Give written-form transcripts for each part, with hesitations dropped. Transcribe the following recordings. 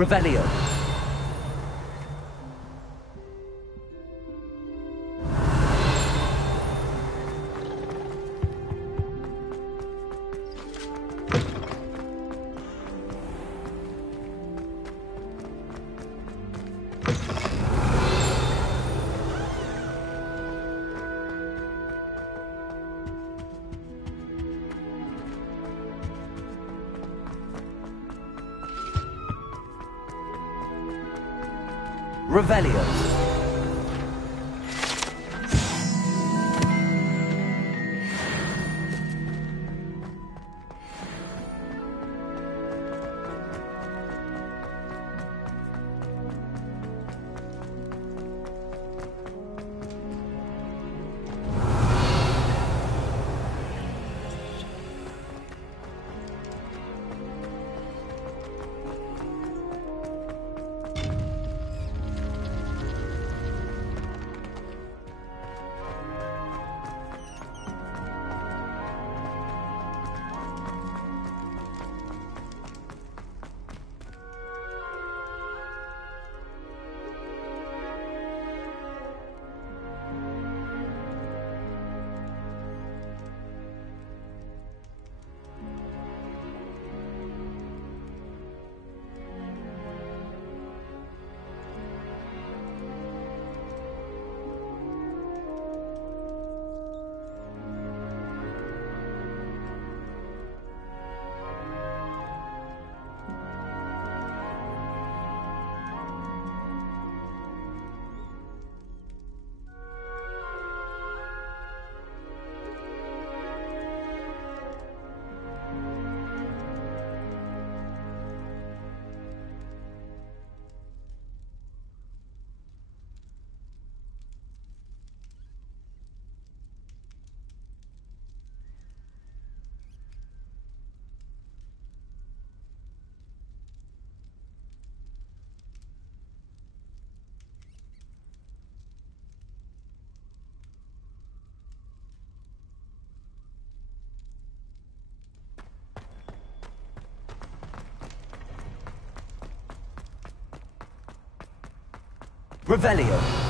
Revelio. Revelio. Revelio.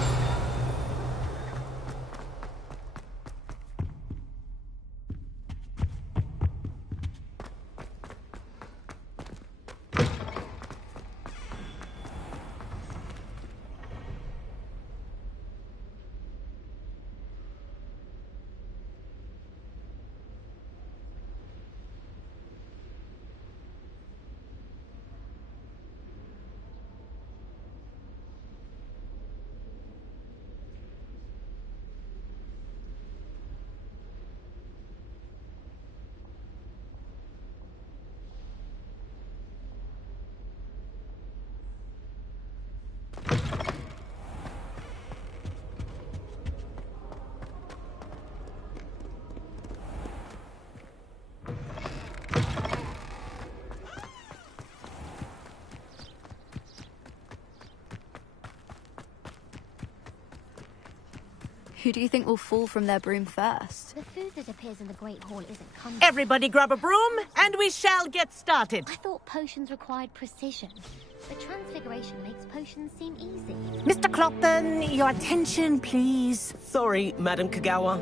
Who do you think will fall from their broom first? The food that appears in the Great Hall isn't comfortable. Everybody grab a broom, and we shall get started. I thought potions required precision. But transfiguration makes potions seem easy. Mr. Clopton, your attention, please. Sorry, Madam Kagawa.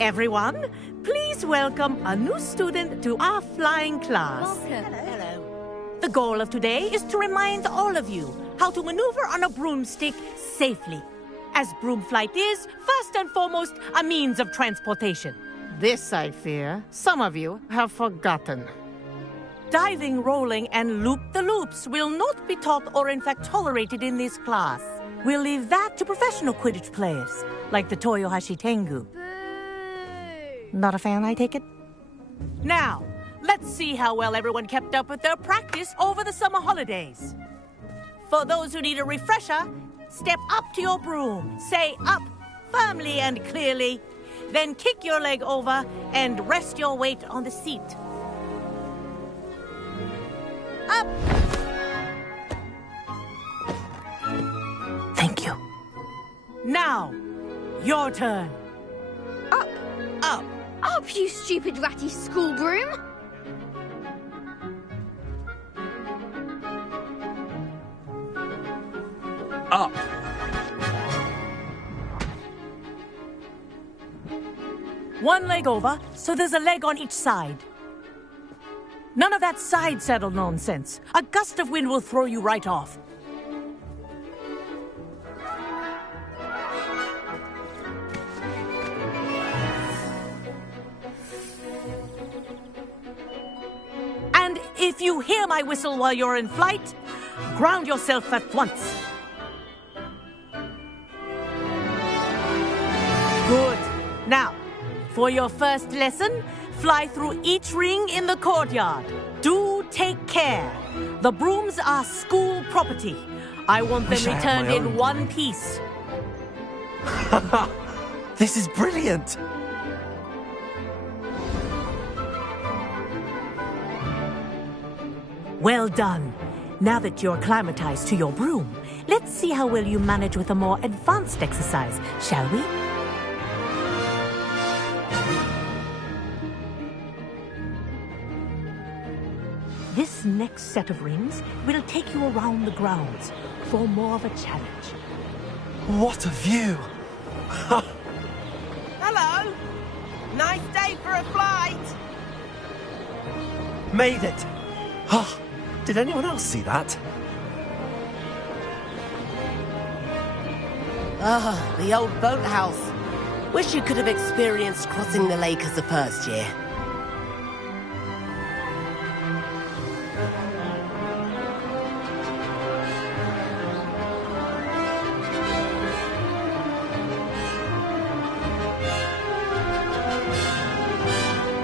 Everyone, please welcome a new student to our flying class. Welcome. Hello. The goal of today is to remind all of you how to maneuver on a broomstick safely, as broom flight is, first and foremost, a means of transportation. This, I fear, some of you have forgotten. Diving, rolling, and loop-the-loops will not be taught or in fact tolerated in this class. We'll leave that to professional Quidditch players, like the Toyohashi Tengu. Boo! Not a fan, I take it? Now, let's see how well everyone kept up with their practice over the summer holidays. For those who need a refresher, step up to your broom, say up firmly and clearly, then kick your leg over and rest your weight on the seat. Up! Thank you. Now, your turn. Up! Up! Up, you stupid ratty school broom! up. One leg over, so there's a leg on each side. None of that side saddle nonsense. A gust of wind will throw you right off. And if you hear my whistle while you're in flight, ground yourself at once. Good. Now, for your first lesson, fly through each ring in the courtyard. Do take care. The brooms are school property. I want them returned in one piece. This is brilliant. Well done. Now that you're acclimatized to your broom, let's see how well you manage with a more advanced exercise, shall we? This next set of rings will take you around the grounds for more of a challenge. What a view. Hello. Nice day for a flight. Made it. Oh, did anyone else see that? Ah, the old boathouse. Wish you could have experienced crossing the lake as a first year.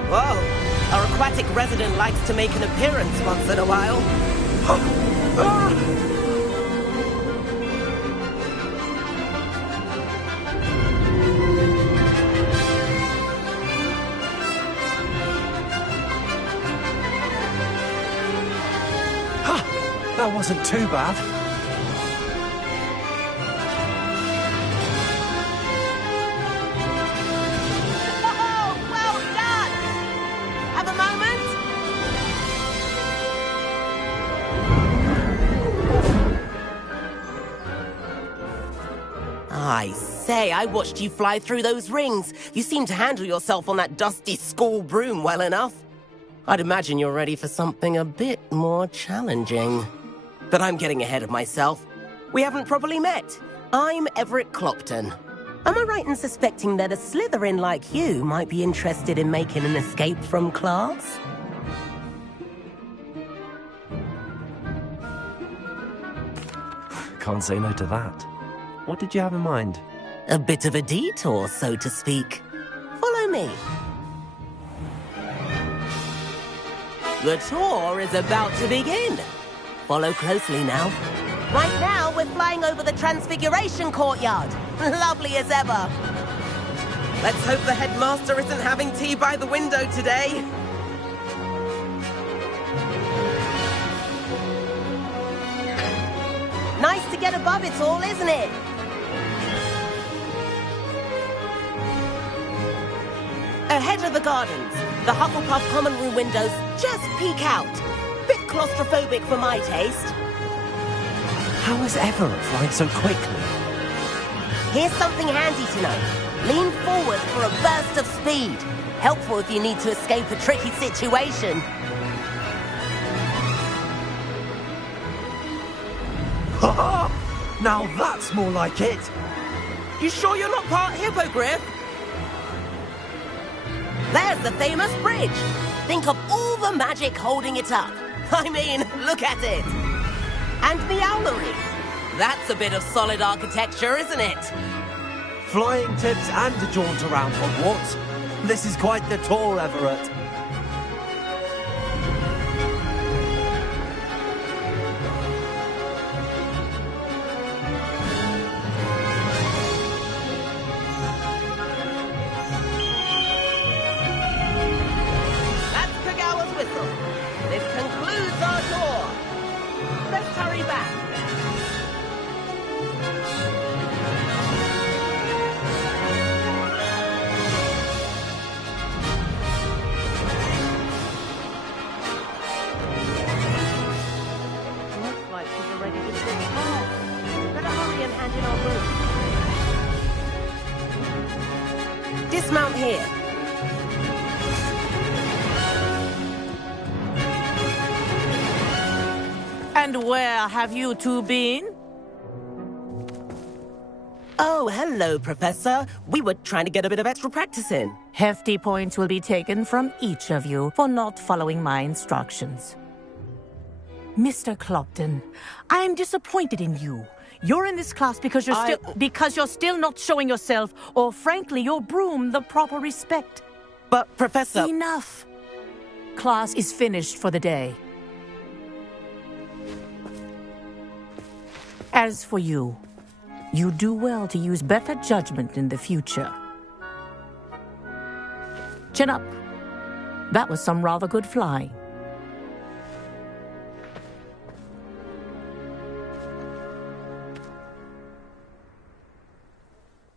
Whoa, our aquatic resident likes to make an appearance once in a while. That wasn't too bad. Oh, well done! Have a moment? I say, I watched you fly through those rings. You seem to handle yourself on that dusty school broom well enough. I'd imagine you're ready for something a bit more challenging. But I'm getting ahead of myself. We haven't properly met. I'm Everett Clopton. Am I right in suspecting that a Slytherin like you might be interested in making an escape from class? Can't say no to that. What did you have in mind? A bit of a detour, so to speak. Follow me. The tour is about to begin. Follow closely now. Right now, we're flying over the Transfiguration Courtyard. Lovely as ever. Let's hope the headmaster isn't having tea by the window today. Nice to get above it all, isn't it? Ahead of the gardens, the Hufflepuff common room windows just peek out. Bit claustrophobic for my taste. How is Everett flying so quickly? Here's something handy to know. Lean forward for a burst of speed. Helpful if you need to escape a tricky situation. Now that's more like it. You sure you're not part hippogriff? There's the famous bridge. Think of all the magic holding it up. I mean, look at it. And the owlery. That's a bit of solid architecture, isn't it? Flying tips and a jaunt around Hogwarts. This is quite the tour, Everett. This concludes our tour. Let's hurry back. Dismount here. And where have you two been? Oh, hello, Professor. We were trying to get a bit of extra practice in. Hefty points will be taken from each of you for not following my instructions. Mr. Clopton, I am disappointed in you. You're in this class because you're still not showing yourself, or frankly, your broom, the proper respect. But, Professor... Enough. Class is finished for the day. As for you, you do well to use better judgment in the future. Chin up. That was some rather good flying.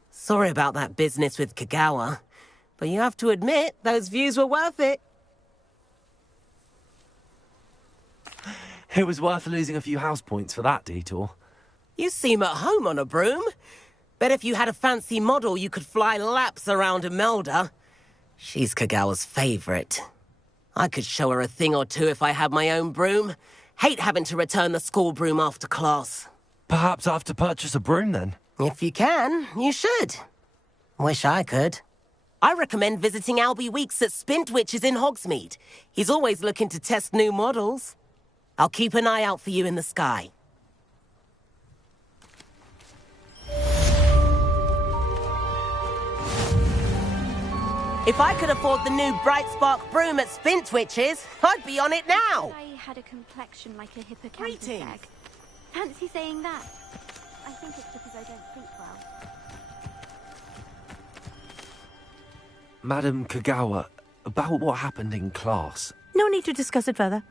Sorry about that business with Kagawa, but you have to admit, those views were worth it. It was worth losing a few house points for that detour. You seem at home on a broom. Bet if you had a fancy model, you could fly laps around Imelda. She's Kagawa's favorite. I could show her a thing or two if I had my own broom. Hate having to return the school broom after class. Perhaps I have to purchase a broom then. If you can, you should. Wish I could. I recommend visiting Albie Weeks at Spintwitches in Hogsmeade. He's always looking to test new models. I'll keep an eye out for you in the sky. If I could afford the new Bright Spark broom at Spintwitches, I'd be on it now. I had a complexion like a hippocampus Greetings. egg. Fancy saying that? I think it's because I don't think well. Madam Kagawa, about what happened in class. No need to discuss it further.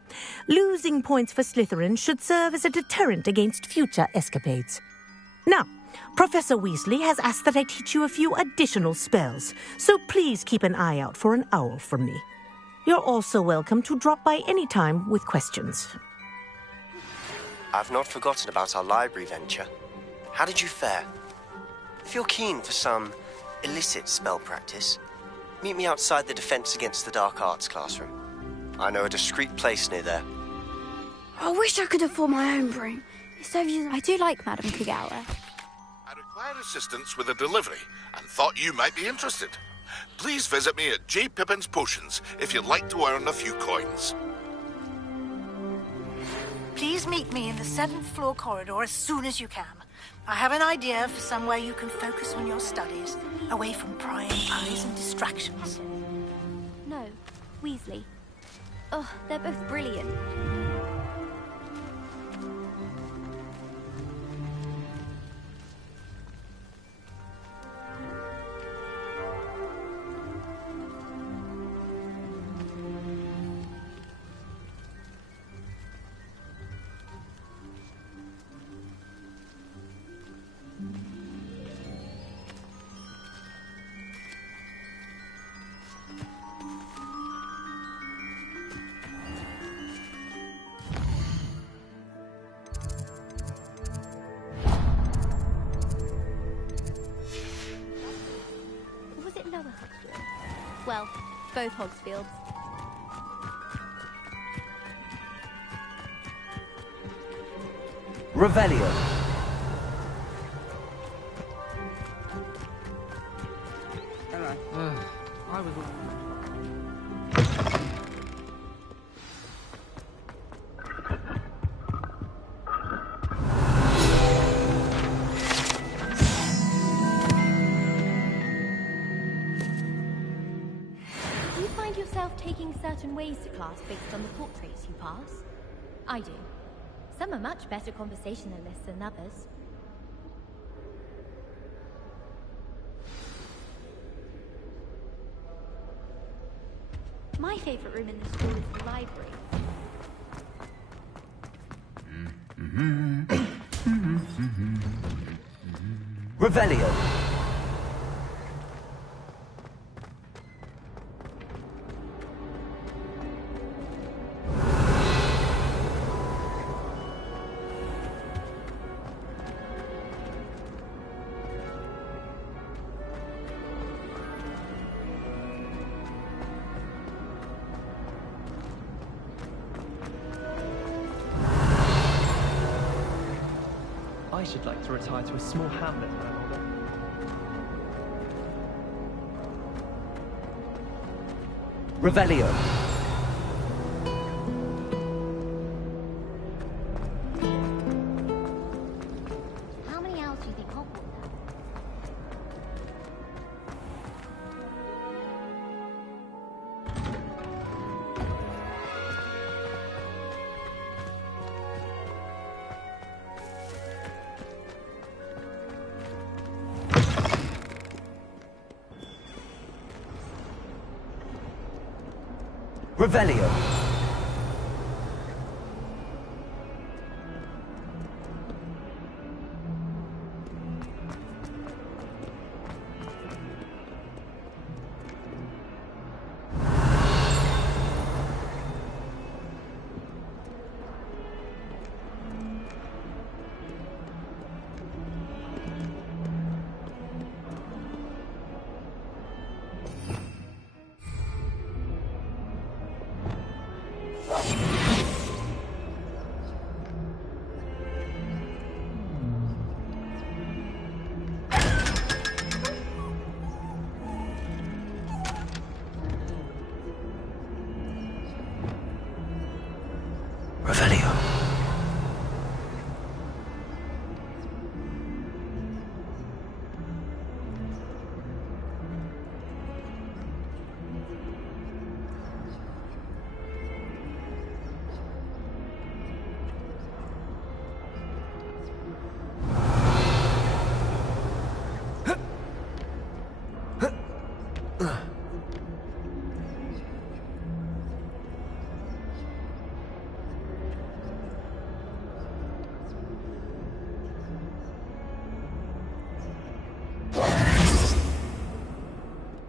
Losing points for Slytherin should serve as a deterrent against future escapades. Now, Professor Weasley has asked that I teach you a few additional spells, so please keep an eye out for an owl from me. You're also welcome to drop by any time with questions. I've not forgotten about our library venture. How did you fare? If you're keen for some illicit spell practice, meet me outside the Defense Against the Dark Arts classroom. I know a discreet place near there. I wish I could afford my own broom. I do like Madam Kagawa. I require assistance with a delivery and thought you might be interested. Please visit me at J. Pippin's Potions if you'd like to earn a few coins. Please meet me in the 7th floor corridor as soon as you can. I have an idea for somewhere you can focus on your studies, away from prying eyes and distractions. No, Weasley. Oh, they're both brilliant. Well, both Hogsfields. Revelio. Taking certain ways to class based on the portraits you pass? I do. Some are much better conversationalists than others. My favourite room in the school is the library. Revelio. should like to retire to a small hamlet when I'm older. Revelio. How many hours do you think Hogwarts has? Revelio. Revelio.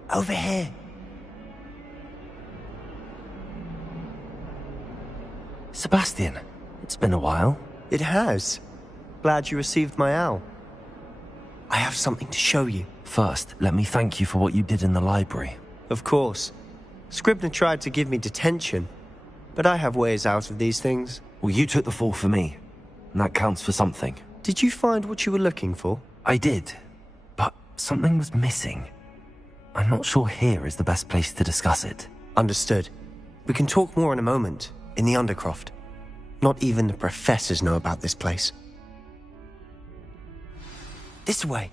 Over here. Sebastian, it's been a while. It has. Glad you received my owl. I have something to show you. First, let me thank you for what you did in the library. Of course. Scribner tried to give me detention, but I have ways out of these things. Well, you took the fall for me, and that counts for something. Did you find what you were looking for? I did, but something was missing. I'm not sure here is the best place to discuss it. Understood. We can talk more in a moment, in the Undercroft. Not even the professors know about this place. This way.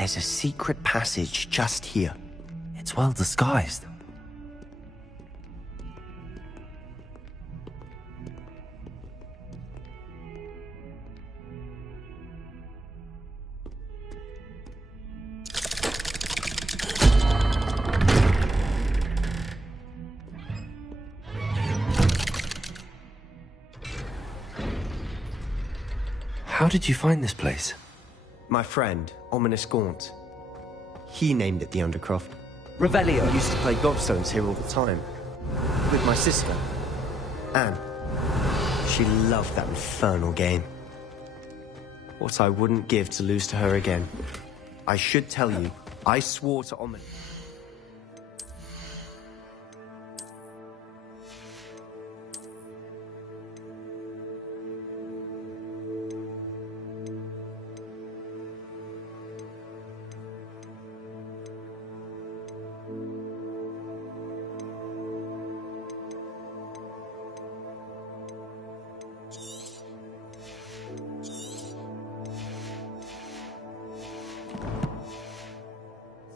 There's a secret passage just here. It's well disguised. How did you find this place? My friend, Ominous Gaunt. He named it the Undercroft. Revelio. I used to play gobstones here all the time. With my sister, Anne. She loved that infernal game. What I wouldn't give to lose to her again. I should tell you, I swore to Ominous.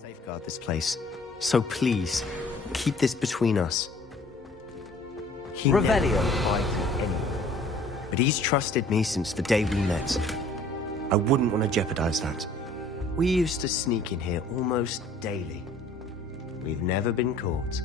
Safeguard this place. So please, keep this between us. He never lied to anyone. But he's trusted me since the day we met. I wouldn't want to jeopardize that. We used to sneak in here almost daily. We've never been caught.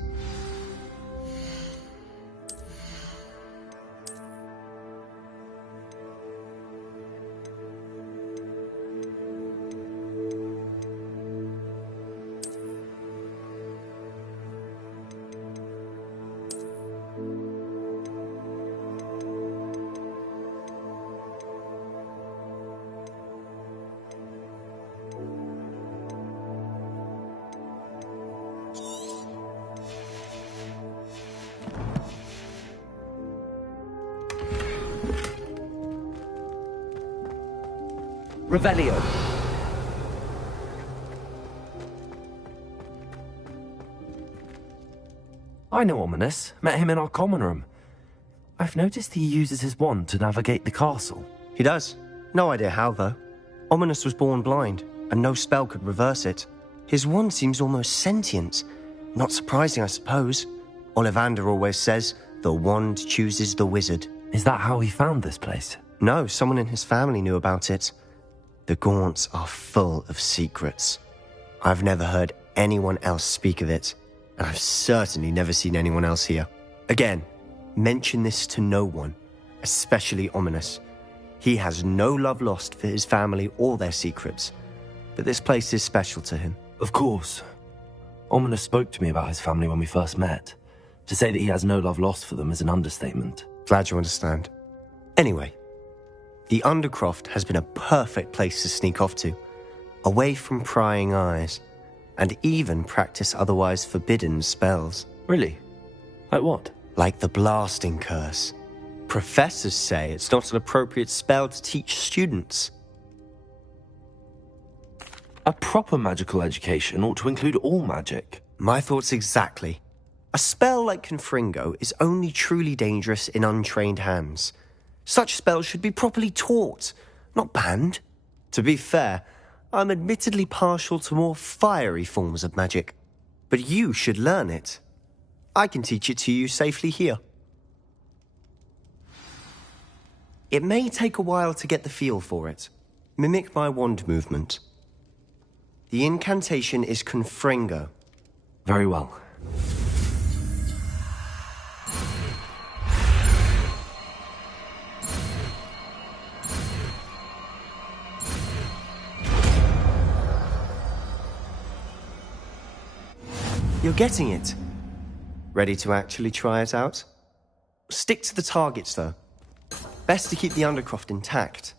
Revelio. I know Ominous. Met him in our common room. I've noticed he uses his wand to navigate the castle. He does. No idea how, though. Ominous was born blind, and no spell could reverse it. His wand seems almost sentient. Not surprising, I suppose. Ollivander always says, the wand chooses the wizard. Is that how he found this place? No, someone in his family knew about it. The Gaunts are full of secrets. I've never heard anyone else speak of it, and I've certainly never seen anyone else here. Again, mention this to no one, especially Ominous. He has no love lost for his family or their secrets, but this place is special to him. Of course. Ominous spoke to me about his family when we first met. To say that he has no love lost for them is an understatement. Glad you understand. Anyway, the Undercroft has been a perfect place to sneak off to, away from prying eyes, and even practice otherwise forbidden spells. Really? Like what? Like the blasting curse. Professors say it's not an appropriate spell to teach students. A proper magical education ought to include all magic. My thoughts exactly. A spell like Confringo is only truly dangerous in untrained hands. Such spells should be properly taught, not banned. To be fair, I'm admittedly partial to more fiery forms of magic. But you should learn it. I can teach it to you safely here. It may take a while to get the feel for it. Mimic my wand movement. The incantation is Confringo. Very well. You're getting it. Ready to actually try it out? Stick to the targets, though. Best to keep the Undercroft intact.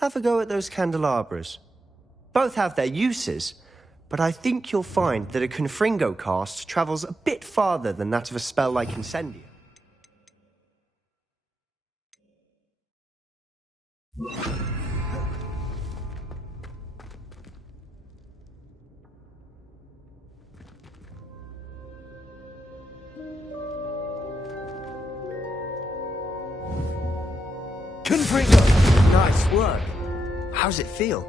Have a go at those candelabras. Both have their uses, but I think you'll find that a Confringo cast travels a bit farther than that of a spell like Incendia. Confringo! Nice work. How's it feel?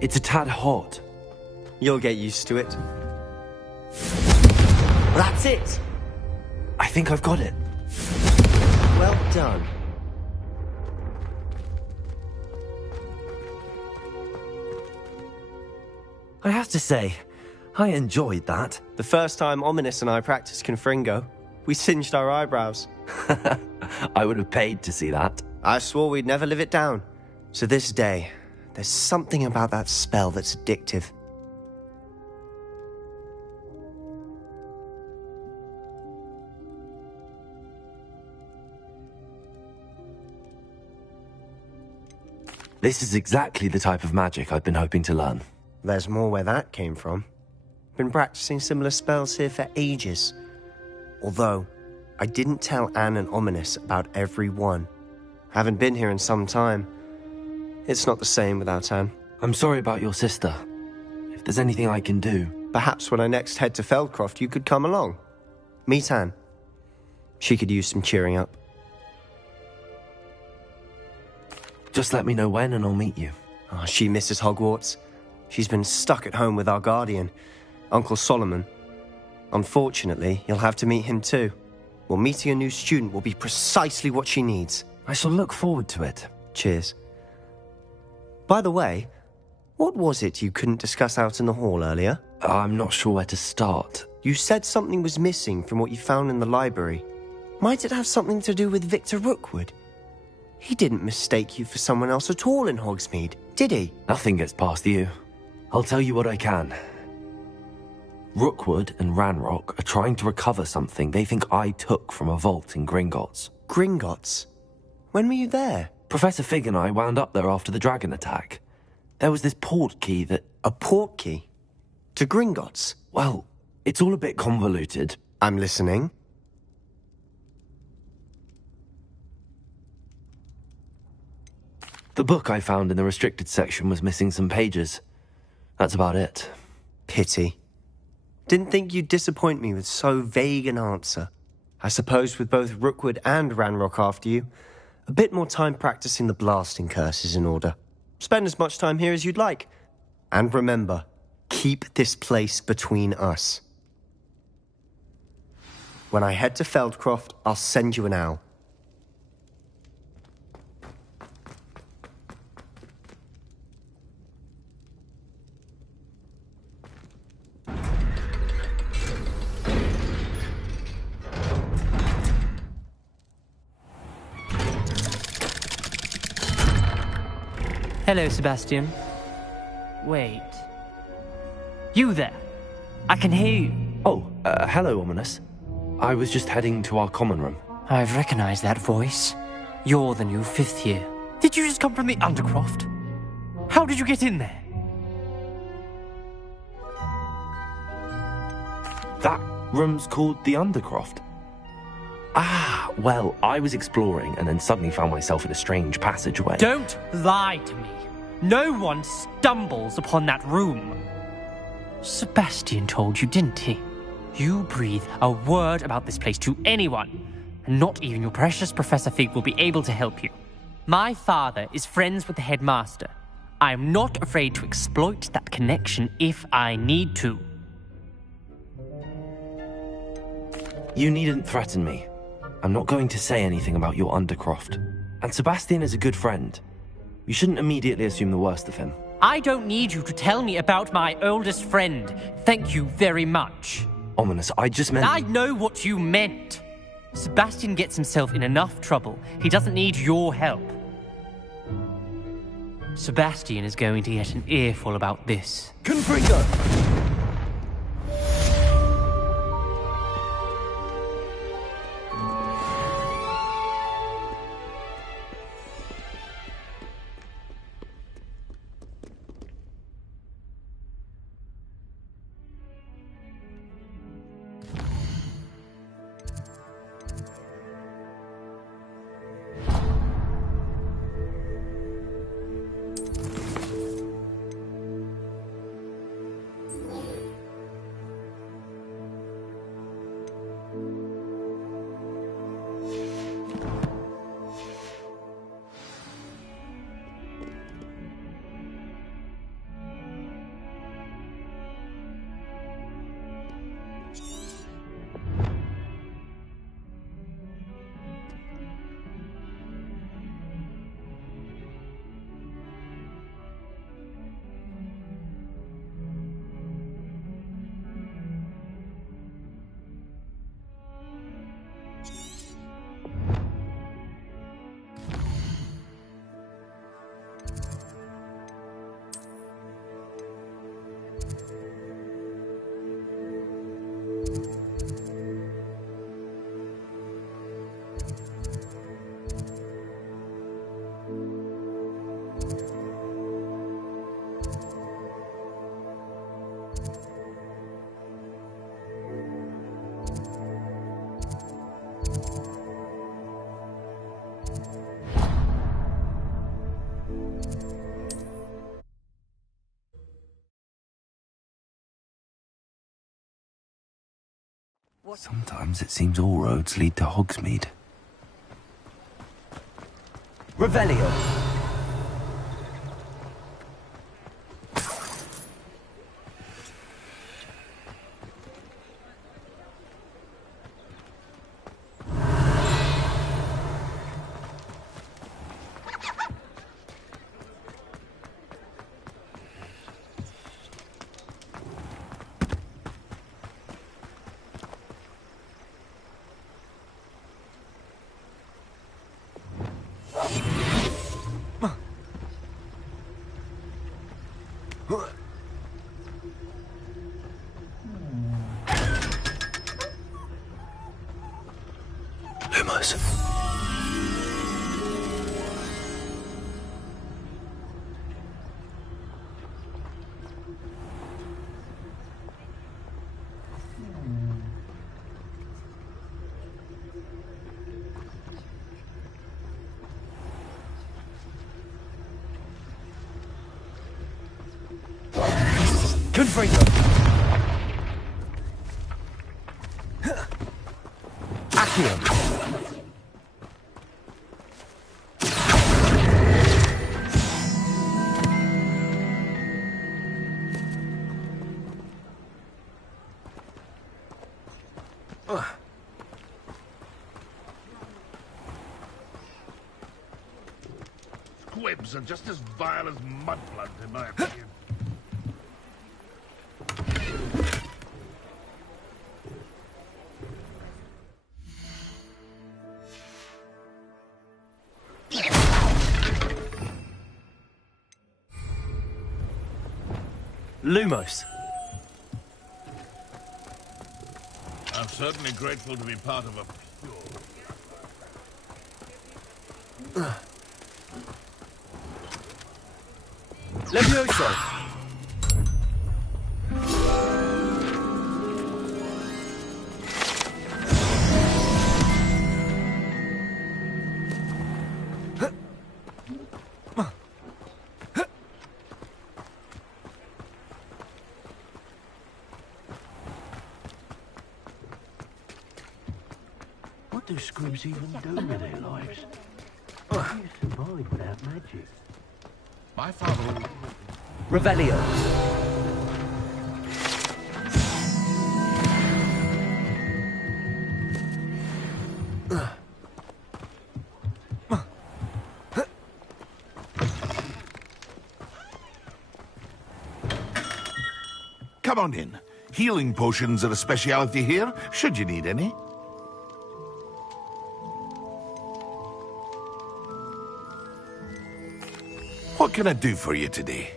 It's a tad hot. You'll get used to it. That's it! I think I've got it. Well done. I have to say, I enjoyed that. The first time Ominous and I practiced Confringo, we singed our eyebrows. I would have paid to see that. I swore we'd never live it down. So this day, there's something about that spell that's addictive. This is exactly the type of magic I've been hoping to learn. There's more where that came from. Been practicing similar spells here for ages. Although, I didn't tell Anne and Ominous about every one. Haven't been here in some time. It's not the same without Anne. I'm sorry about your sister. If there's anything I can do... Perhaps when I next head to Feldcroft, you could come along. Meet Anne. She could use some cheering up. Just let me know when and I'll meet you. Oh, she misses Hogwarts. She's been stuck at home with our guardian, Uncle Solomon. Unfortunately, you'll have to meet him too. Well, meeting a new student will be precisely what she needs. I shall look forward to it. Cheers. By the way, what was it you couldn't discuss out in the hall earlier? I'm not sure where to start. You said something was missing from what you found in the library. Might it have something to do with Victor Rookwood? He didn't mistake you for someone else at all in Hogsmeade, did he? Nothing gets past you. I'll tell you what I can. Rookwood and Ranrock are trying to recover something they think I took from a vault in Gringotts. Gringotts? When were you there? Professor Fig and I wound up there after the dragon attack. There was this port key that... A port key? To Gringotts? Well, it's all a bit convoluted. I'm listening. The book I found in the restricted section was missing some pages. That's about it. Pity. Didn't think you'd disappoint me with so vague an answer. I suppose with both Rookwood and Ranrock after you, a bit more time practicing the blasting curse is in order. Spend as much time here as you'd like. And remember, keep this place between us. When I head to Feldcroft, I'll send you an owl. Hello, Sebastian. Wait. You there? I can hear you. Oh, hello, Ominous. I was just heading to our common room. I've recognized that voice. You're the new fifth year. Did you just come from the Undercroft? How did you get in there? That room's called the Undercroft. Ah, well, I was exploring and then suddenly found myself in a strange passageway. Don't lie to me. No one stumbles upon that room. Sebastian told you, didn't he? You breathe a word about this place to anyone, and not even your precious Professor Fig will be able to help you. My father is friends with the headmaster. I am not afraid to exploit that connection if I need to. You needn't threaten me. I'm not going to say anything about your Undercroft. And Sebastian is a good friend. You shouldn't immediately assume the worst of him. I don't need you to tell me about my oldest friend. Thank you very much. Ominous, I just meant... I know what you meant. Sebastian gets himself in enough trouble. He doesn't need your help. Sebastian is going to get an earful about this. Confringo! Sometimes it seems all roads lead to Hogsmeade. Revelio! Lumos. Confringo. Accio. Squibs are just as vile as mudblood, in my opinion. Lumos. I'm certainly grateful to be part of a pure. Levioso. What do squibs even do with their lives? How do you survive without magic? My father... Revelio. Come on in. Healing potions are a speciality here, should you need any. What can I do for you today?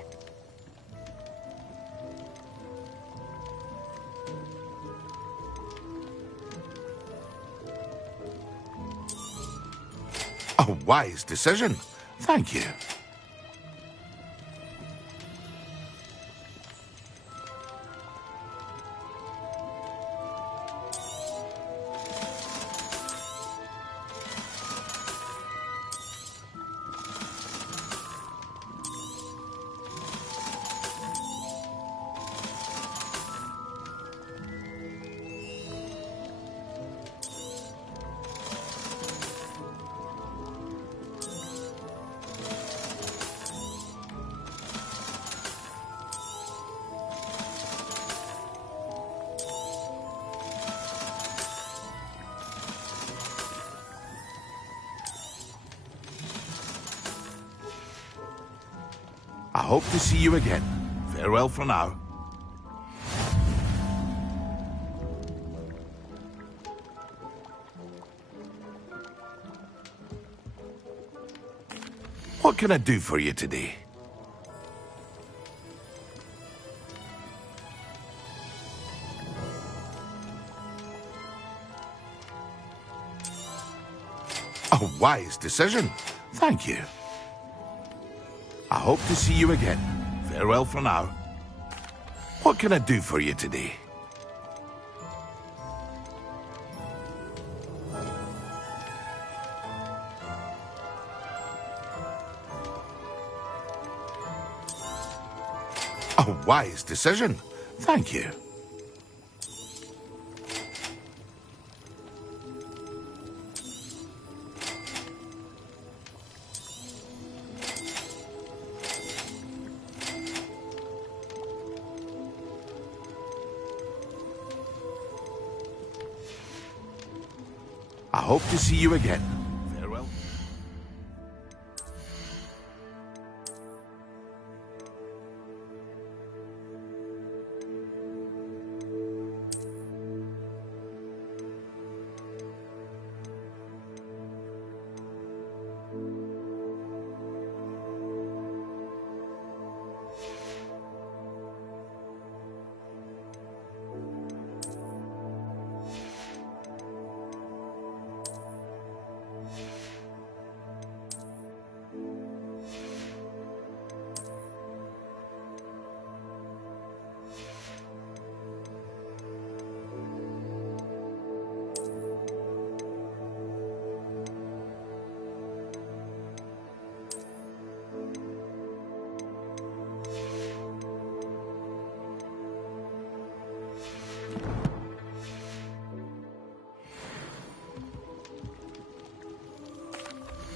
A wise decision. Thank you. I hope to see you again. Farewell for now. What can I do for you today? A wise decision. Thank you. I hope to see you again. Farewell for now. What can I do for you today? A wise decision. Thank you. I hope to see you again. Farewell.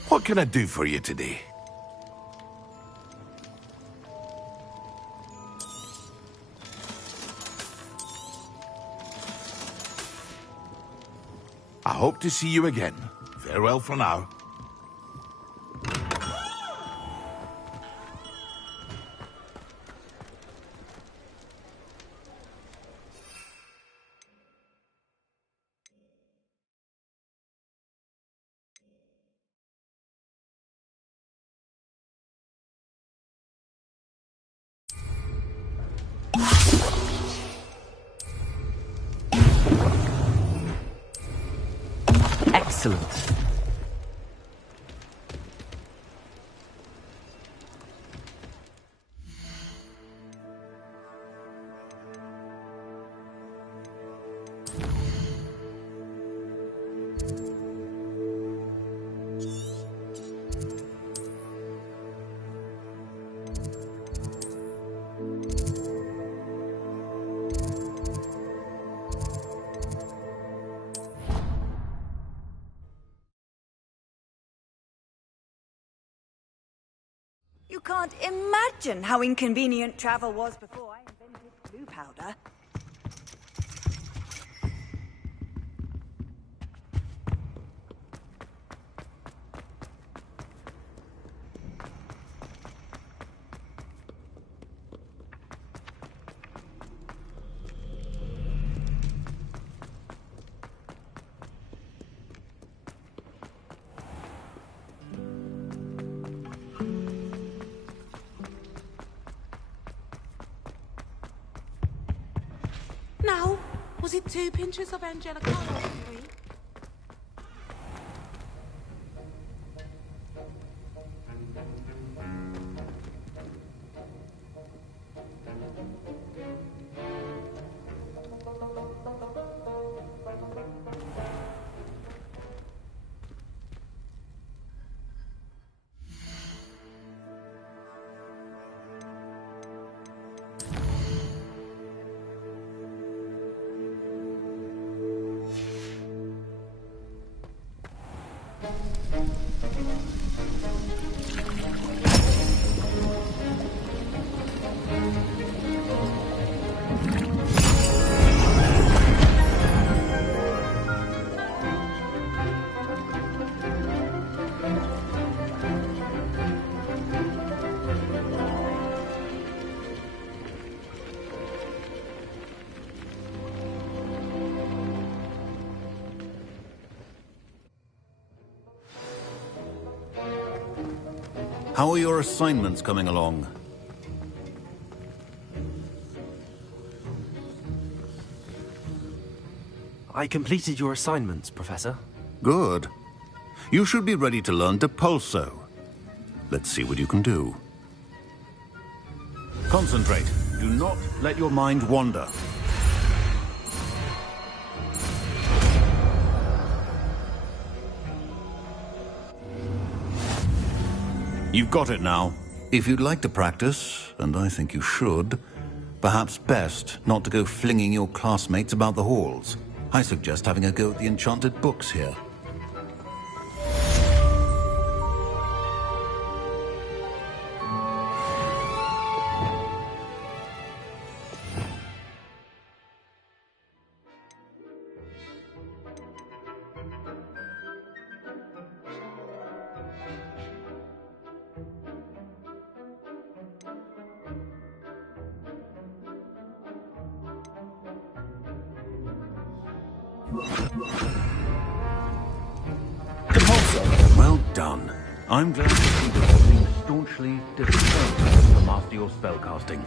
What can I do for you today? I hope to see you again. Farewell for now. Excellent. You can't imagine how inconvenient travel was before I invented blue powder. Now, was it 2 pinches of Angelica or 3? How are your assignments coming along? I completed your assignments, Professor. Good. You should be ready to learn Depulso. Let's see what you can do. Concentrate. Do not let your mind wander. You've got it now. If you'd like to practice, and I think you should, perhaps best not to go flinging your classmates about the halls. I suggest having a go at the enchanted books here. Well done. I'm glad to see that you seem staunchly determined to master your spellcasting.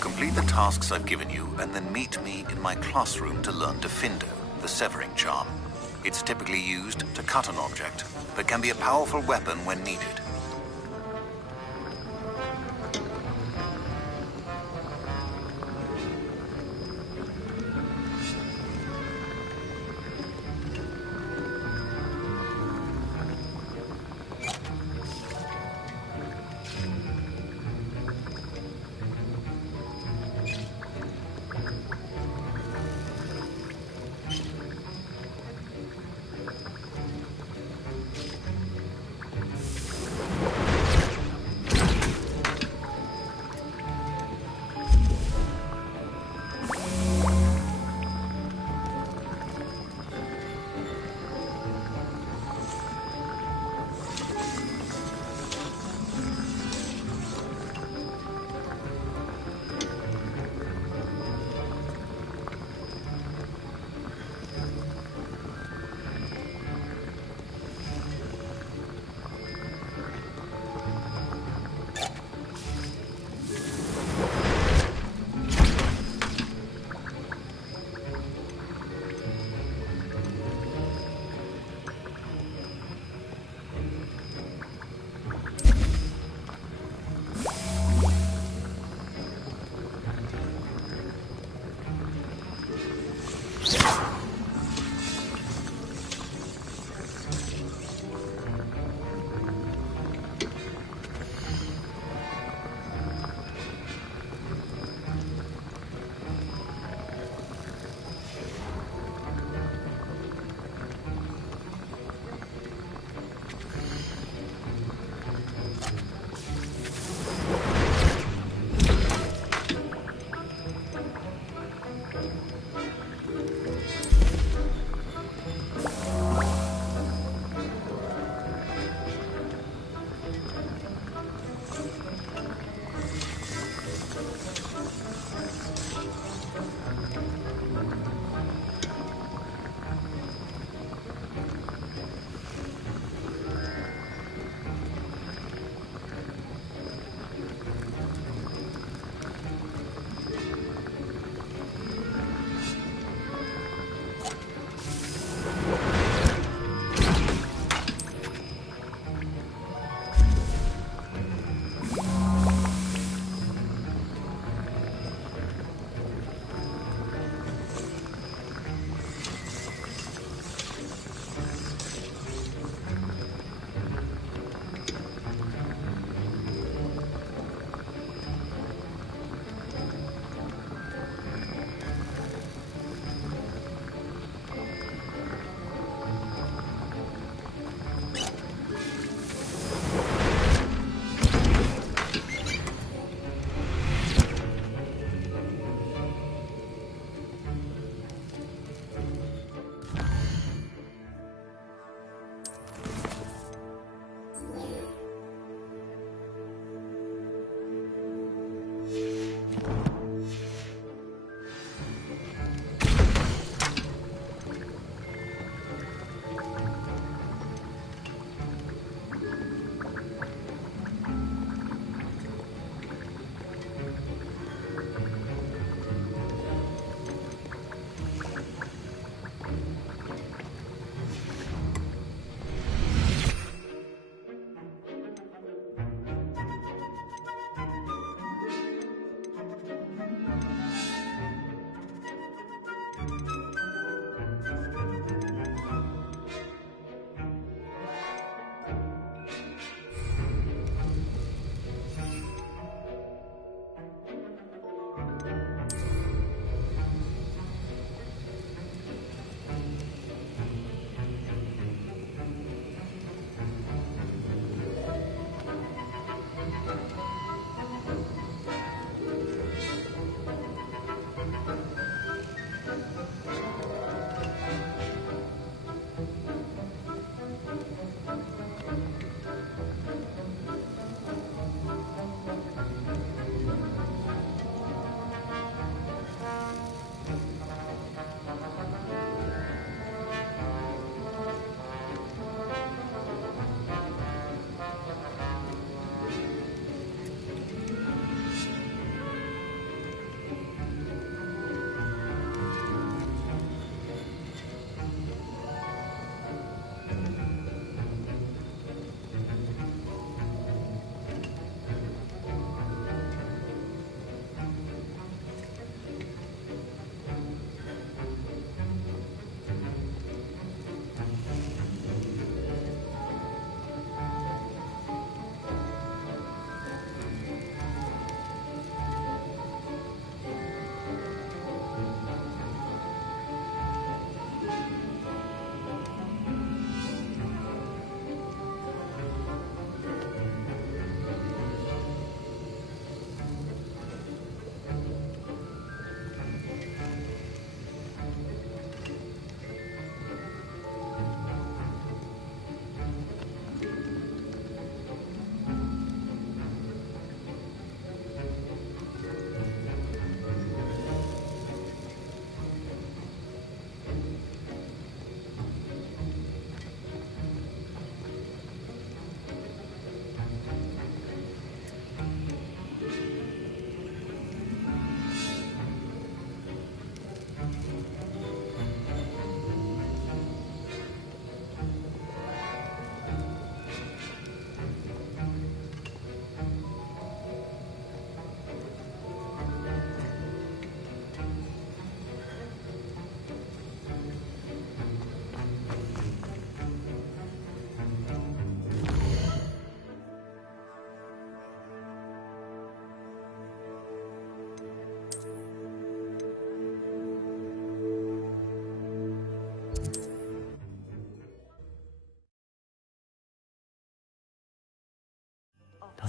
Complete the tasks I've given you, and then meet me in my classroom to learn Defindo, the severing charm. It's typically used to cut an object, but can be a powerful weapon when needed.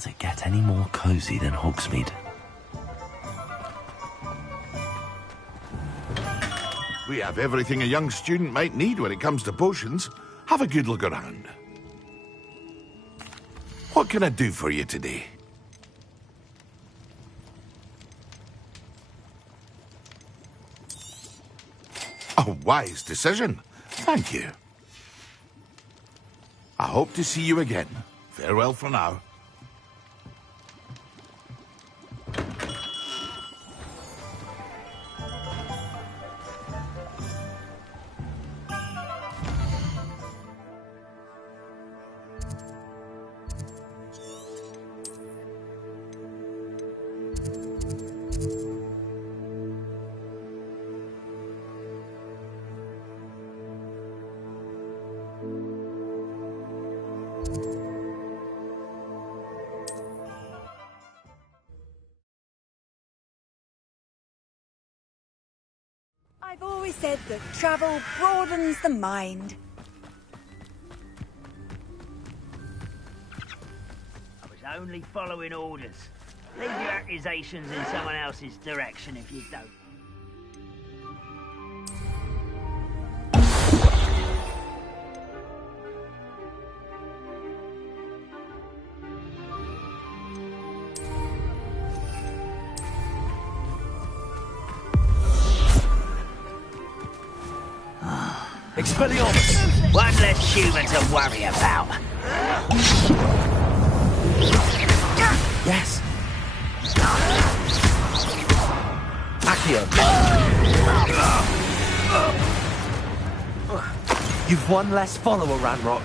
Does it get any more cozy than Hogsmeade? We have everything a young student might need when it comes to potions. Have a good look around. What can I do for you today? A wise decision. Thank you. I hope to see you again. Farewell for now. I've always said that travel broadens the mind. I was only following orders. Leave your accusations in someone else's direction if you don't. Expelliarmus! One less human to worry about. Yes! Accio! You've one less follower, Ranrock.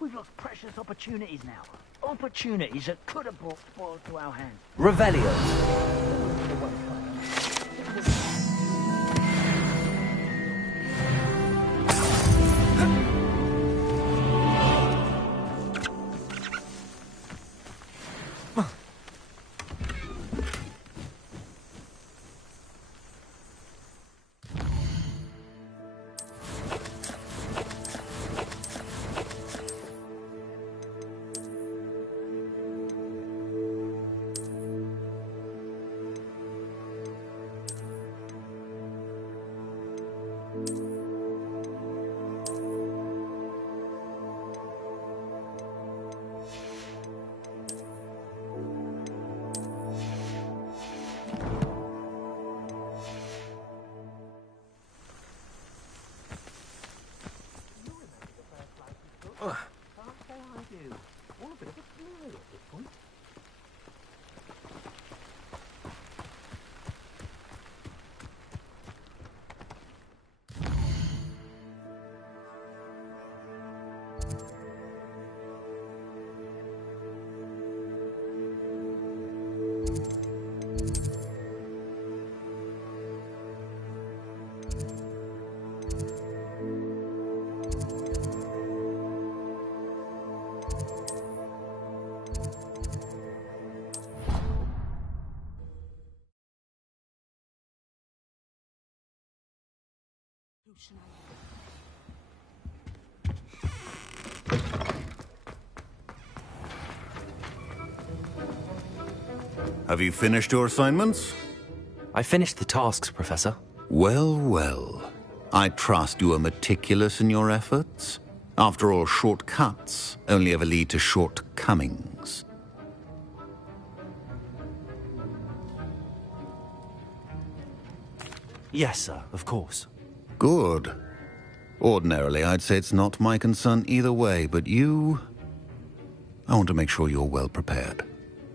We've lost precious opportunities now. Opportunities that could have brought spoil to our hands. Revelio. Have you finished your assignments? I finished the tasks, Professor. Well, well. I trust you are meticulous in your efforts. After all, shortcuts only ever lead to shortcomings. Yes, sir, of course. Good. Ordinarily, I'd say it's not my concern either way, but you... I want to make sure you're well prepared.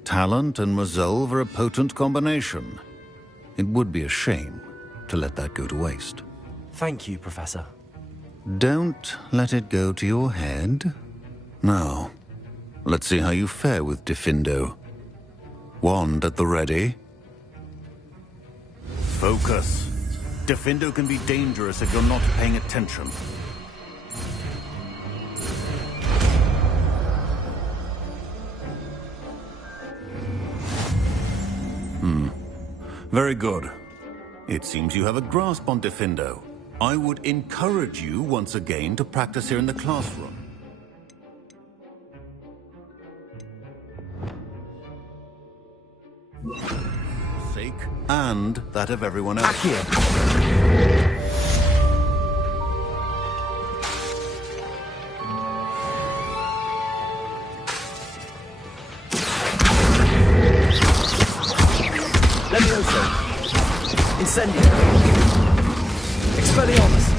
Talent and resolve are a potent combination. It would be a shame to let that go to waste. Thank you, Professor. Don't let it go to your head. Now, let's see how you fare with Diffindo. Wand at the ready. Focus. Diffindo can be dangerous if you're not paying attention. Very good. It seems you have a grasp on Diffindo. I would encourage you once again to practice here in the classroom. Sake and that of everyone else. Levioso. Incendio. Expelliarmus.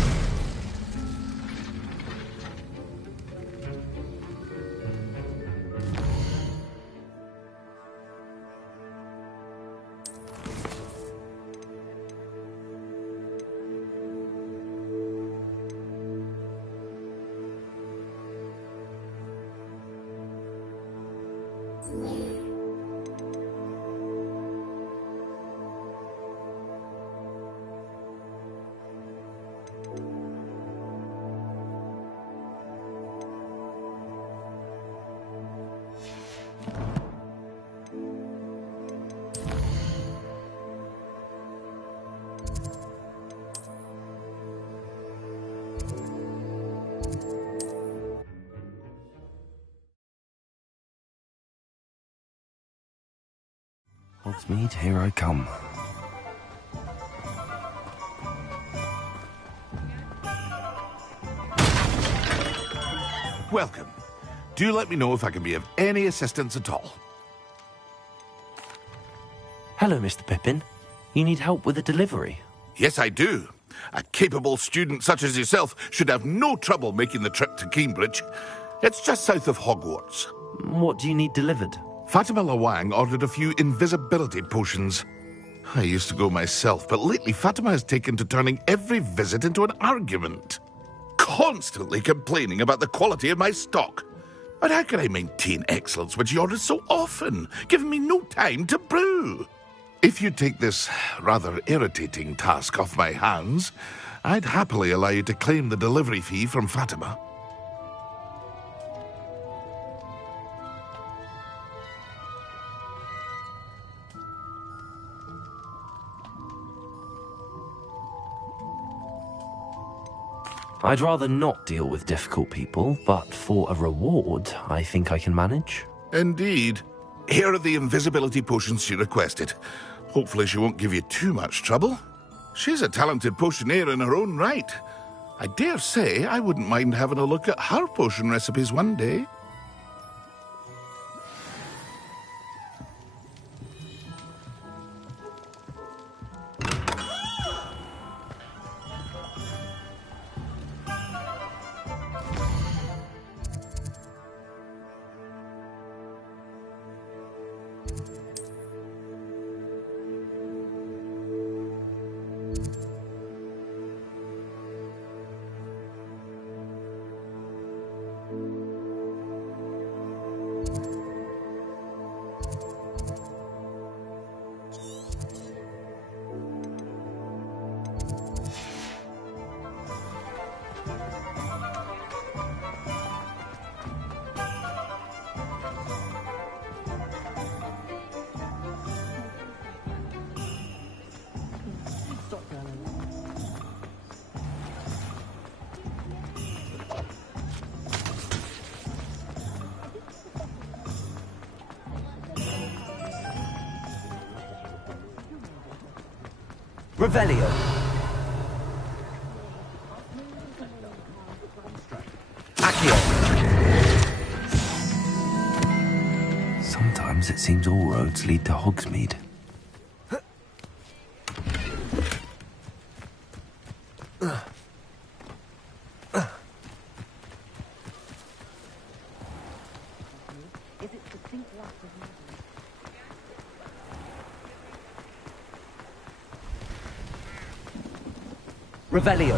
Hogsmeade, here I come. Welcome. Do let me know if I can be of any assistance at all. Hello, Mr. Pippin. You need help with a delivery? Yes, I do. A capable student such as yourself should have no trouble making the trip to Cambridge. It's just south of Hogwarts. What do you need delivered? Fatima Lawang ordered a few invisibility potions. I used to go myself, but lately Fatima has taken to turning every visit into an argument. Constantly complaining about the quality of my stock. But how can I maintain excellence when she orders so often, giving me no time to brew? If you take this rather irritating task off my hands, I'd happily allow you to claim the delivery fee from Fatima. I'd rather not deal with difficult people, but for a reward, I think I can manage. Indeed. Here are the invisibility potions she requested. Hopefully she won't give you too much trouble. She's a talented potioneer in her own right. I dare say I wouldn't mind having a look at her potion recipes one day. Revelio. Accio. Sometimes it seems all roads lead to Hogsmeade. Revelio.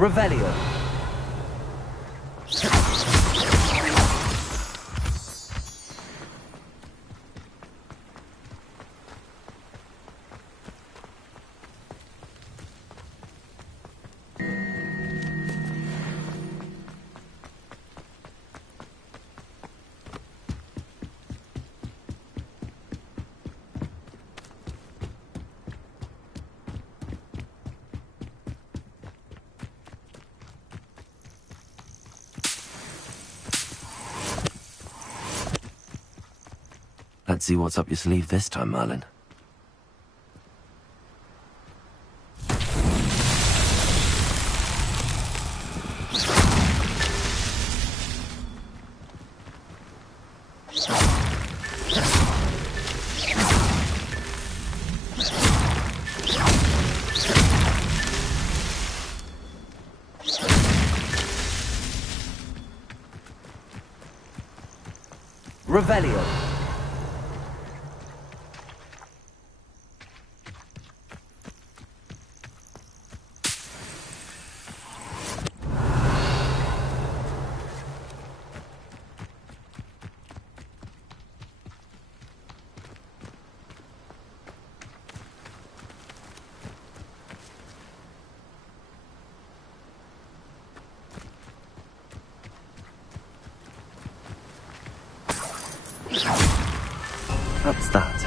Revelio. Let's see what's up your sleeve this time, Merlin. Revelio. That's that.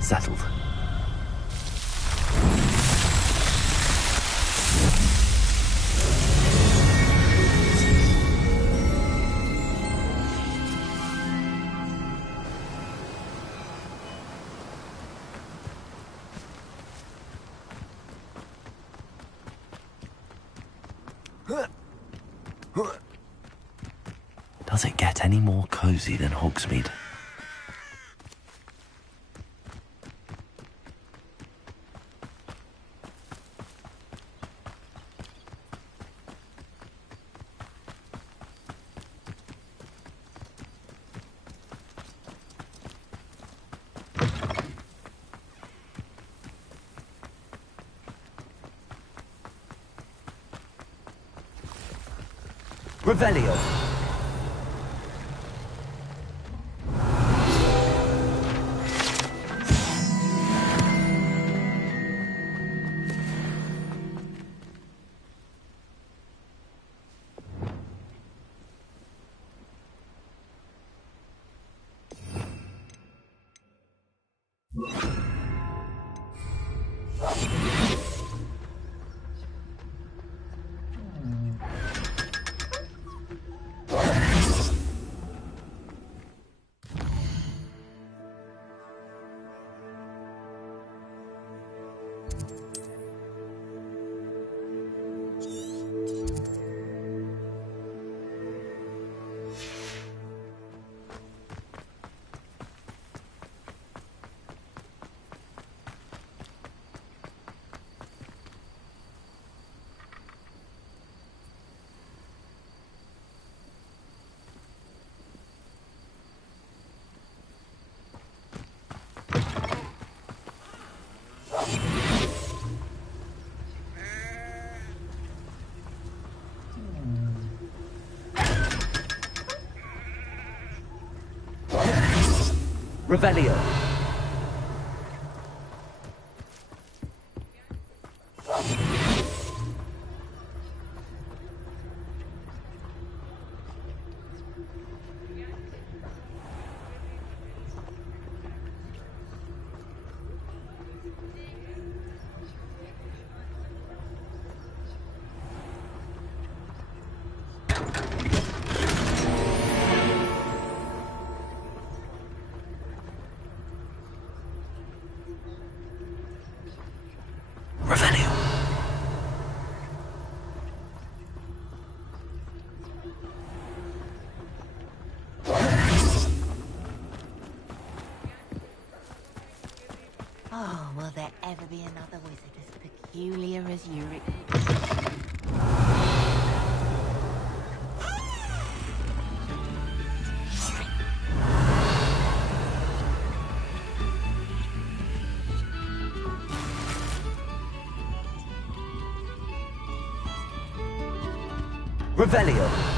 Settled. Does it get any more cozy than Hogsmeade? Revelio. Revelio. Oh, will there ever be another wizard as peculiar as Yurick? Revelio.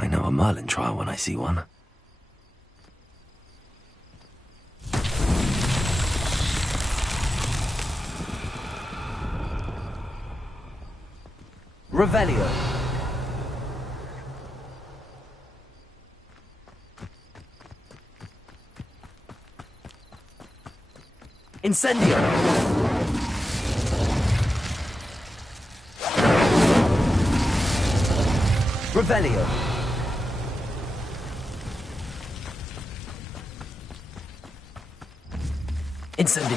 I know a Merlin trial when I see one. Revelio. Incendio. Revelio. Incendio.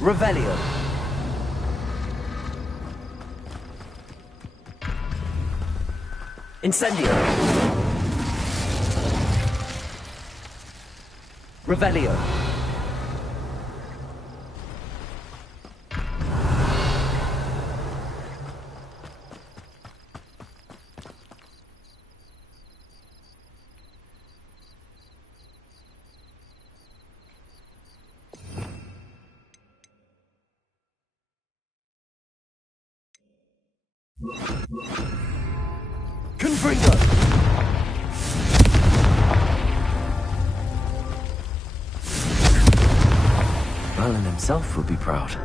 Revelio. Incendio. Revelio. Confringo! Merlin himself would be proud.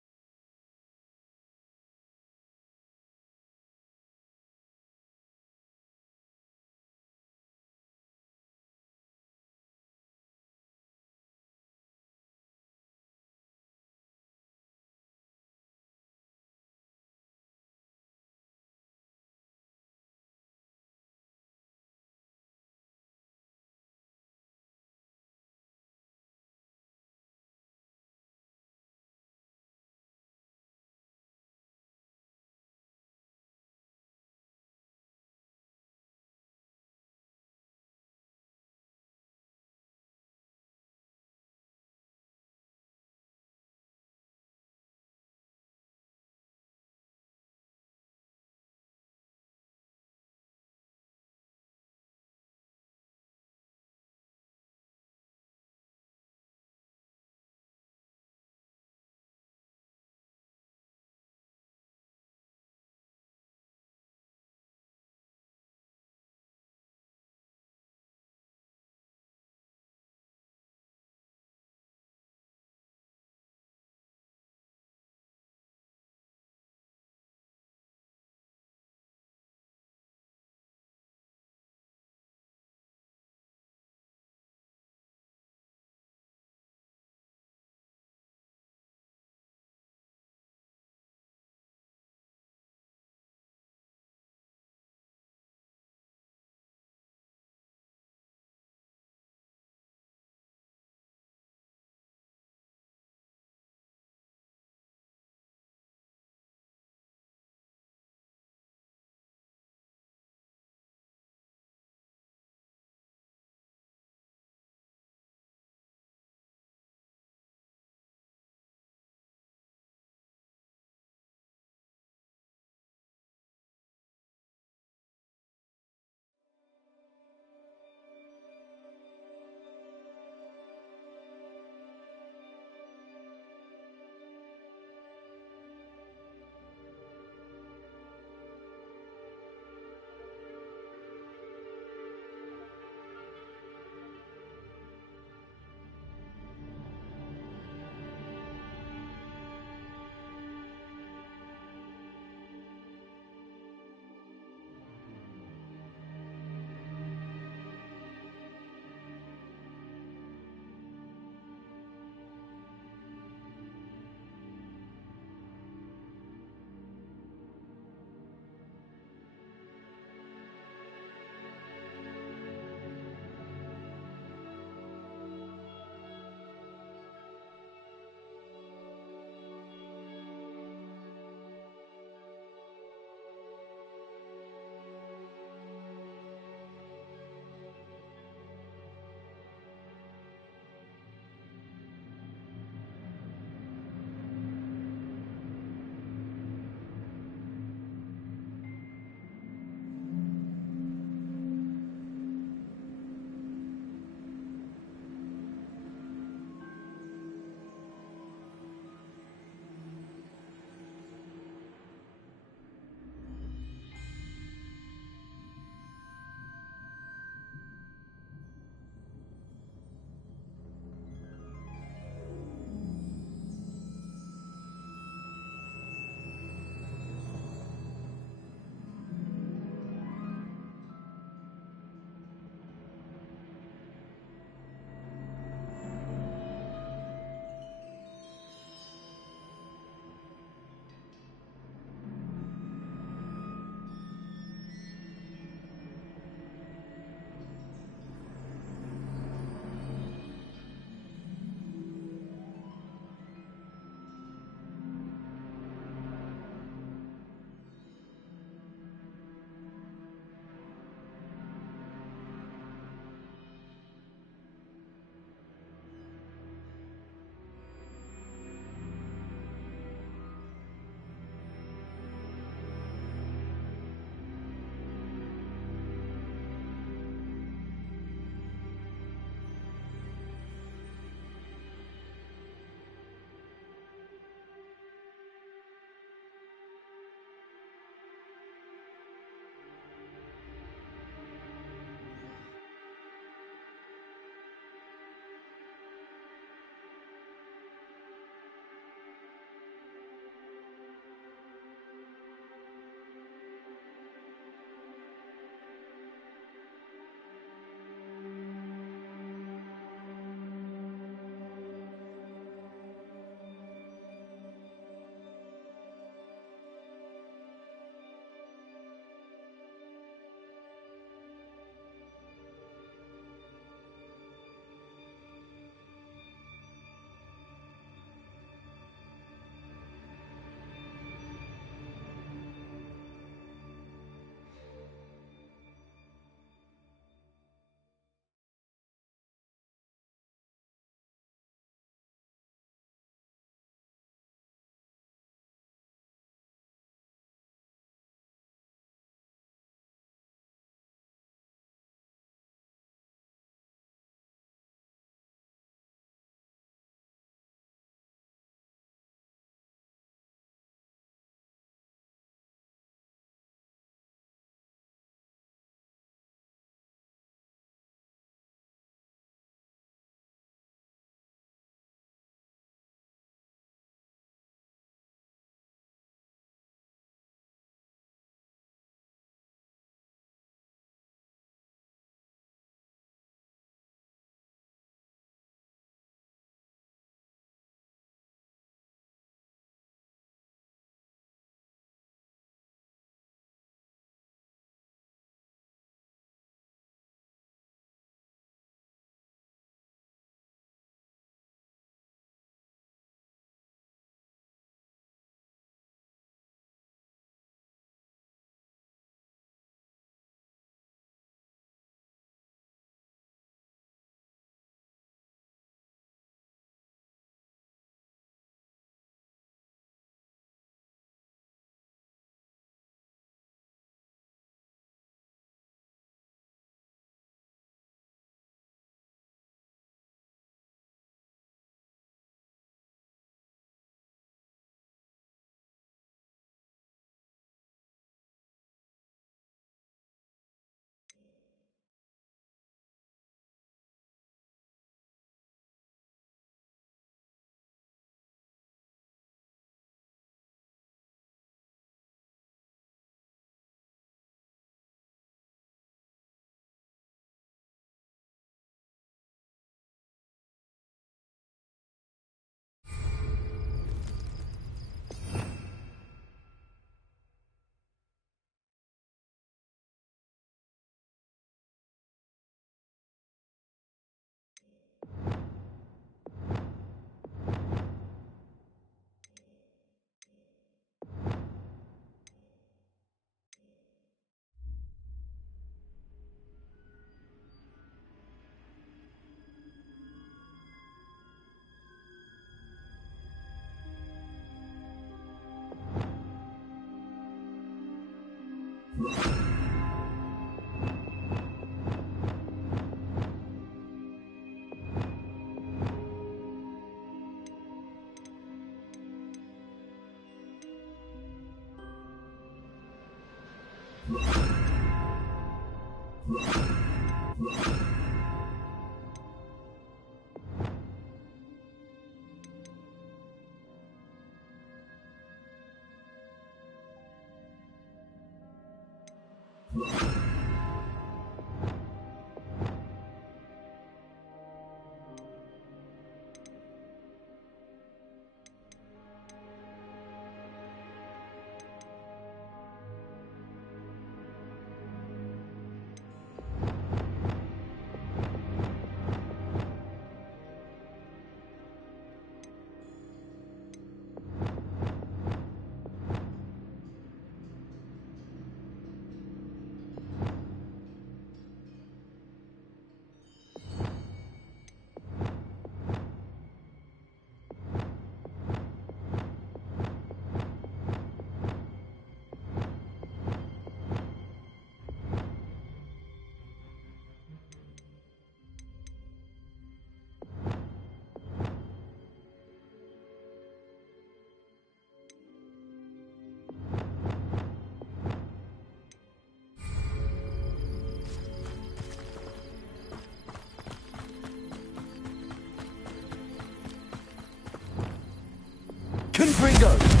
Confringo!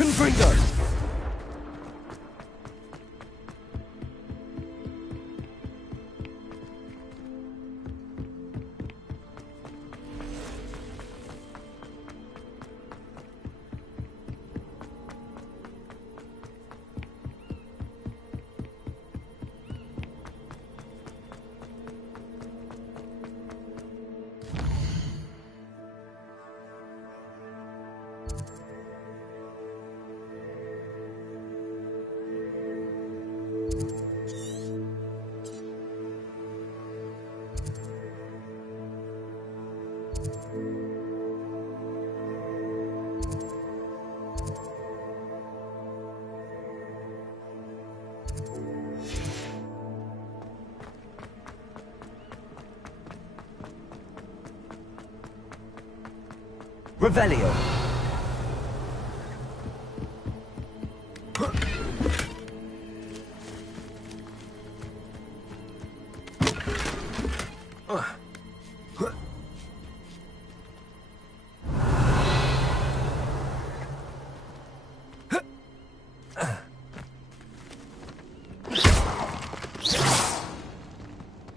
Confringo! Revelio.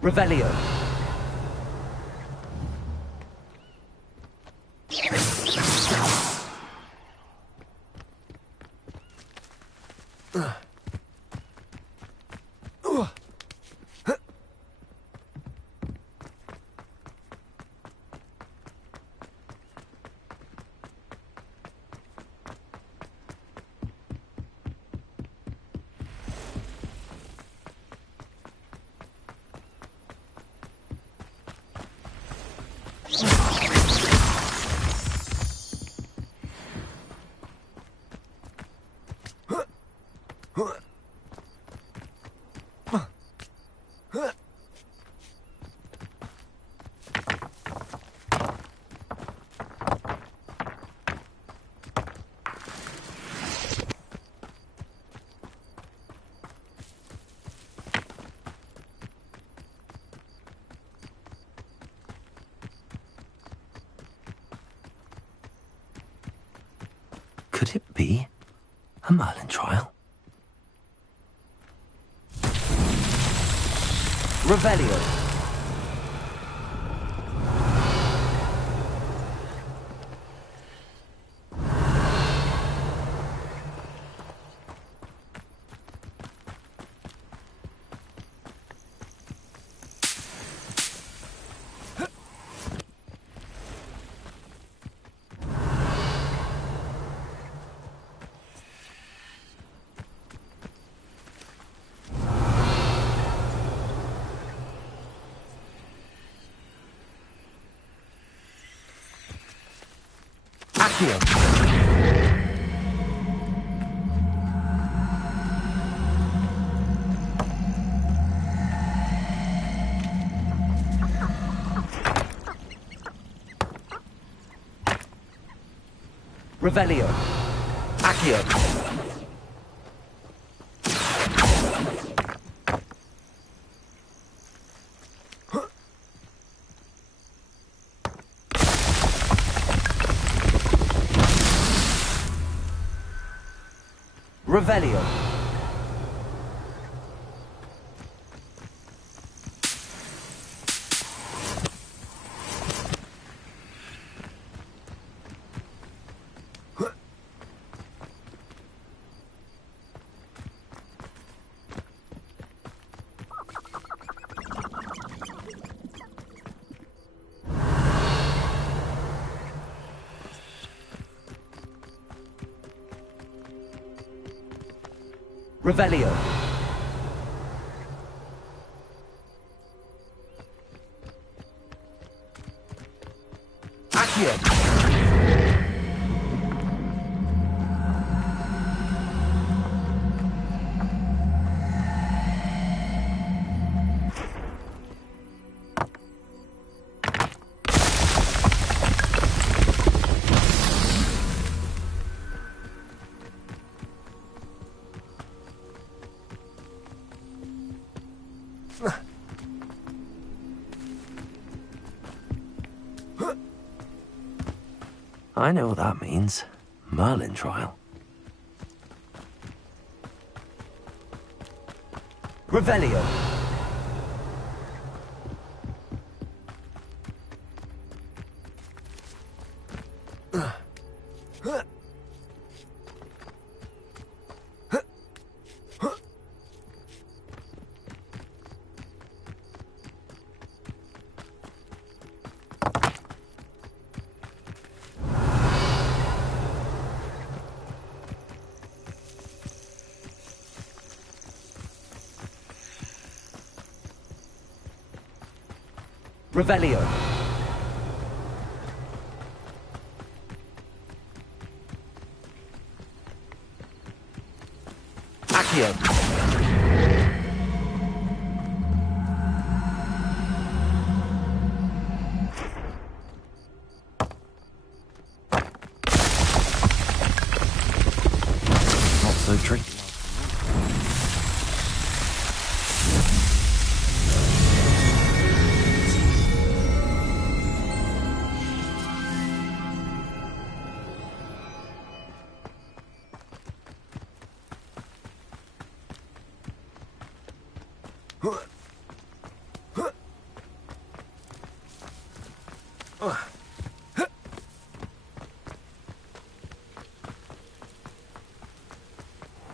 Revelio. Could it be a Merlin trial? Revelio. Accio. Revelio. Accio. Revelio. Revelio. Accio. I know what that means. Merlin trial. Revelio. Revelio. Accio. Not so tricky.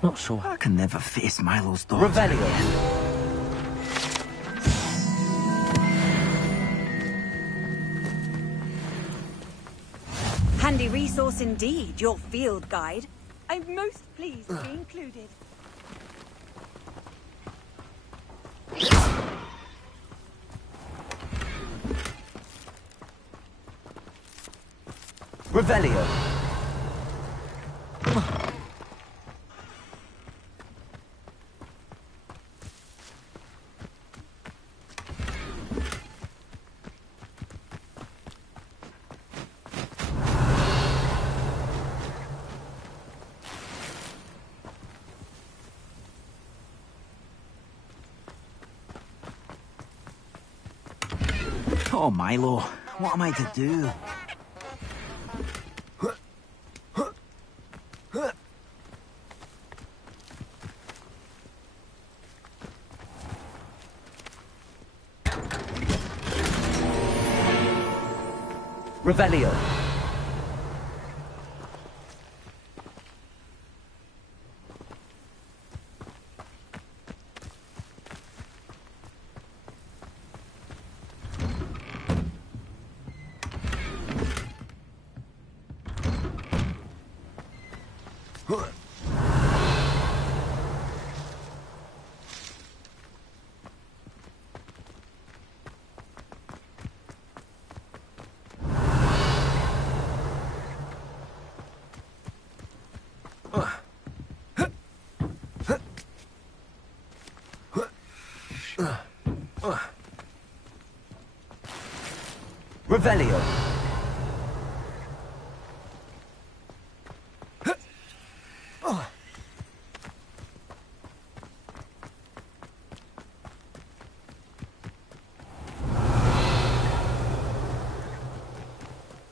Not sure. I can never face Milo's daughter. Revelio. Handy resource indeed, your field guide. I'm most pleased to be included. Revelio. Oh, Milo, what am I to do? Revelio. Revelio.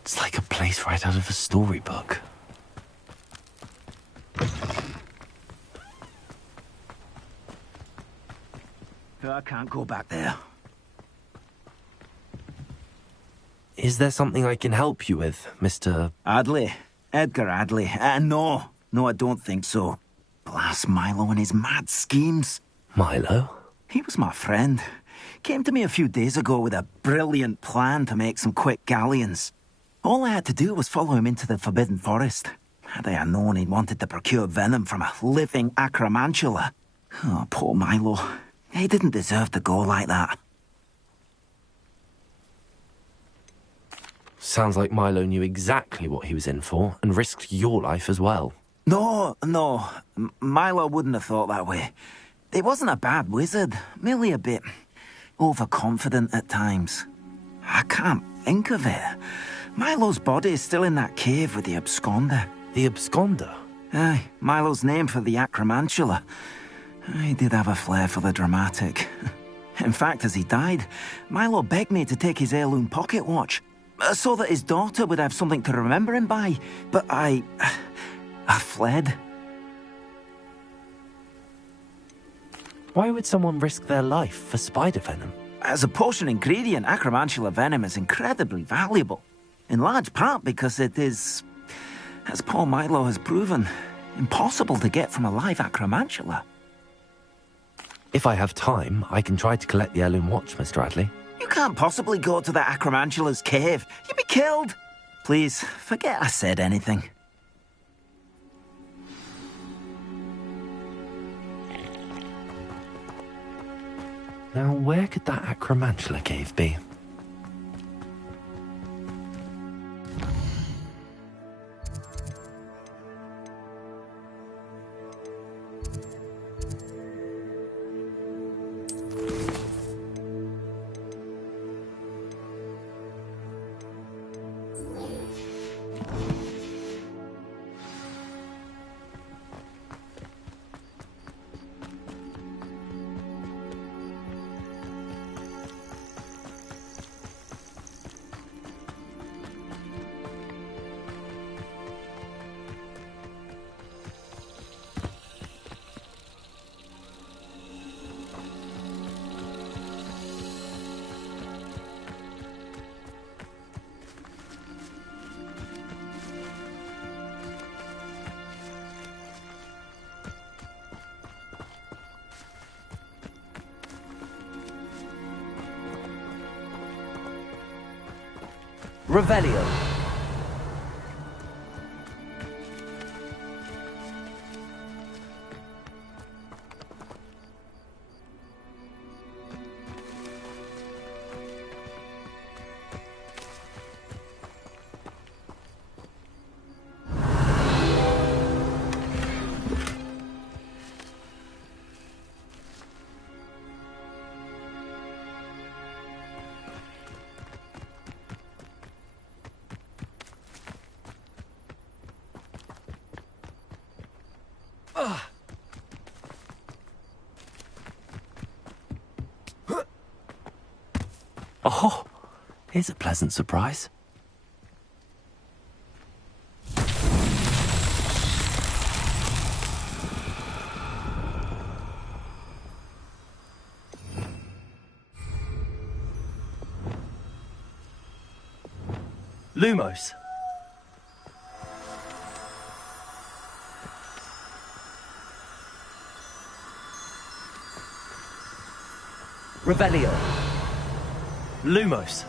It's like a place right out of a storybook. I can't go back there. Is there something I can help you with, Mr. Adley? Edgar Adley? No, I don't think so. Blast Milo and his mad schemes. Milo? He was my friend. Came to me a few days ago with a brilliant plan to make some quick galleons. All I had to do was follow him into the Forbidden Forest. Had I known he'd wanted to procure venom from a living acromantula. Oh, poor Milo. He didn't deserve to go like that. Sounds like Milo knew exactly what he was in for and risked your life as well. No. Milo wouldn't have thought that way. He wasn't a bad wizard, merely a bit overconfident at times. I can't think of it. Milo's body is still in that cave with the absconder. The absconder? Aye, Milo's name for the acromantula. He did have a flair for the dramatic. In fact, as he died, Milo begged me to take his heirloom pocket watch, so that his daughter would have something to remember him by. But I fled. Why would someone risk their life for spider venom? As a potion ingredient, acromantula venom is incredibly valuable. In large part because it is, as poor Milo has proven, impossible to get from a live acromantula. If I have time, I can try to collect the heirloom watch, Mr. Adley. You can't possibly go to the acromantula's cave. You'd be killed. Please, forget I said anything. Now, where could that acromantula cave be? Revelio. Oh, here's a pleasant surprise. Lumos. Revelio. Lumos.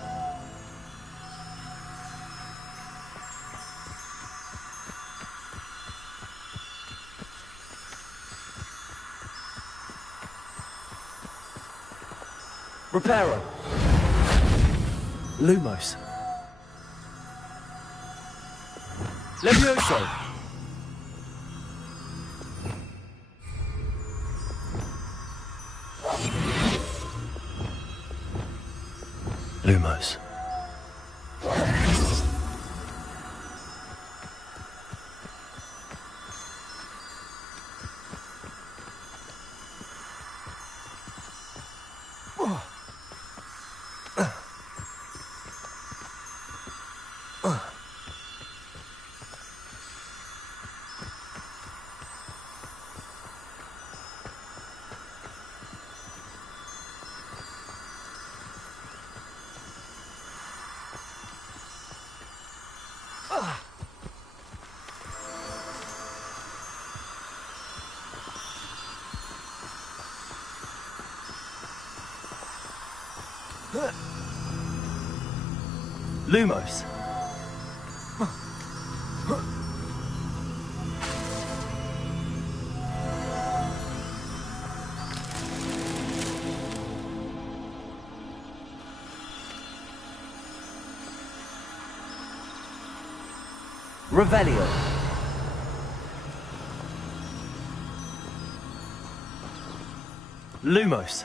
Reparo. Lumos. Levioso. Lumos. Lumos. Revelio. Lumos.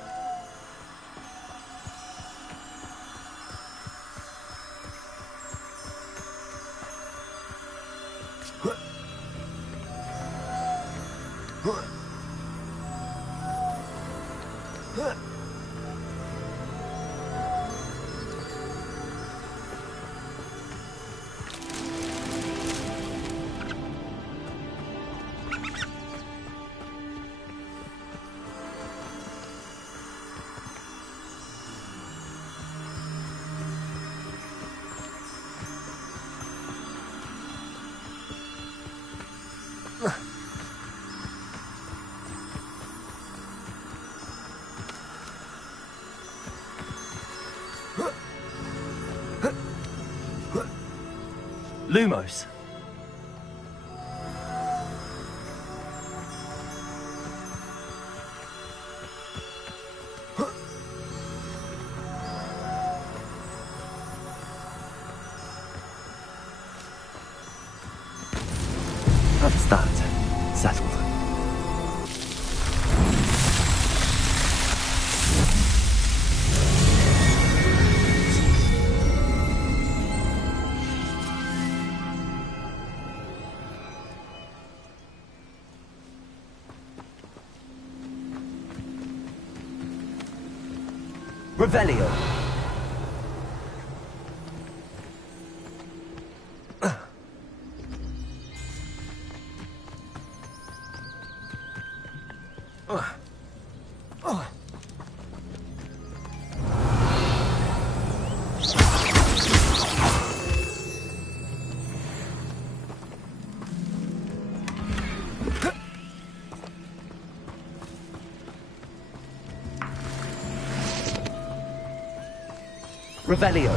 Lumos. That's that. Settled. Revelio. Revelio.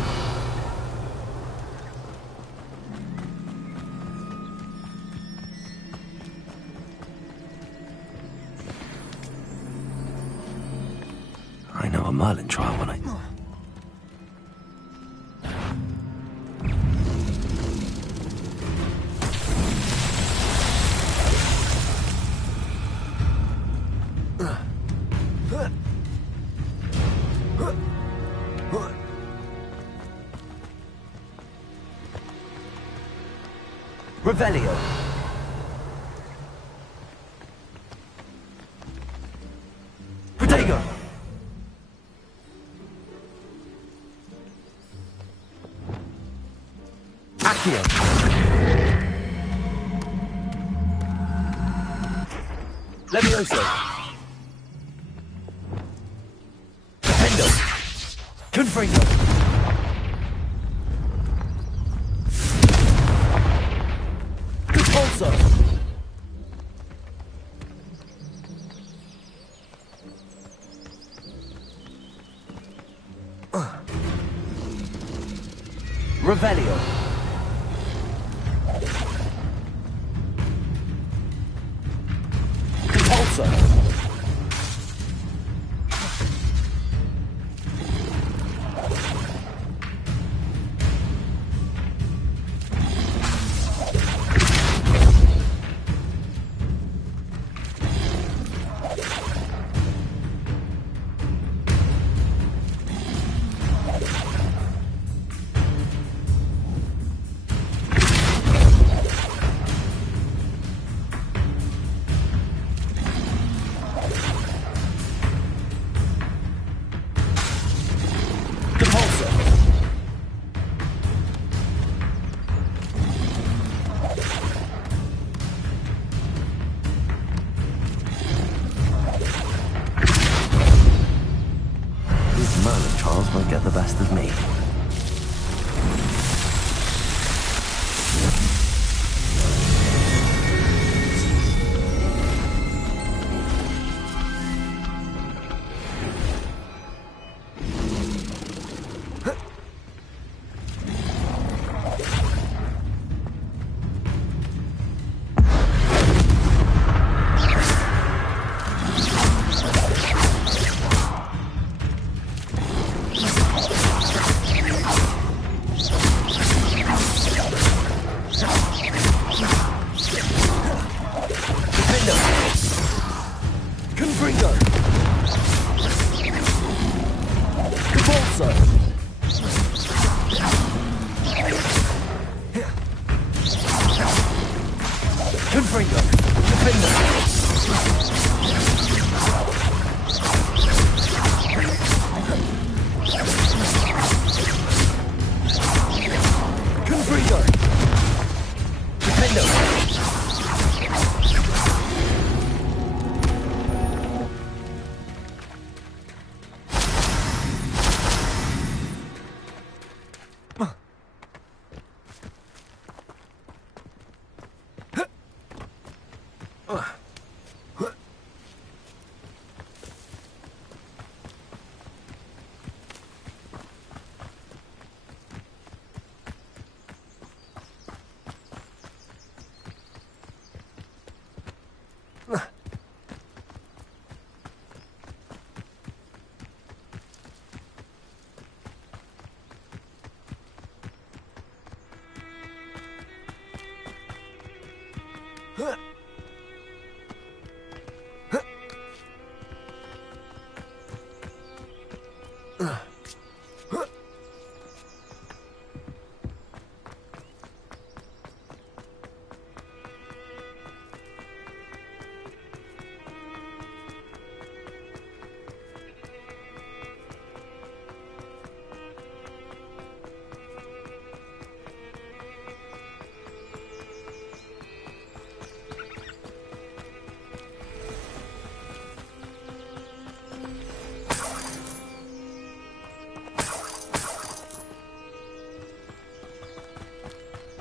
I know a Merlin trial when I... Revelio. Protego. Accio. Levioso. Defendo. Confringo. Also. Revelio. Compulsor.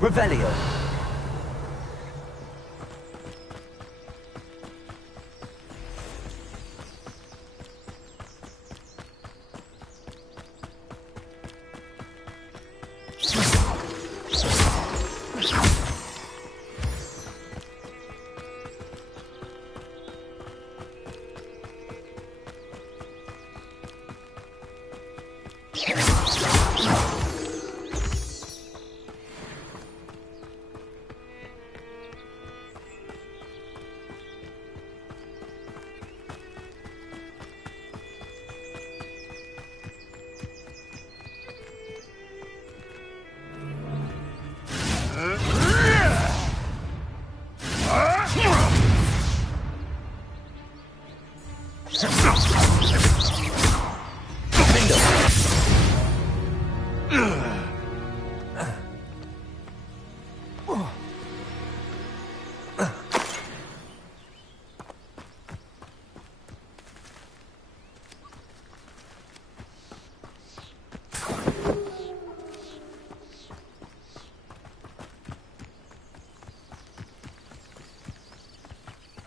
Revelio.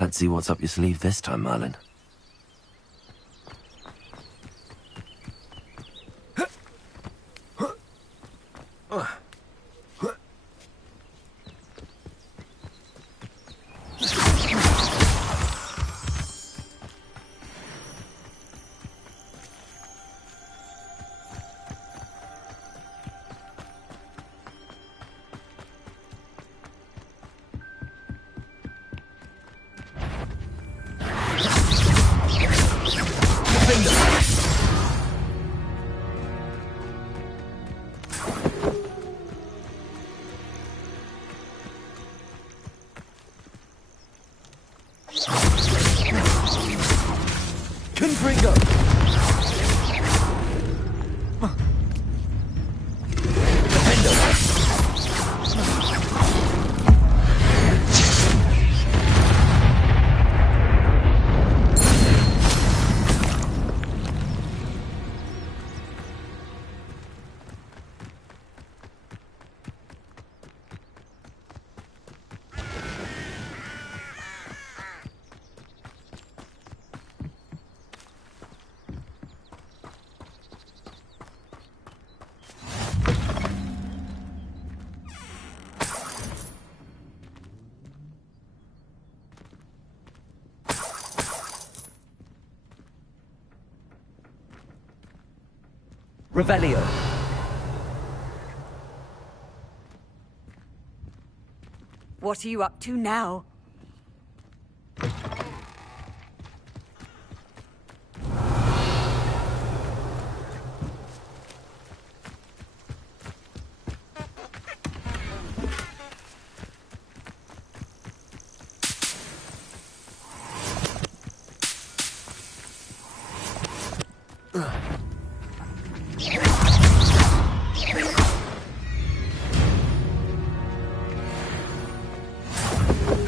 Let's see what's up your sleeve this time, Merlin. Revelio. What are you up to now?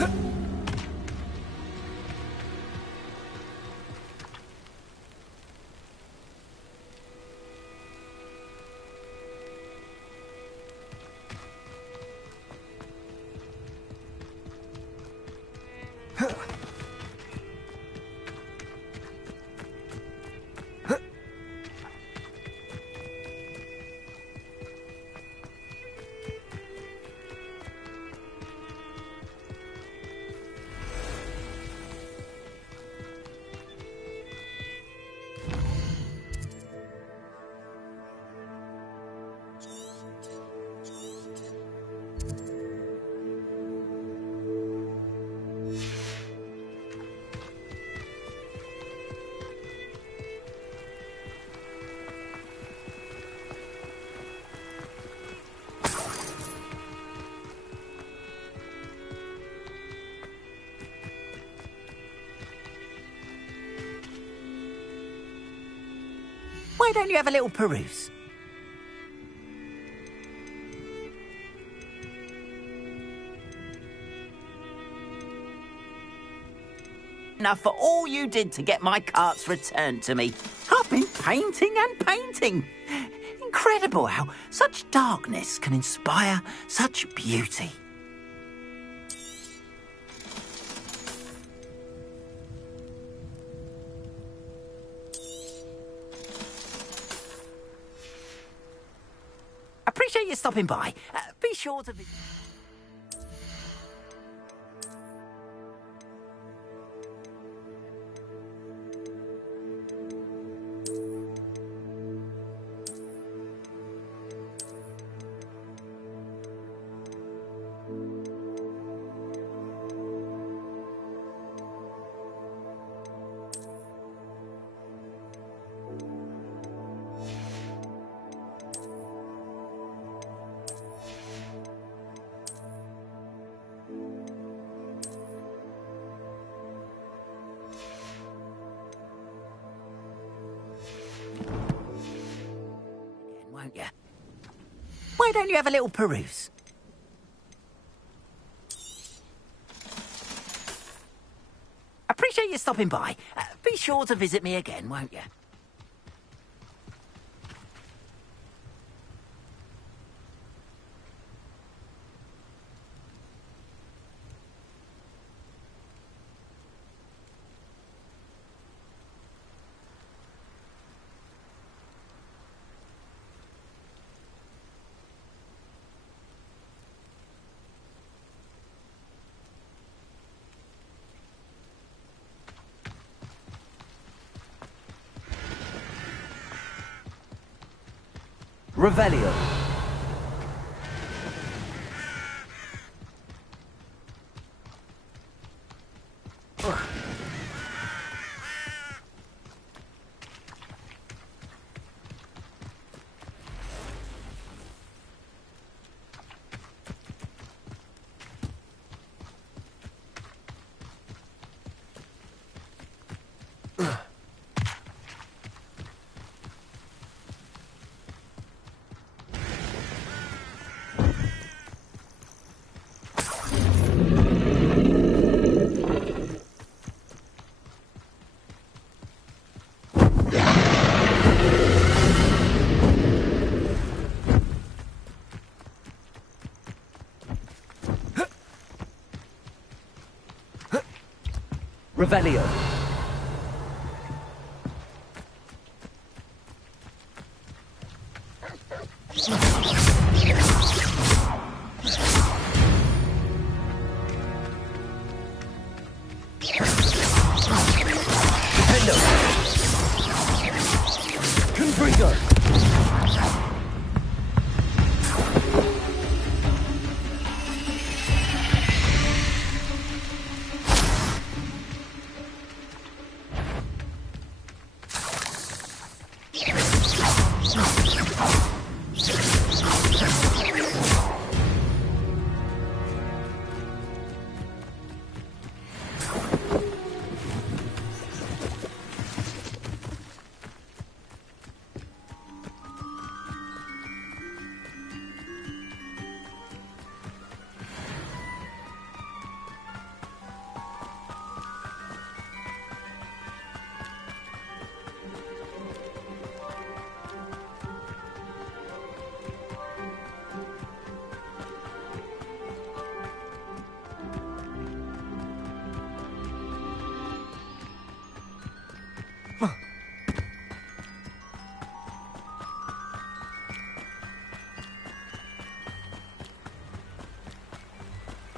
Huh. Why don't you have a little peruse? Enough for all you did to get my carts returned to me. I've been painting and painting. Incredible how such darkness can inspire such beauty. Appreciate you stopping by. Be sure to visit. Won't you? Why don't you have a little peruse? Appreciate you stopping by. Be sure to visit me again, won't you? Revelio. Revelio. Defendo. Confringo.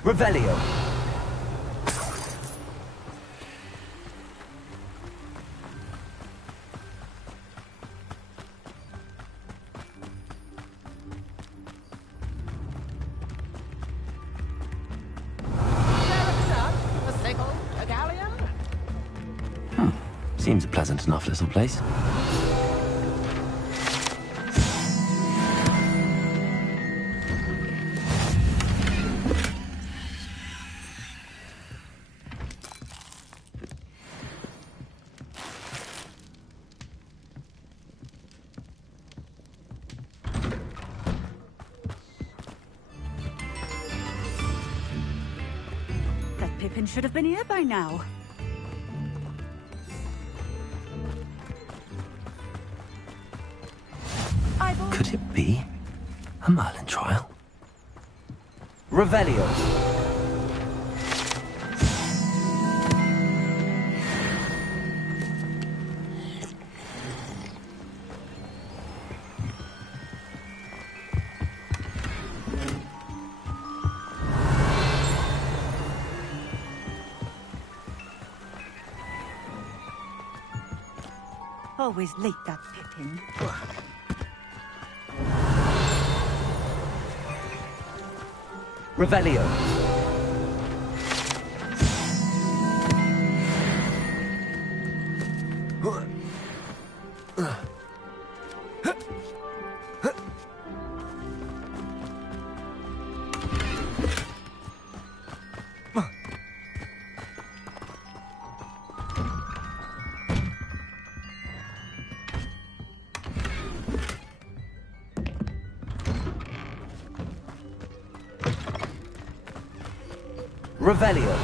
Revelio. Seems a pleasant enough little place. Pippin should have been here by now. Could it be a Merlin trial? Revelio. Always late, that Pippin. Revelio. Revelio.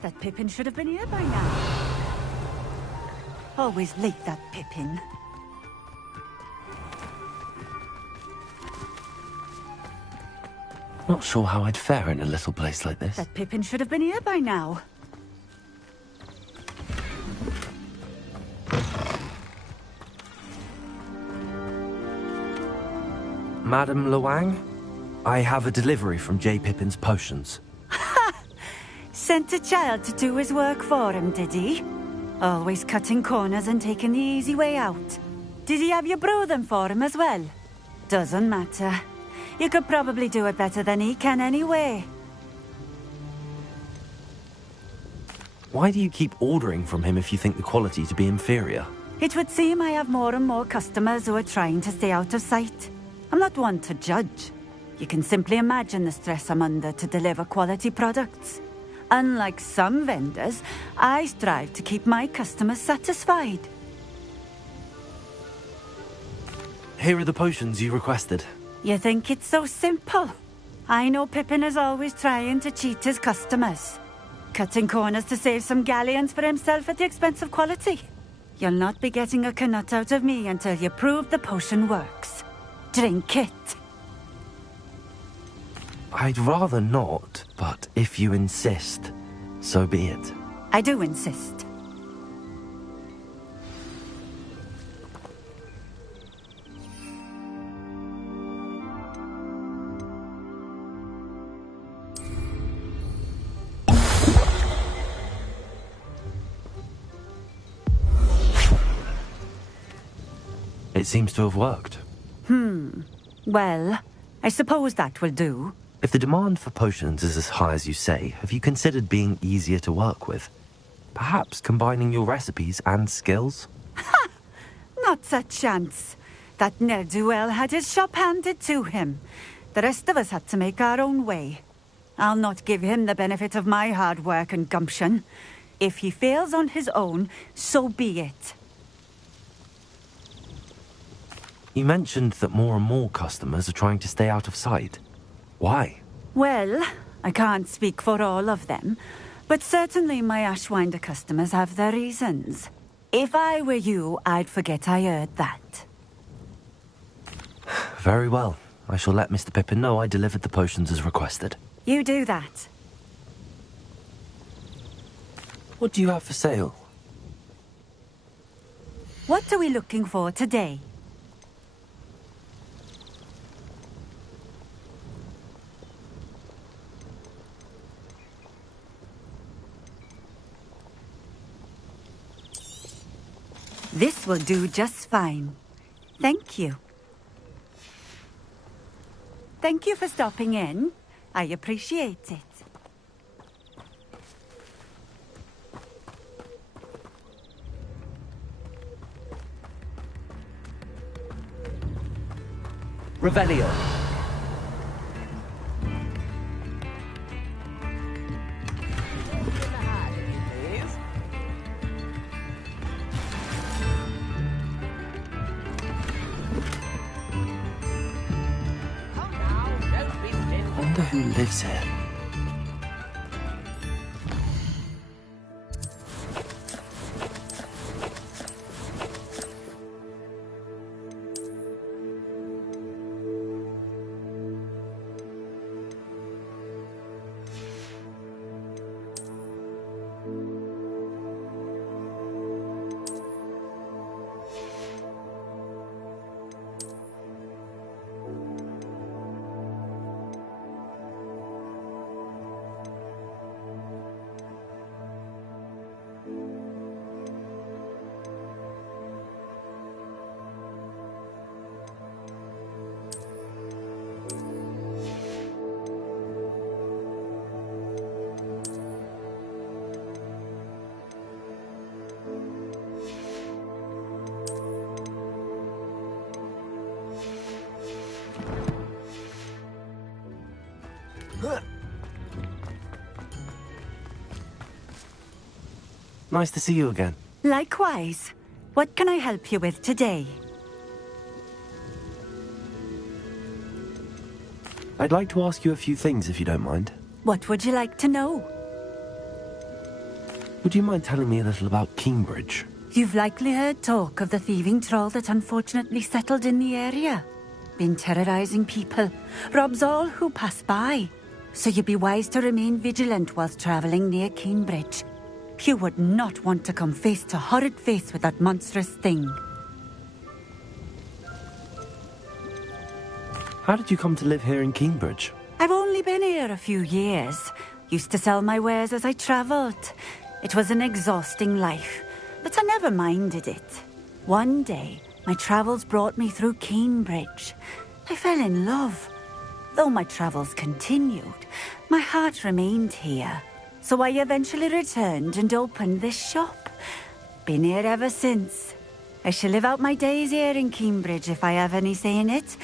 That Pippin should have been here by now. Always late, that Pippin. Not sure how I'd fare in a little place like this. That Pippin should have been here by now. Madame Luang, I have a delivery from J. Pippin's potions. Sent a child to do his work for him, did he? Always cutting corners and taking the easy way out. Did he have you brew them for him as well? Doesn't matter. You could probably do it better than he can anyway. Why do you keep ordering from him if you think the quality to be inferior? It would seem I have more and more customers who are trying to stay out of sight. I'm not one to judge. You can simply imagine the stress I'm under to deliver quality products. Unlike some vendors, I strive to keep my customers satisfied. Here are the potions you requested. You think it's so simple? I know Pippin is always trying to cheat his customers. Cutting corners to save some galleons for himself at the expense of quality. You'll not be getting a canut out of me until you prove the potion works. Drink it. I'd rather not, but if you insist, so be it. I do insist. It seems to have worked. Well, I suppose that will do. If the demand for potions is as high as you say, have you considered being easier to work with? Perhaps combining your recipes and skills? Not a chance. That ne'er-do-well had his shop handed to him. The rest of us had to make our own way. I'll not give him the benefit of my hard work and gumption. If he fails on his own, so be it. You mentioned that more and more customers are trying to stay out of sight. Why? Well, I can't speak for all of them, but certainly my Ashwinder customers have their reasons. If I were you, I'd forget I heard that. Very well. I shall let Mr. Pippin know I delivered the potions as requested. You do that. What do you have for sale? What are we looking for today? This will do just fine. Thank you. Thank you for stopping in. I appreciate it. Revelio. who lives here. Nice to see you again. Likewise. What can I help you with today? I'd like to ask you a few things if you don't mind. What would you like to know? Would you mind telling me a little about Cambridge? You've likely heard talk of the thieving troll that unfortunately settled in the area. Been terrorizing people, robs all who pass by. So you'd be wise to remain vigilant whilst traveling near Cambridge. You would not want to come face to horrid face with that monstrous thing. How did you come to live here in Cambridge? I've only been here a few years. Used to sell my wares as I travelled. It was an exhausting life, but I never minded it. One day, my travels brought me through Cambridge. I fell in love. Though my travels continued, my heart remained here. So I eventually returned and opened this shop. Been here ever since. I shall live out my days here in Cambridge if I have any say in it,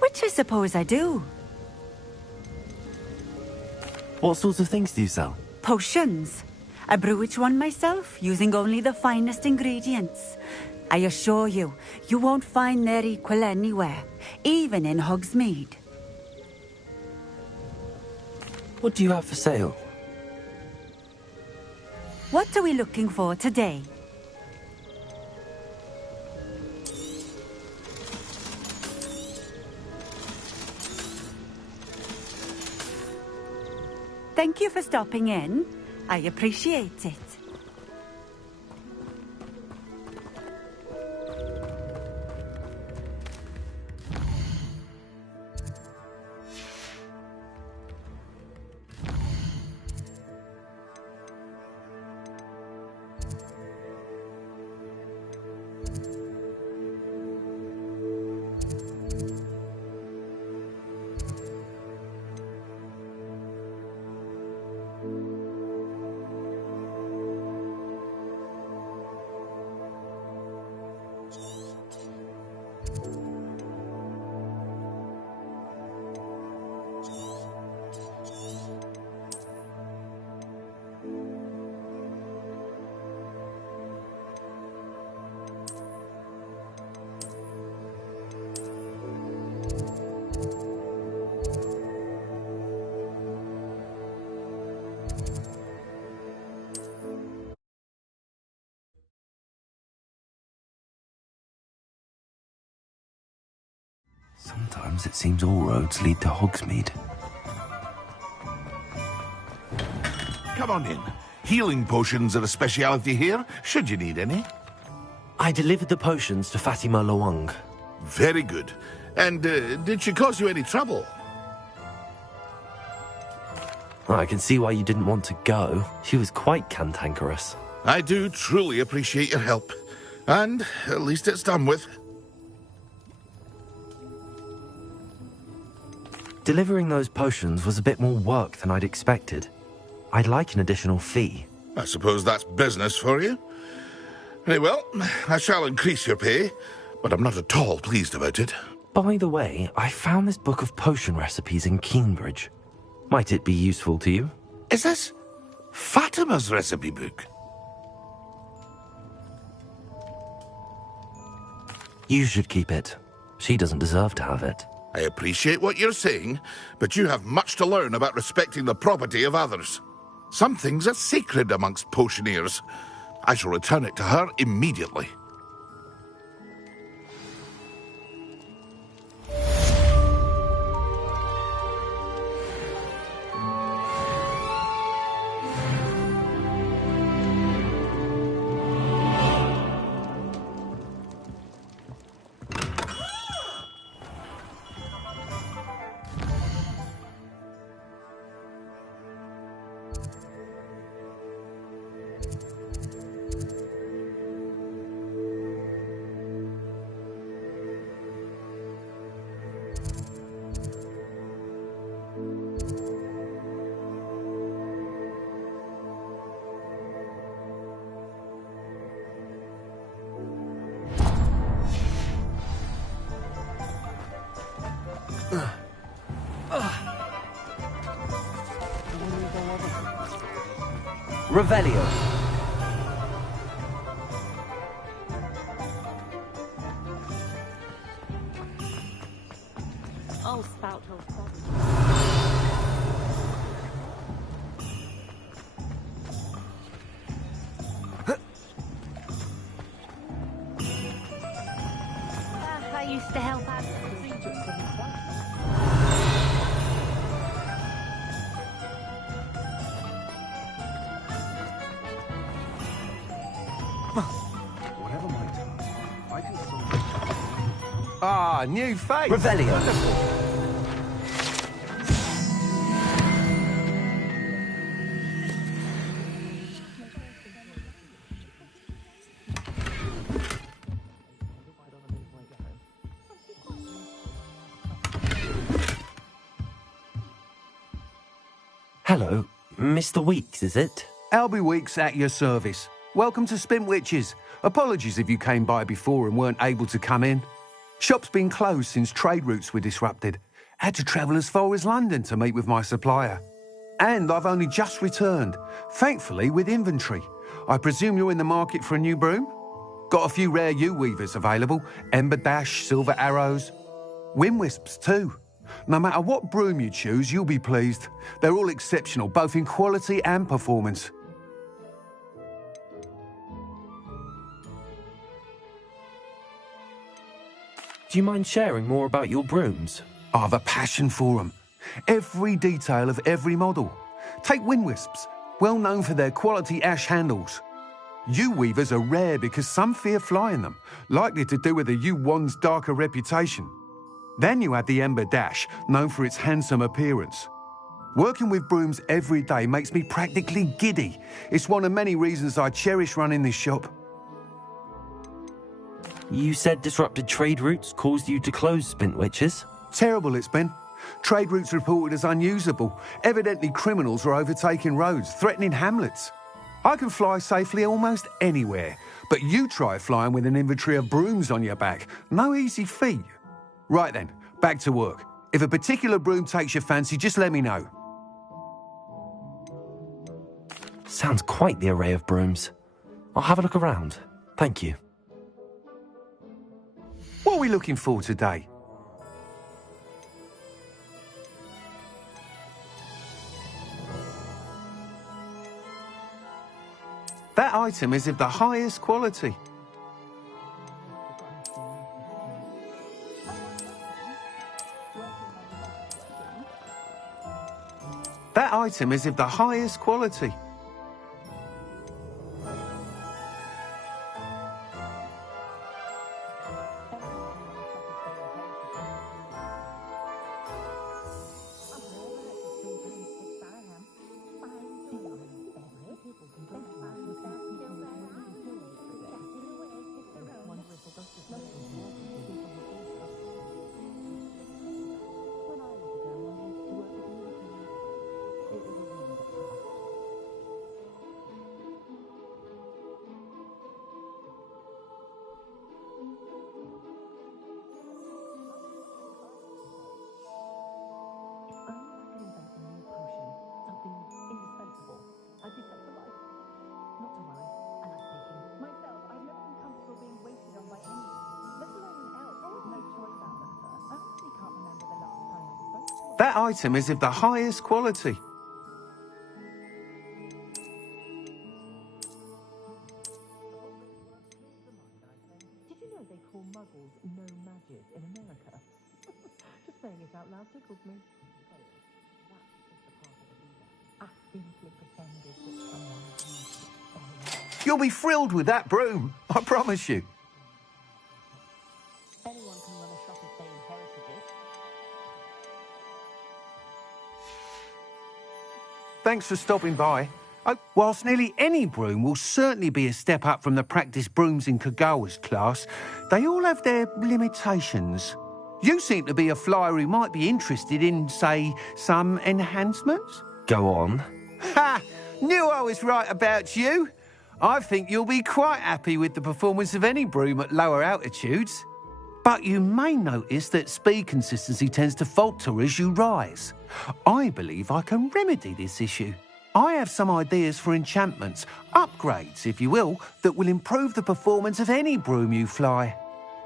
which I suppose I do. What sorts of things do you sell? Potions. I brew each one myself, using only the finest ingredients. I assure you, you won't find their equal anywhere, even in Hogsmeade. What do you have for sale? What are we looking for today? Thank you for stopping in. I appreciate it. Sometimes it seems all roads lead to Hogsmeade. Come on in. Healing potions are a speciality here, should you need any. I delivered the potions to Fatima Lawang. Very good. And did she cause you any trouble? Well, I can see why you didn't want to go. She was quite cantankerous. I do truly appreciate your help. And at least it's done with. Delivering those potions was a bit more work than I'd expected. I'd like an additional fee. I suppose that's business for you. Very well, I shall increase your pay, but I'm not at all pleased about it. By the way, I found this book of potion recipes in Cambridge. Might it be useful to you? Is this Fatima's recipe book? You should keep it. She doesn't deserve to have it. I appreciate what you're saying, but you have much to learn about respecting the property of others. Some things are sacred amongst potioneers. I shall return it to her immediately. Revelio. Oh, spout her problem. I used to help out. Whatever my task, I can solve it. Ah, new face. Revelio. Wonderful. Hello, Mr. Weeks, is it? Albie Weeks at your service. Welcome to Spintwitches. Apologies if you came by before and weren't able to come in. Shop's been closed since trade routes were disrupted. Had to travel as far as London to meet with my supplier. And I've only just returned, thankfully with inventory. I presume you're in the market for a new broom? Got a few rare yew-weavers available. Ember Dash, Silver Arrows. Wind Wisps too. No matter what broom you choose, you'll be pleased. They're all exceptional, both in quality and performance. Do you mind sharing more about your brooms? I have a passion for them. Every detail of every model. Take Wind Wisps, well known for their quality ash handles. Yew-weavers are rare because some fear flying them, likely to do with the yew wand's darker reputation. Then you have the Ember Dash, known for its handsome appearance. Working with brooms every day makes me practically giddy. It's one of many reasons I cherish running this shop. You said disrupted trade routes caused you to close Spintwitches? Terrible it's been. Trade routes reported as unusable. Evidently criminals are overtaking roads, threatening hamlets. I can fly safely almost anywhere, but you try flying with an inventory of brooms on your back. No easy feat. Right then, back to work. If a particular broom takes your fancy, just let me know. Sounds quite the array of brooms. I'll have a look around. Thank you. What are we looking for today? That item is of the highest quality. That item is of the highest quality. That item is of the highest quality. Did you know they call muggles no magic in America? Just saying it out loud tickles me. I simply pretended that someone used it. You'll be thrilled with that broom, I promise you. Anyone can run a shop if they inherited it. Thanks for stopping by. Whilst nearly any broom will certainly be a step up from the practice brooms in Kagawa's class, they all have their limitations. You seem to be a flyer who might be interested in, say, some enhancements? Go on. Ha! Knew I was right about you. I think you'll be quite happy with the performance of any broom at lower altitudes. But you may notice that speed consistency tends to falter as you rise. I believe I can remedy this issue. I have some ideas for enchantments, upgrades, if you will, that will improve the performance of any broom you fly.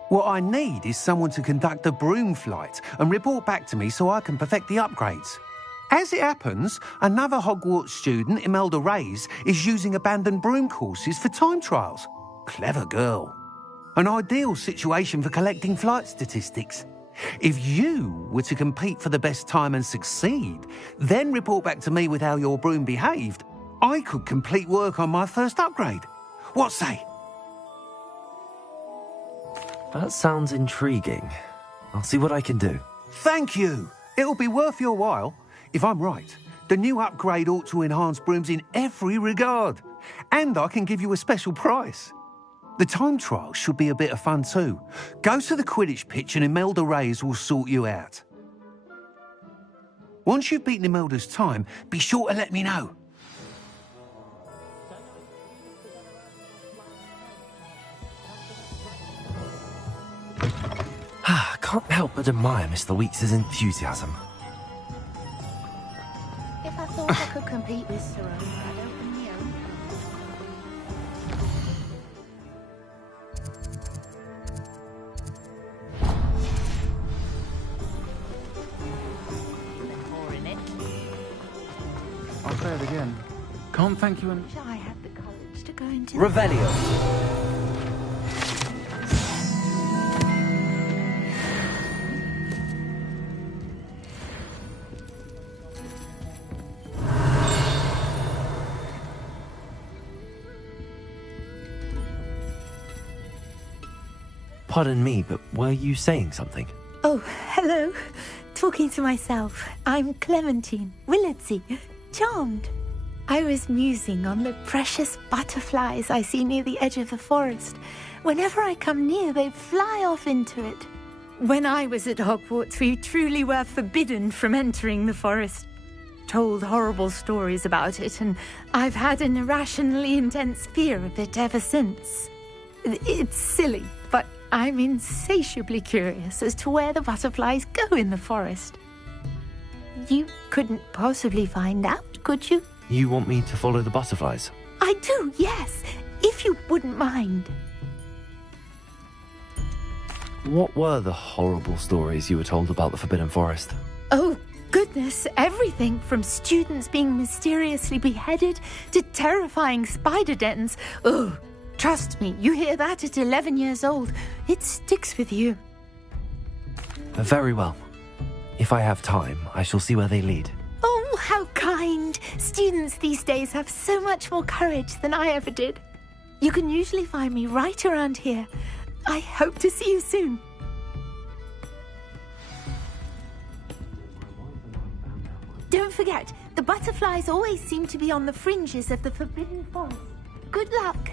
What I need is someone to conduct a broom flight and report back to me so I can perfect the upgrades. As it happens, another Hogwarts student, Imelda Reyes, is using abandoned broom courses for time trials. Clever girl. An ideal situation for collecting flight statistics. If you were to compete for the best time and succeed, then report back to me with how your broom behaved, I could complete work on my first upgrade. What say? That sounds intriguing. I'll see what I can do. Thank you. It'll be worth your while. If I'm right, the new upgrade ought to enhance brooms in every regard. And I can give you a special price. The time trial should be a bit of fun too. Go to the Quidditch pitch and Imelda Reyes will sort you out. Once you've beaten Imelda's time, be sure to let me know. I can't help but admire Mr. Weeks' enthusiasm. If I thought I could compete with Sir Owen, I'd open my own. More in it. I'll say it again. Can't thank you enough. Wish I had the courage to go into Revelio. Pardon me, but were you saying something? Oh, hello. Talking to myself. I'm Clementine Willardsey. Charmed. I was musing on the precious butterflies I see near the edge of the forest. Whenever I come near, they fly off into it. When I was at Hogwarts, we truly were forbidden from entering the forest. Told horrible stories about it, and I've had an irrationally intense fear of it ever since. It's silly, but I'm insatiably curious as to where the butterflies go in the forest. You couldn't possibly find out, could you? You want me to follow the butterflies? I do, yes, if you wouldn't mind. What were the horrible stories you were told about the Forbidden Forest? Oh, goodness, everything from students being mysteriously beheaded to terrifying spider dens. Oh, trust me, you hear that at 11 years old, it sticks with you. Very well. If I have time, I shall see where they lead. Oh, how kind. Students these days have so much more courage than I ever did. You can usually find me right around here. I hope to see you soon. Don't forget, the butterflies always seem to be on the fringes of the Forbidden Forest. Good luck.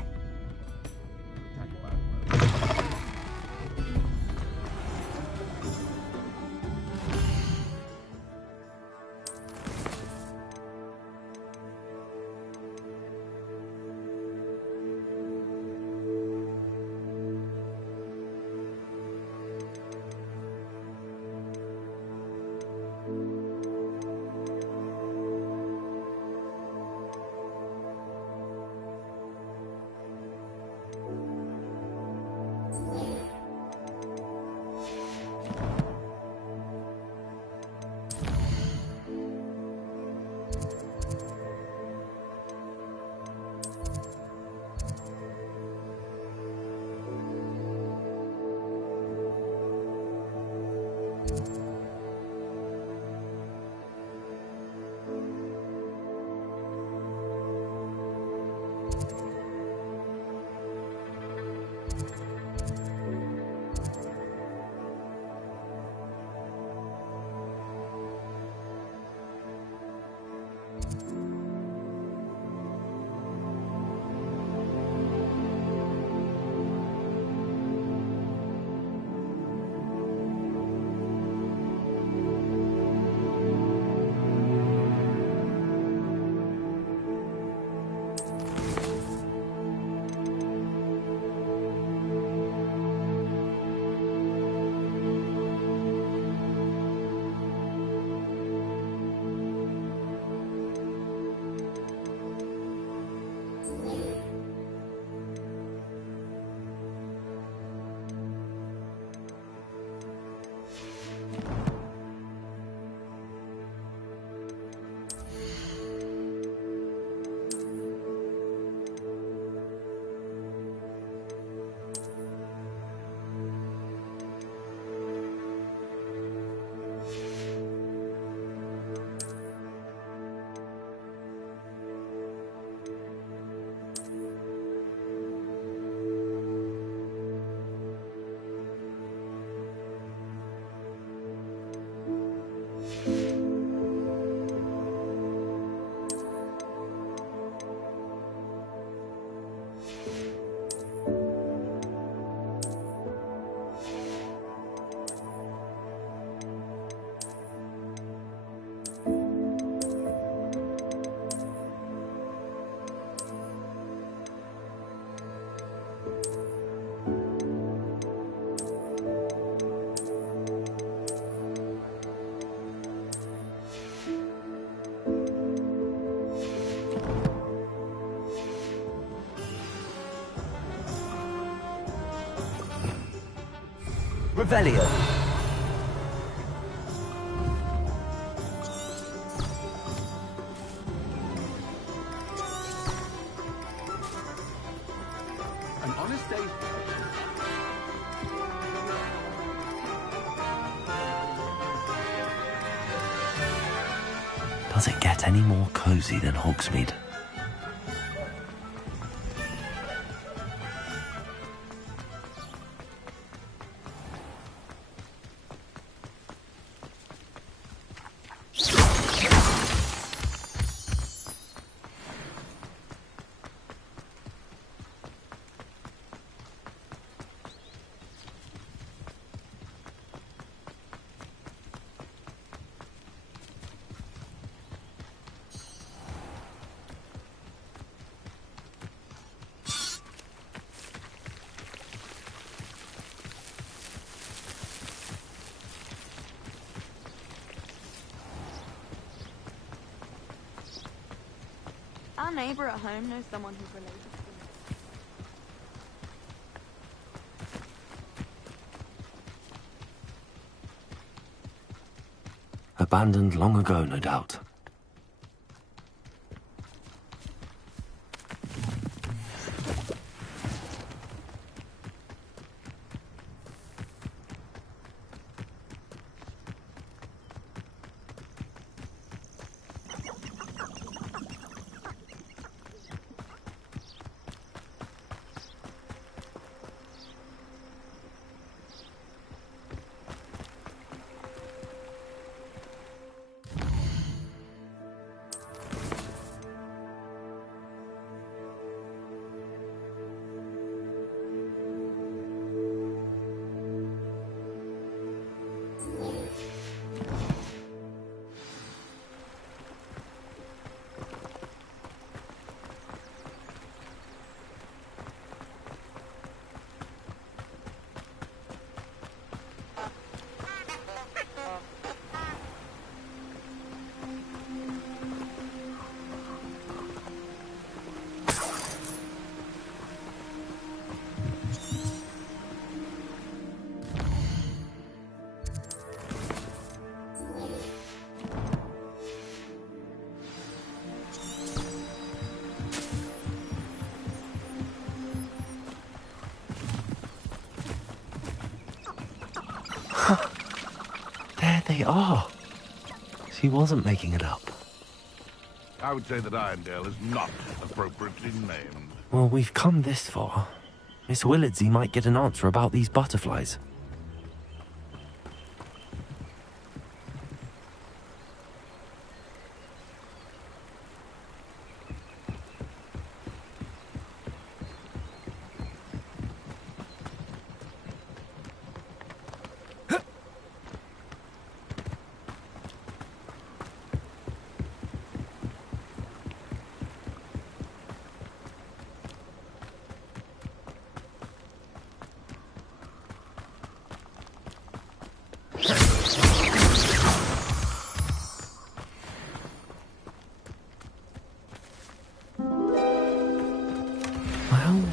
Revelio. An honest day. Does it get any more cozy than Hogsmeade? Our neighbour at home knows someone who's related to me. Abandoned long ago, no doubt. There they are. She wasn't making it up. I would say that Irondale is not appropriately named. Well, we've come this far. Miss Willardsey might get an answer about these butterflies.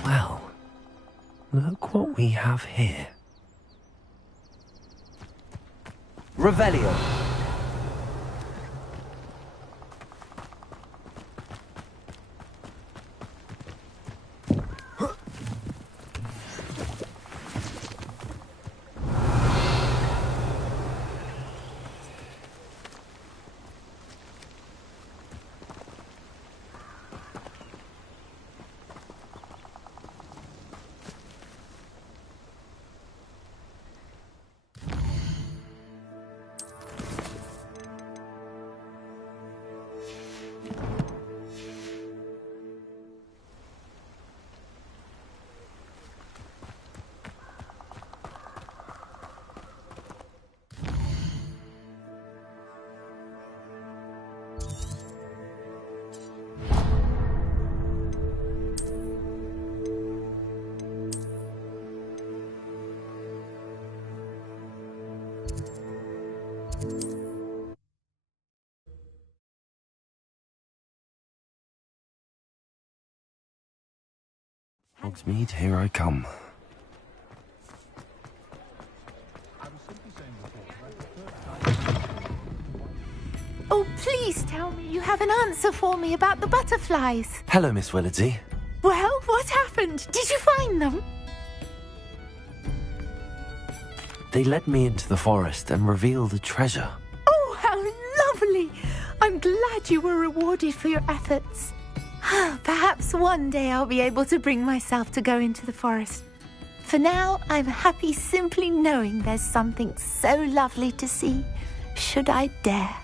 Well. Look what we have here. Revelio. Hogsmeade, here I come. Please tell me you have an answer for me about the butterflies. Hello, Miss Willardsey. Well, what happened? Did you find them? They led me into the forest and revealed a treasure. Oh, how lovely! I'm glad you were rewarded for your efforts. Perhaps one day I'll be able to bring myself to go into the forest. For now, I'm happy simply knowing there's something so lovely to see, should I dare.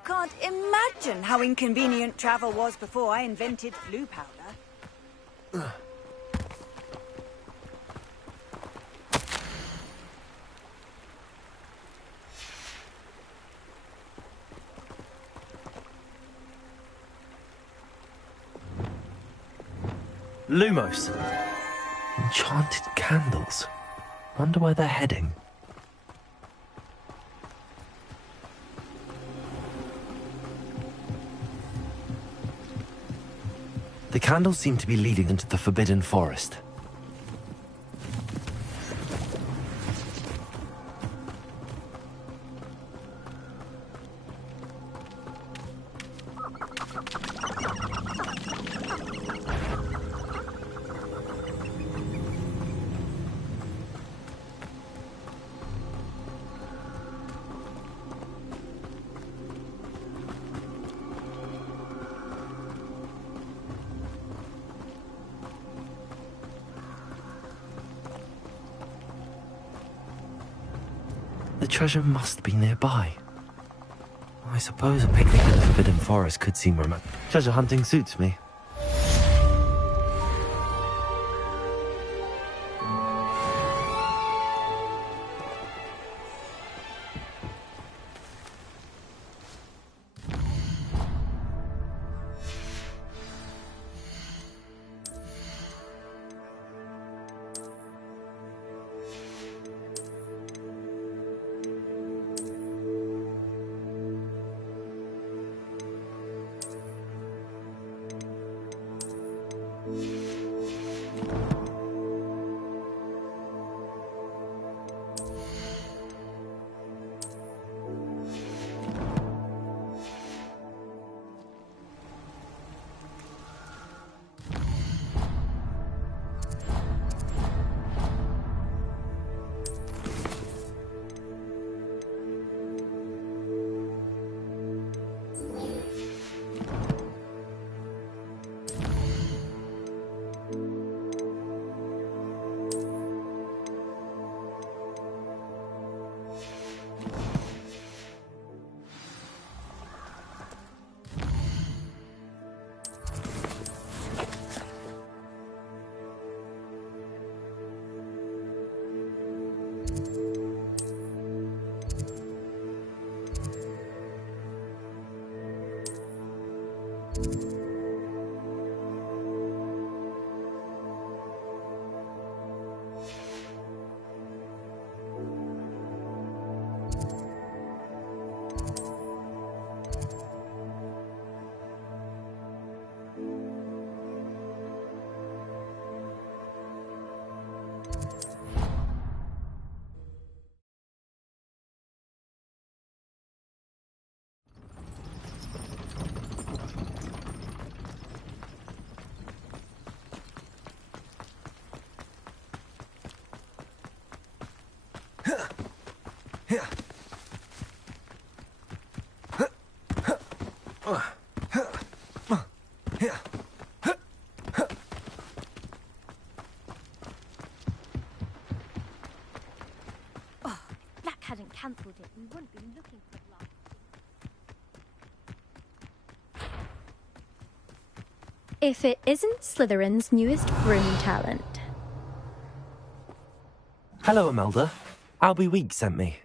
You can't imagine how inconvenient travel was before I invented flu powder. Lumos. Enchanted candles. Wonder where they're heading. The candles seem to be leading into the Forbidden Forest. The treasure must be nearby. I suppose a picnic in the Forbidden Forest could seem romantic. Treasure hunting suits me. Black hadn't cancelled it, we wouldn't be looking for it long. If it isn't Slytherin's newest broom talent. Hello, Imelda. Albie Week sent me.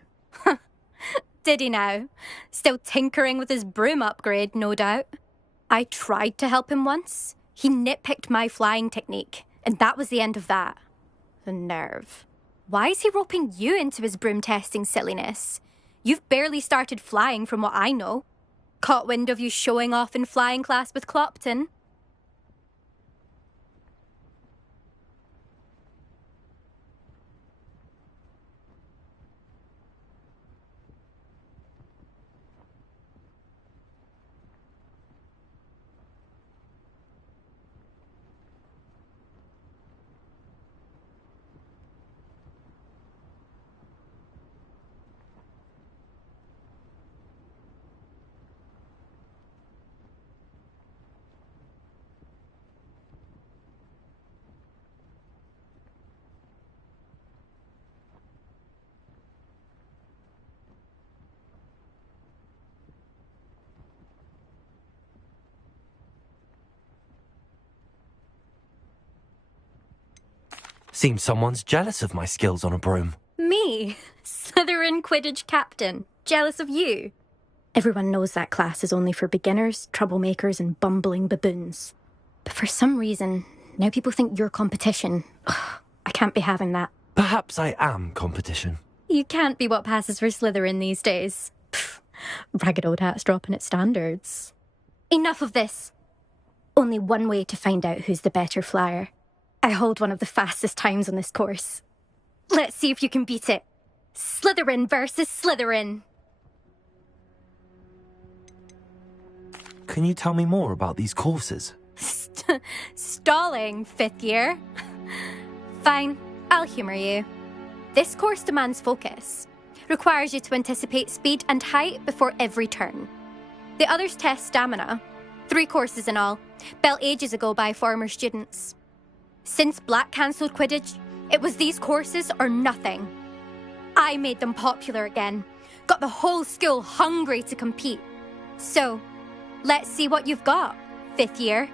Did he now? Still tinkering with his broom upgrade, no doubt. I tried to help him once. He nitpicked my flying technique, and that was the end of that. The nerve. Why is he roping you into his broom testing silliness? You've barely started flying from what I know. Caught wind of you showing off in flying class with Clopton. Seems someone's jealous of my skills on a broom. Me? Slytherin Quidditch captain. Jealous of you? Everyone knows that class is only for beginners, troublemakers, and bumbling baboons. But for some reason, now people think you're competition. Ugh, I can't be having that. Perhaps I am competition. You can't be what passes for Slytherin these days. Pfft, ragged old hat's dropping its standards. Enough of this. Only one way to find out who's the better flyer. I hold one of the fastest times on this course. Let's see if you can beat it. Slytherin versus Slytherin. Can you tell me more about these courses? Stalling, 5th year. Fine, I'll humour you. This course demands focus. Requires you to anticipate speed and height before every turn. The others test stamina. 3 courses in all, built ages ago by former students. Since Black cancelled Quidditch, it was these courses or nothing. I made them popular again. Got the whole school hungry to compete. So, let's see what you've got, 5th year.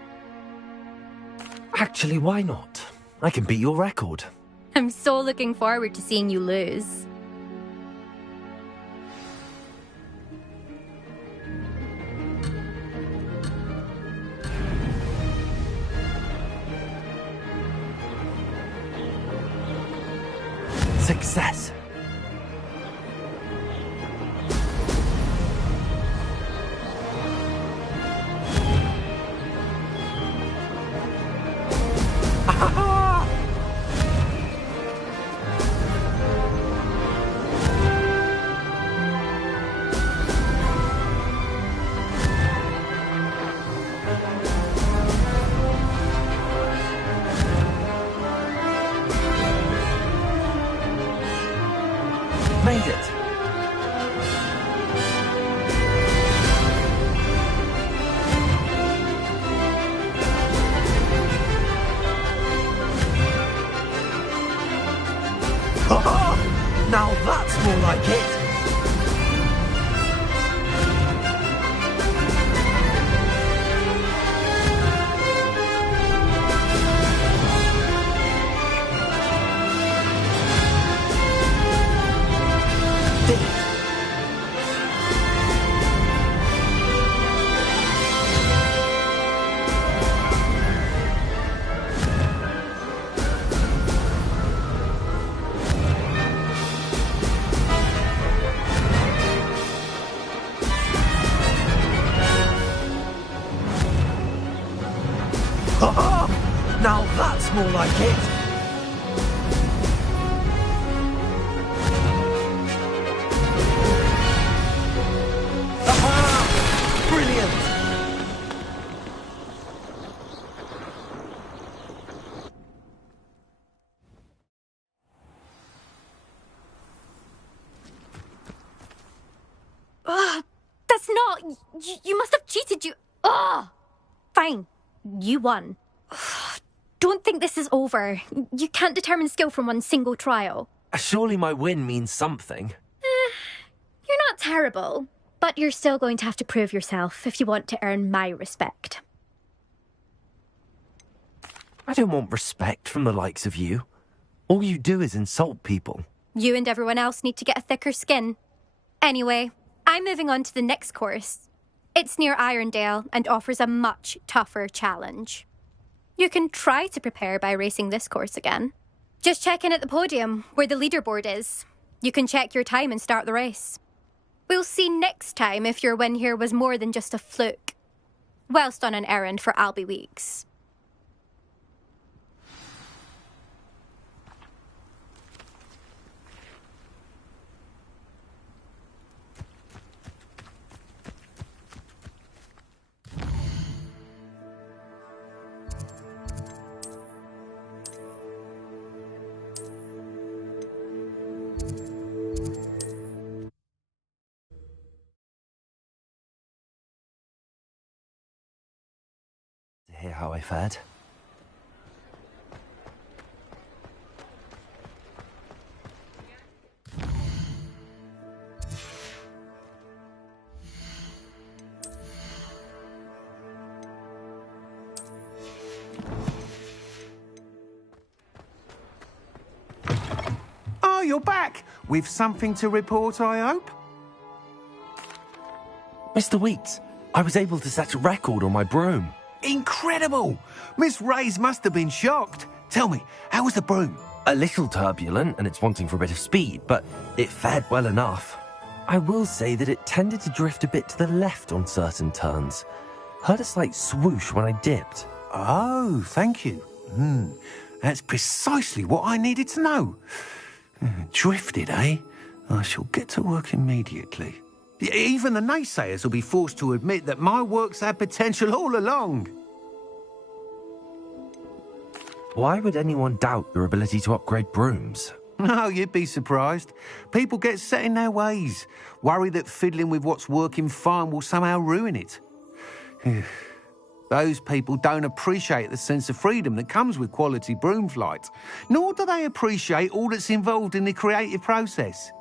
Actually, why not? I can beat your record. I'm so looking forward to seeing you lose. Success. Made it. Now that's more like it. Now that's more like it. Aha! Brilliant! That's not... You must have cheated, you... Fine. You won. Don't think this is over. You can't determine skill from one single trial. Surely my win means something. You're not terrible, but you're still going to have to prove yourself if you want to earn my respect. I don't want respect from the likes of you. All you do is insult people. You and everyone else need to get a thicker skin. Anyway, I'm moving on to the next course. It's near Irondale and offers a much tougher challenge. You can try to prepare by racing this course again. Just check in at the podium, where the leaderboard is. You can check your time and start the race. We'll see next time if your win here was more than just a fluke. Whilst on an errand for Albie Weeks. Hear how I fared? you're back. With something to report, I hope? Mr. Weeks, I was able to set a record on my broom. Incredible! Miss Reyes must have been shocked. Tell me, how was the broom? A little turbulent and it's wanting for a bit of speed, but it fared well enough. I will say that it tended to drift a bit to the left on certain turns. Heard a slight swoosh when I dipped. Oh, thank you. That's precisely what I needed to know. Drifted, eh? I shall get to work immediately. Even the naysayers will be forced to admit that my work's had potential all along. Why would anyone doubt your ability to upgrade brooms? No, you'd be surprised. People get set in their ways, worry that fiddling with what's working fine will somehow ruin it. Those people don't appreciate the sense of freedom that comes with quality broom flight, nor do they appreciate all that's involved in the creative process.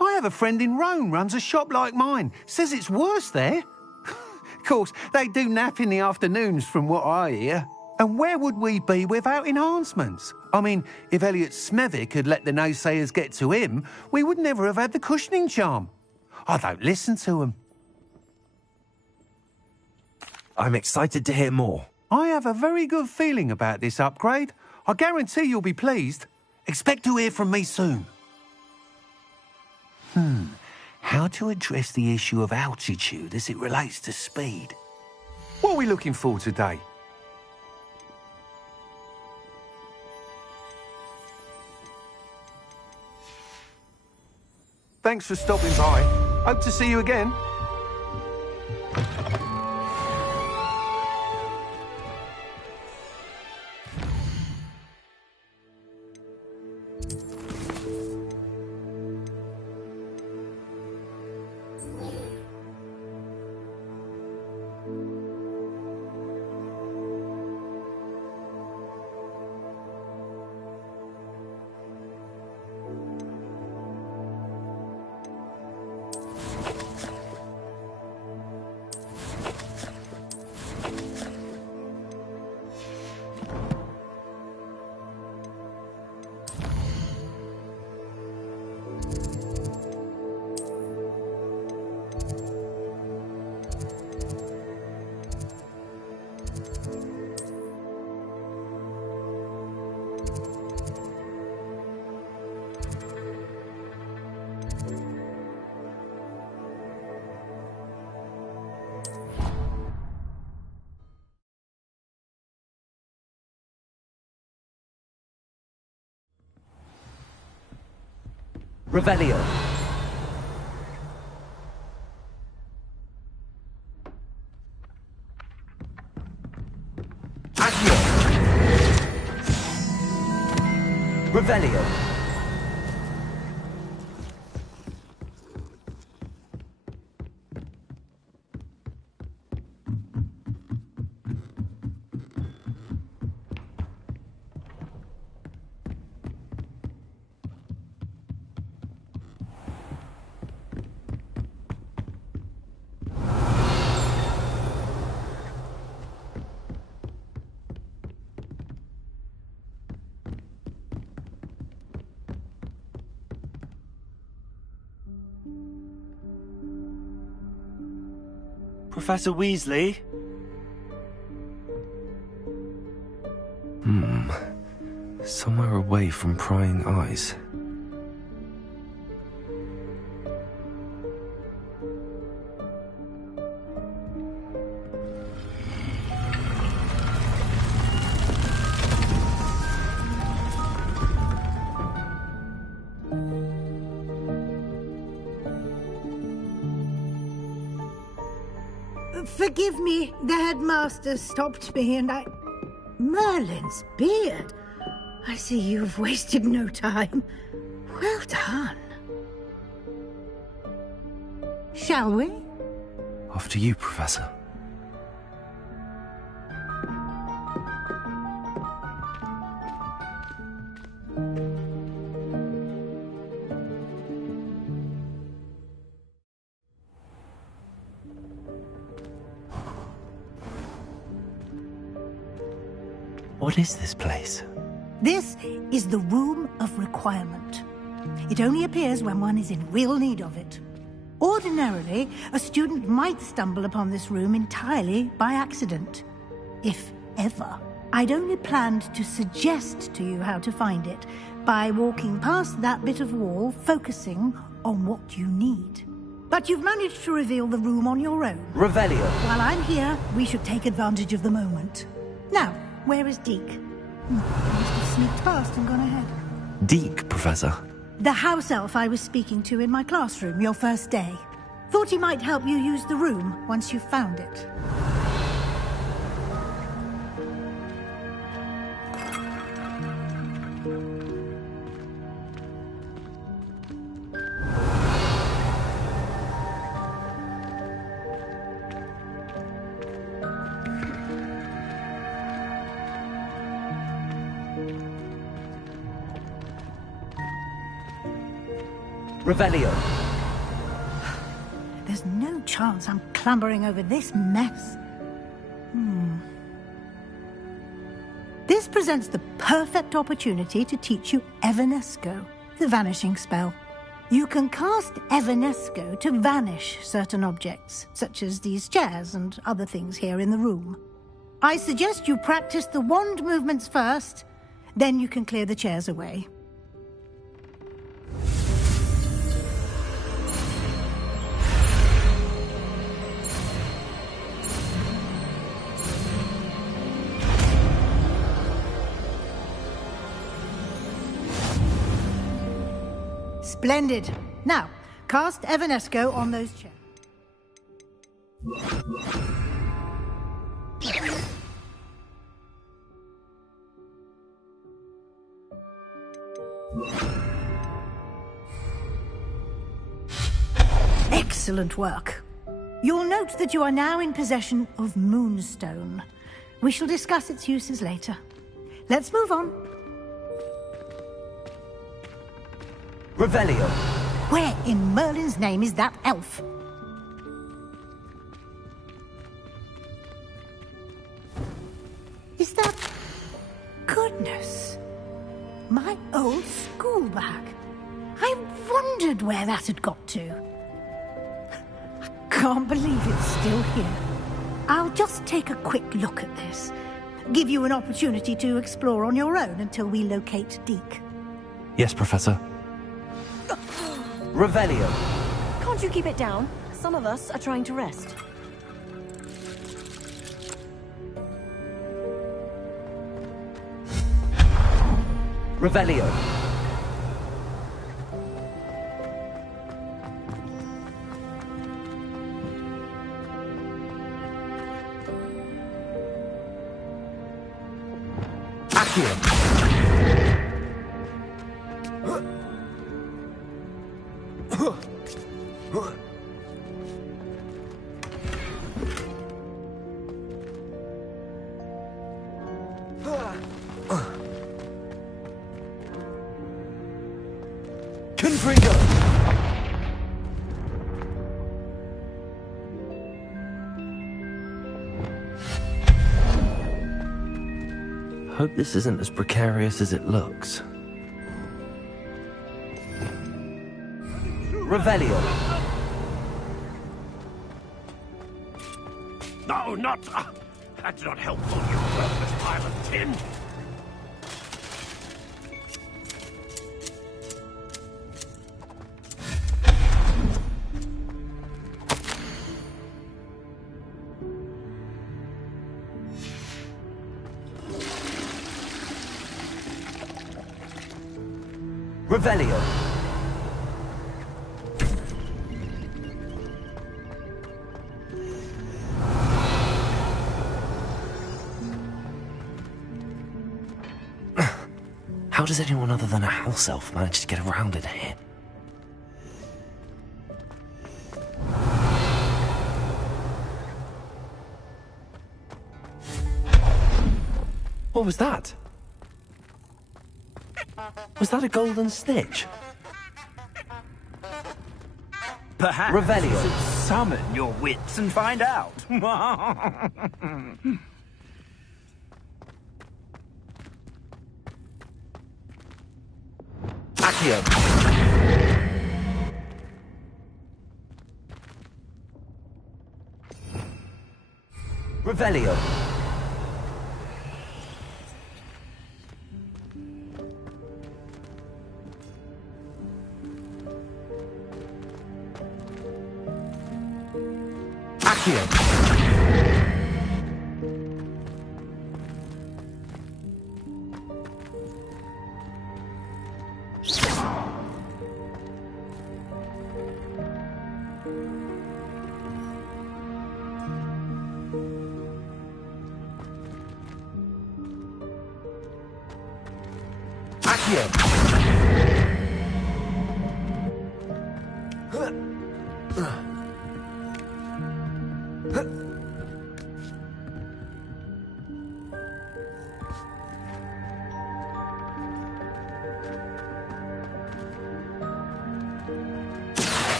I have a friend in Rome runs a shop like mine, says it's worse there. Of course, they do nap in the afternoons from what I hear. And where would we be without enhancements? I mean, if Elliot Smethwick had let the naysayers get to him, we would never have had the cushioning charm. I don't listen to them. I'm excited to hear more. I have a very good feeling about this upgrade. I guarantee you'll be pleased. Expect to hear from me soon. How to address the issue of altitude as it relates to speed? What are we looking for today? Thanks for stopping by. Hope to see you again. Revelio. Accio. Revelio. Professor Weasley? Somewhere away from prying eyes. Forgive me, the headmaster stopped me and I... Merlin's beard. I see you've wasted no time. Well done. Shall we? Off to you, Professor. What is this place? This is the Room of Requirement. It only appears when one is in real need of it. Ordinarily, a student might stumble upon this room entirely by accident. If ever. I'd only planned to suggest to you how to find it by walking past that bit of wall, focusing on what you need. But you've managed to reveal the room on your own. Revelio. While I'm here, we should take advantage of the moment. Now, where is Deke? He must have sneaked past and gone ahead. Deke, Professor. The house elf I was speaking to in my classroom your first day. Thought he might help you use the room once you found it. Revelio. There's no chance I'm clambering over this mess. This presents the perfect opportunity to teach you Evanesco, the vanishing spell. You can cast Evanesco to vanish certain objects, such as these chairs and other things here in the room. I suggest you practice the wand movements first, then you can clear the chairs away. Splendid. Now, cast Evanesco on those chairs. Excellent work. You'll note that you are now in possession of Moonstone. We shall discuss its uses later. Let's move on. Revelio. Where in Merlin's name is that elf? Is that... Goodness. My old school bag. I wondered where that had got to. I can't believe it's still here. I'll just take a quick look at this. Give you an opportunity to explore on your own until we locate Deke. Yes, Professor. Revelio. Can't you keep it down? Some of us are trying to rest. Revelio. Accio. Hope this isn't as precarious as it looks. Revelio. No, not... that's not helpful, you worthless pile of tin. Revelio. How does anyone other than a house elf manage to get around in here? What was that? Was that a golden snitch? Perhaps Revelio. you should summon your wits and find out. Accio. Revelio. Accio.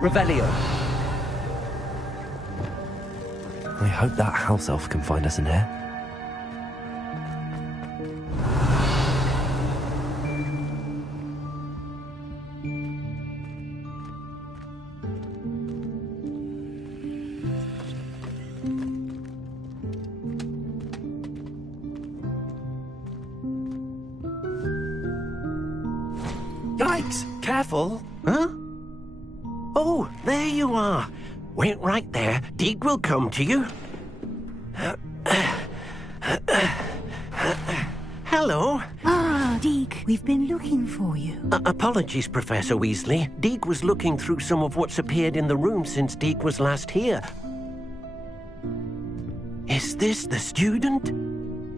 Revelio. I hope that house elf can find us in here. Yikes! Careful! Huh? Oh, there you are. Wait right there. Deek will come to you. Hello. Ah, Deek, we've been looking for you. Apologies, Professor Weasley. Deek was looking through some of what's appeared in the room since Deek was last here. Is this the student?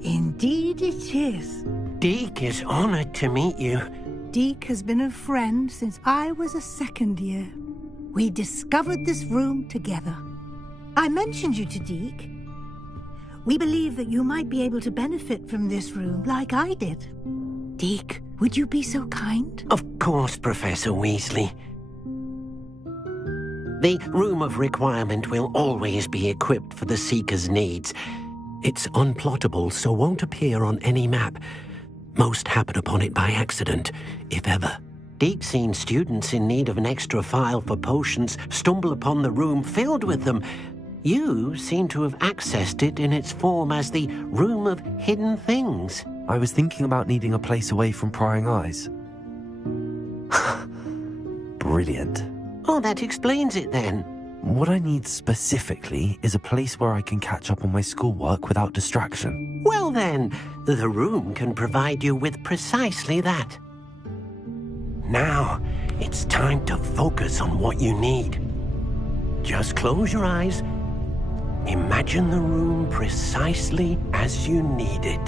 Indeed it is. Deek is honored to meet you. Deek has been a friend since I was a second year. We discovered this room together. I mentioned you to Deek. We believe that you might be able to benefit from this room like I did. Deek, would you be so kind? Of course, Professor Weasley. The Room of Requirement will always be equipped for the Seeker's needs. It's unplottable, so won't appear on any map. Most happen upon it by accident, if ever. Deek's seen students in need of an extra file for potions stumble upon the room filled with them. You seem to have accessed it in its form as the Room of Hidden Things. I was thinking about needing a place away from prying eyes. Brilliant. Oh, that explains it then. What I need specifically is a place where I can catch up on my schoolwork without distraction. Well then, the room can provide you with precisely that. Now, it's time to focus on what you need. Just close your eyes. Imagine the room precisely as you need it.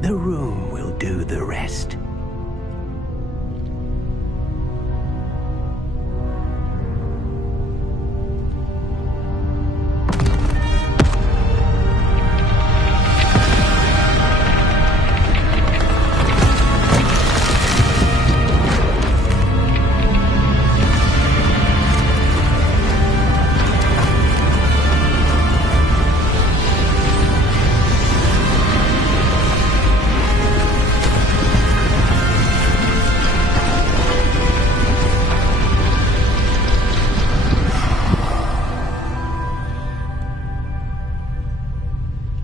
The room will do the rest.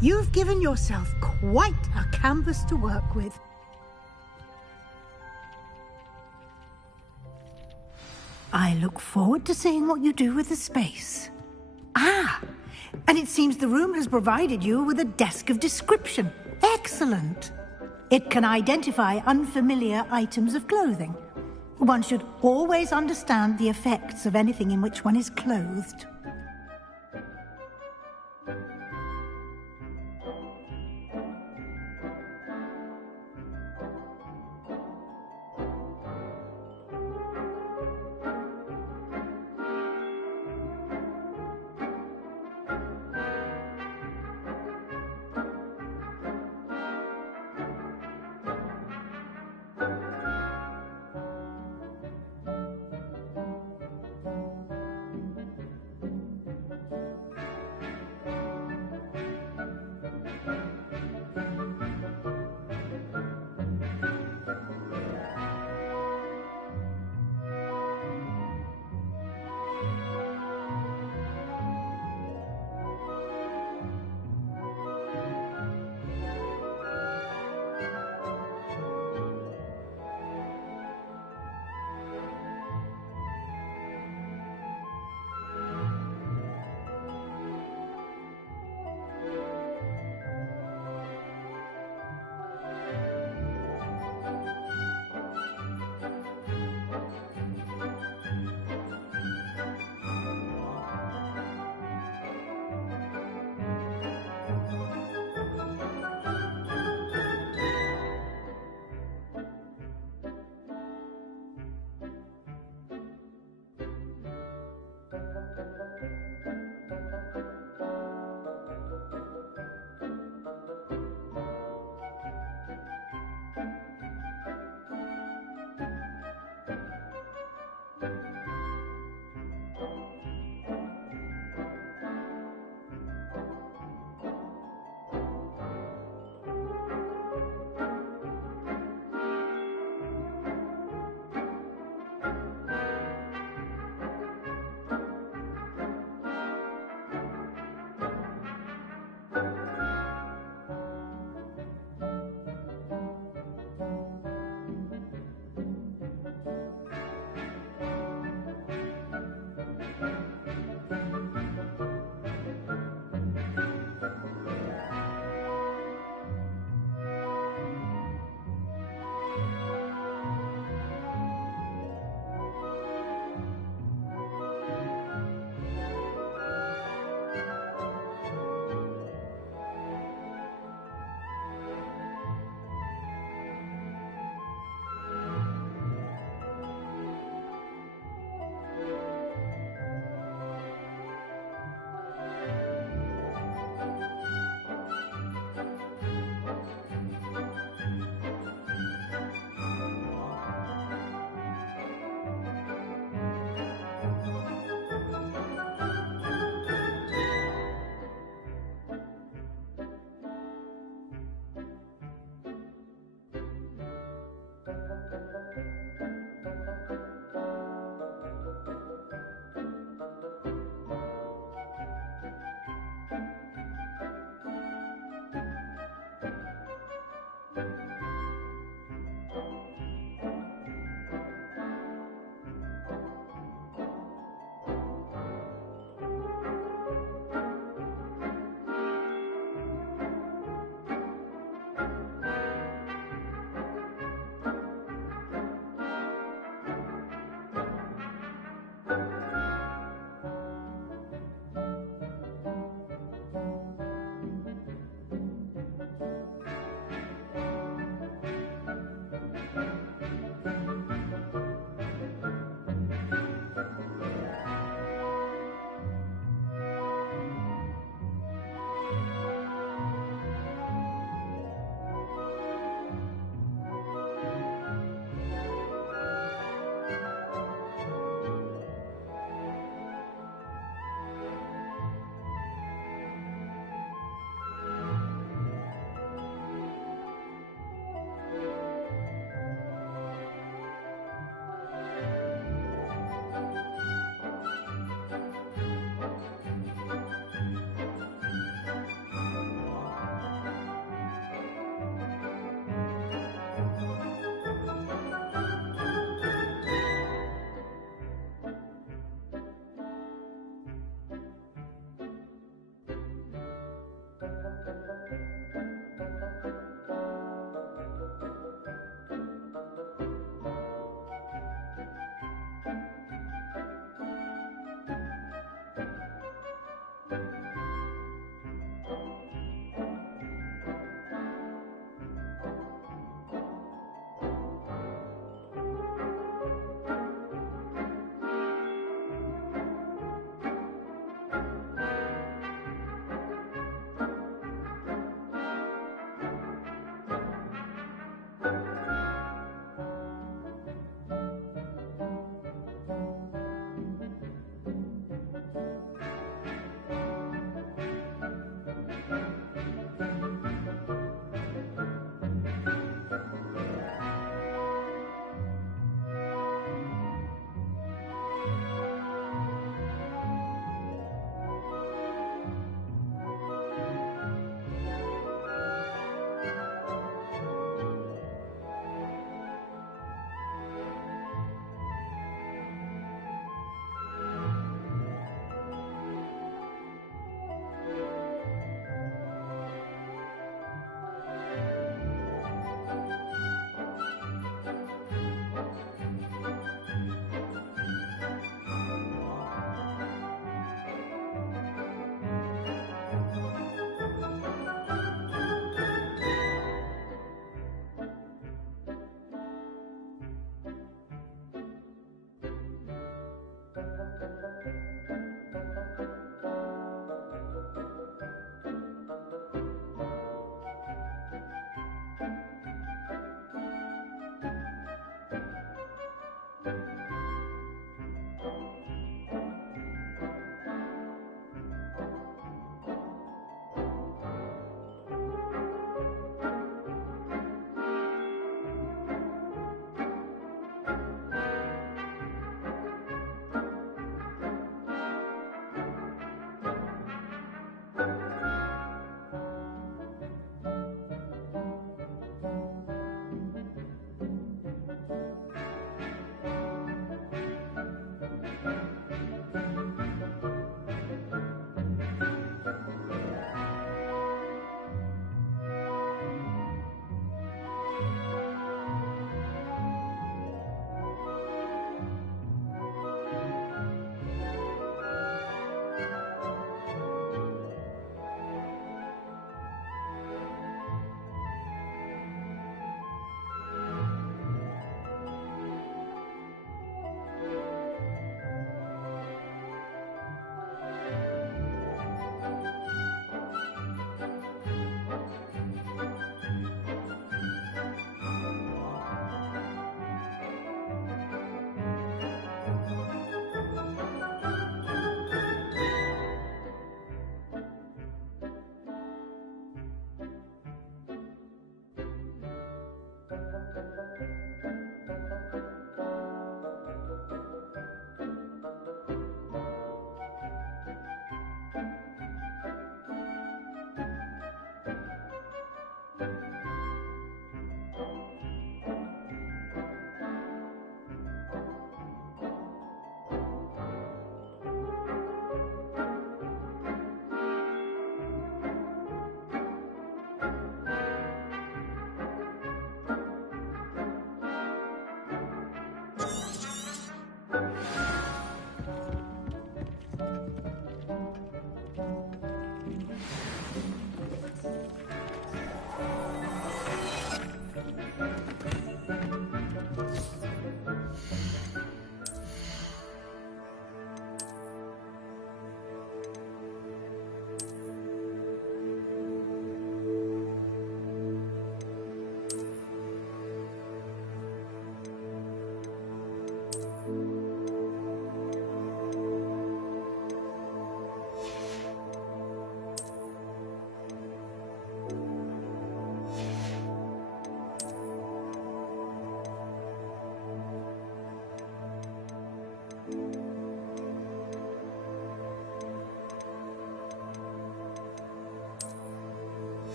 You've given yourself quite a canvas to work with. I look forward to seeing what you do with the space. Ah, and it seems the room has provided you with a desk of description. Excellent. It can identify unfamiliar items of clothing. One should always understand the effects of anything in which one is clothed.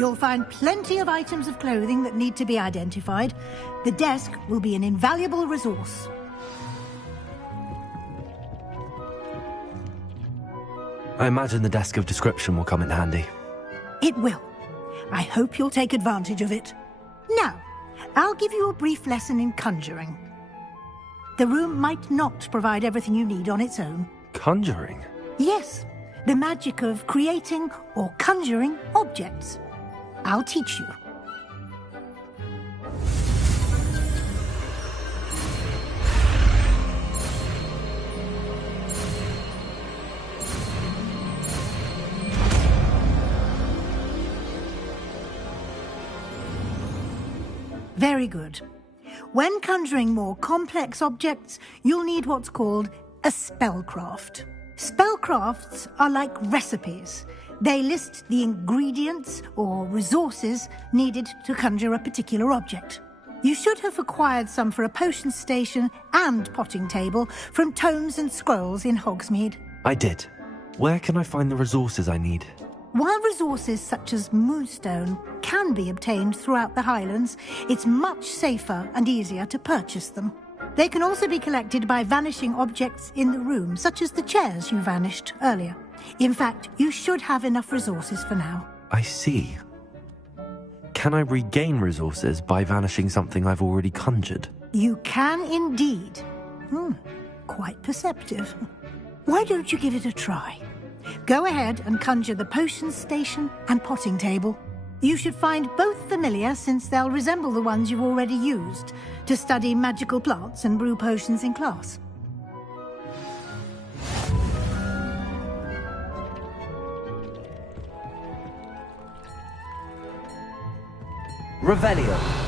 You'll find plenty of items of clothing that need to be identified. The desk will be an invaluable resource. I imagine the desk of description will come in handy. It will. I hope you'll take advantage of it. Now, I'll give you a brief lesson in conjuring. The room might not provide everything you need on its own. Conjuring? Yes, the magic of creating or conjuring objects. I'll teach you. Very good. When conjuring more complex objects, you'll need what's called a spellcraft. Spellcrafts are like recipes. They list the ingredients or resources needed to conjure a particular object. You should have acquired some for a potion station and potting table from tomes and scrolls in Hogsmeade. I did. Where can I find the resources I need? While resources such as moonstone can be obtained throughout the Highlands, it's much safer and easier to purchase them. They can also be collected by vanishing objects in the room, such as the chairs you vanished earlier. In fact, you should have enough resources for now. I see. Can I regain resources by vanishing something I've already conjured? You can indeed. Quite perceptive. Why don't you give it a try? Go ahead and conjure the potion station and potting table. You should find both familiar, since they'll resemble the ones you've already used to study magical plants and brew potions in class. Revelio.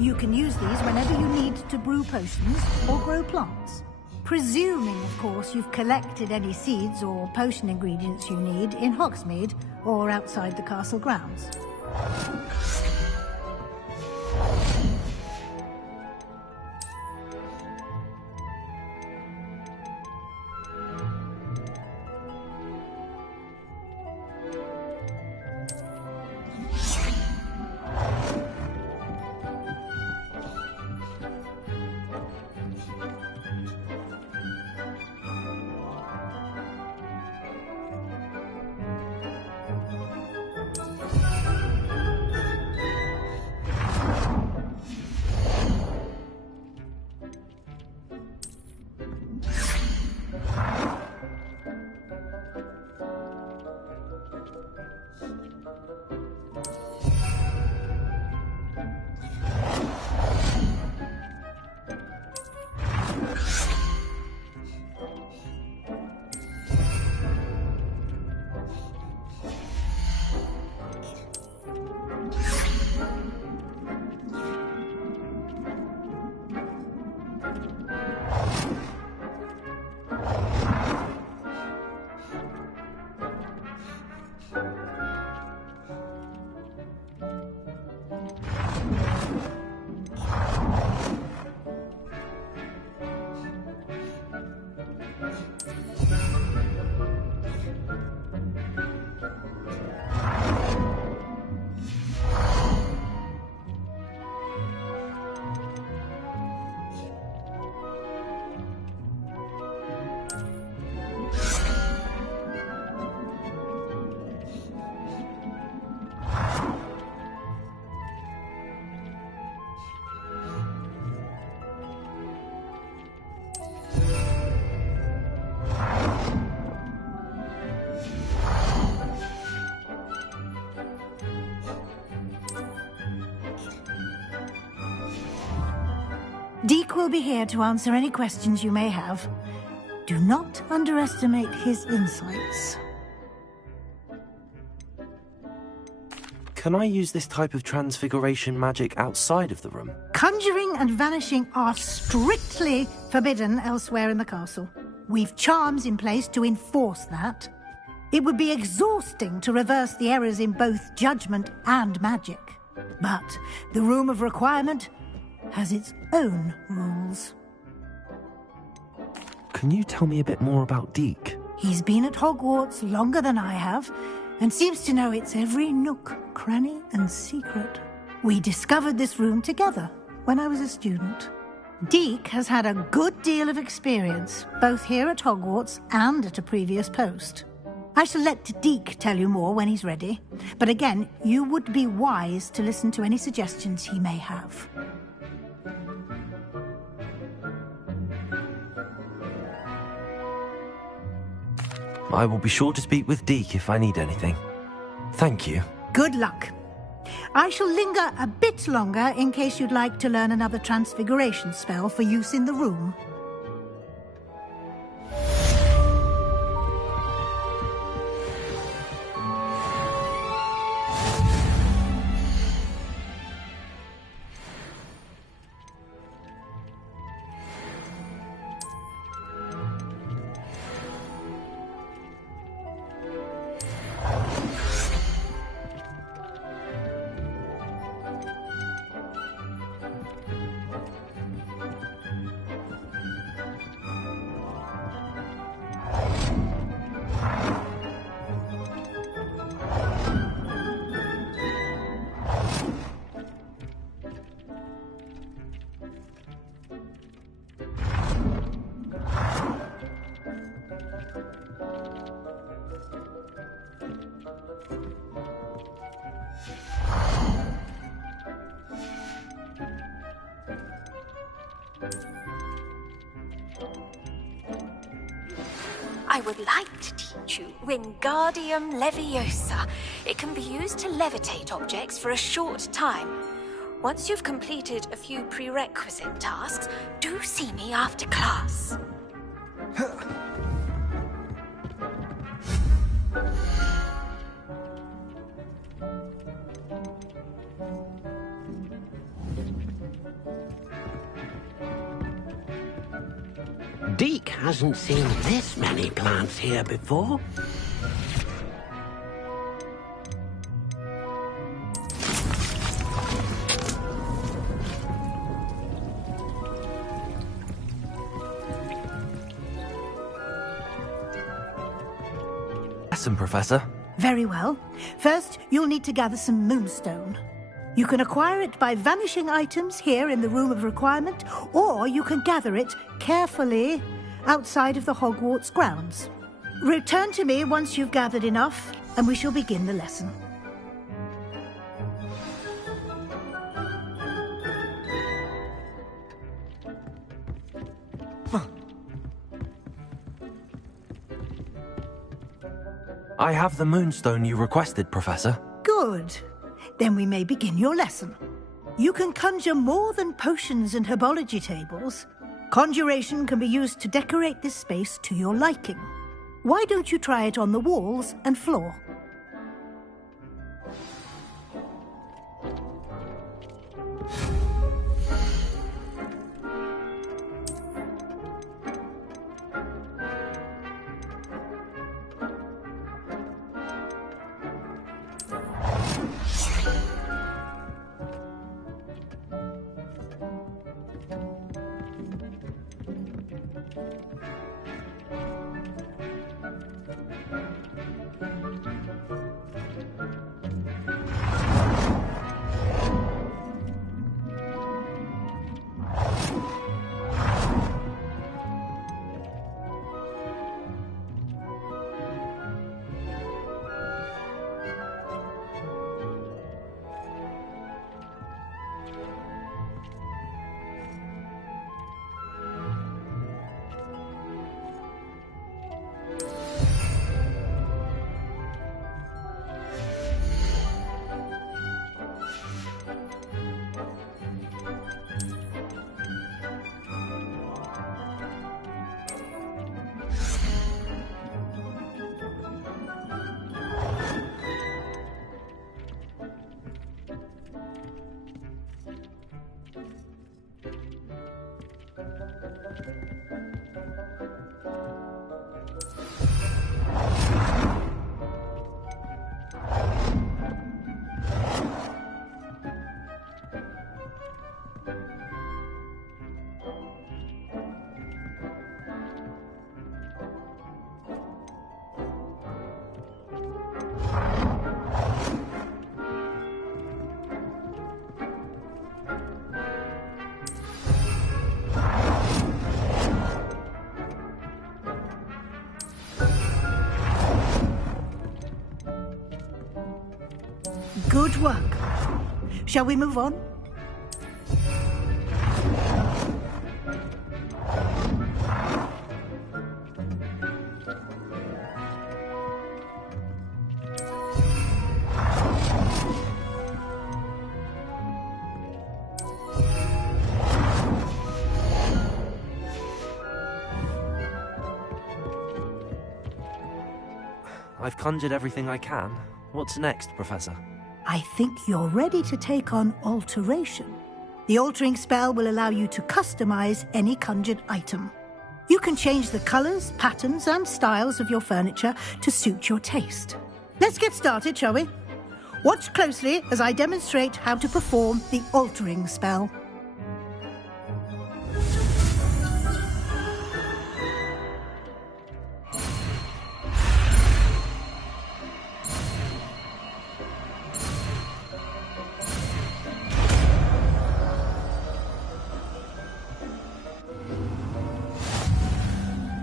You can use these whenever you need to brew potions or grow plants. Presuming, of course, you've collected any seeds or potion ingredients you need in Hogsmeade or outside the castle grounds. Deke will be here to answer any questions you may have. Do not underestimate his insights. Can I use this type of transfiguration magic outside of the room? Conjuring and vanishing are strictly forbidden elsewhere in the castle. We've charms in place to enforce that. It would be exhausting to reverse the errors in both judgment and magic. But the Room of Requirement has its own rules. Can you tell me a bit more about Deke? He's been at Hogwarts longer than I have, and seems to know its every nook, cranny, and secret. We discovered this room together when I was a student. Deke has had a good deal of experience, both here at Hogwarts and at a previous post. I shall let Deke tell you more when he's ready, but again, you would be wise to listen to any suggestions he may have. I will be sure to speak with Deke if I need anything. Thank you. Good luck. I shall linger a bit longer in case you'd like to learn another transfiguration spell for use in the room. I would like to teach you Wingardium Leviosa. It can be used to levitate objects for a short time. Once you've completed a few prerequisite tasks, do see me after class. Deke hasn't seen this many plants here before. Lesson, Professor. Very well. First, you'll need to gather some moonstone. You can acquire it by vanishing items here in the Room of Requirement, or you can gather it carefully outside of the Hogwarts grounds. Return to me once you've gathered enough, and we shall begin the lesson. I have the moonstone you requested, Professor. Good. Then we may begin your lesson. You can conjure more than potions and herbology tables. Conjuration can be used to decorate this space to your liking. Why don't you try it on the walls and floor? Good work. Shall we move on? I've conjured everything I can. What's next, Professor? I think you're ready to take on alteration. The altering spell will allow you to customize any conjured item. You can change the colors, patterns, and styles of your furniture to suit your taste. Let's get started, shall we? Watch closely as I demonstrate how to perform the altering spell.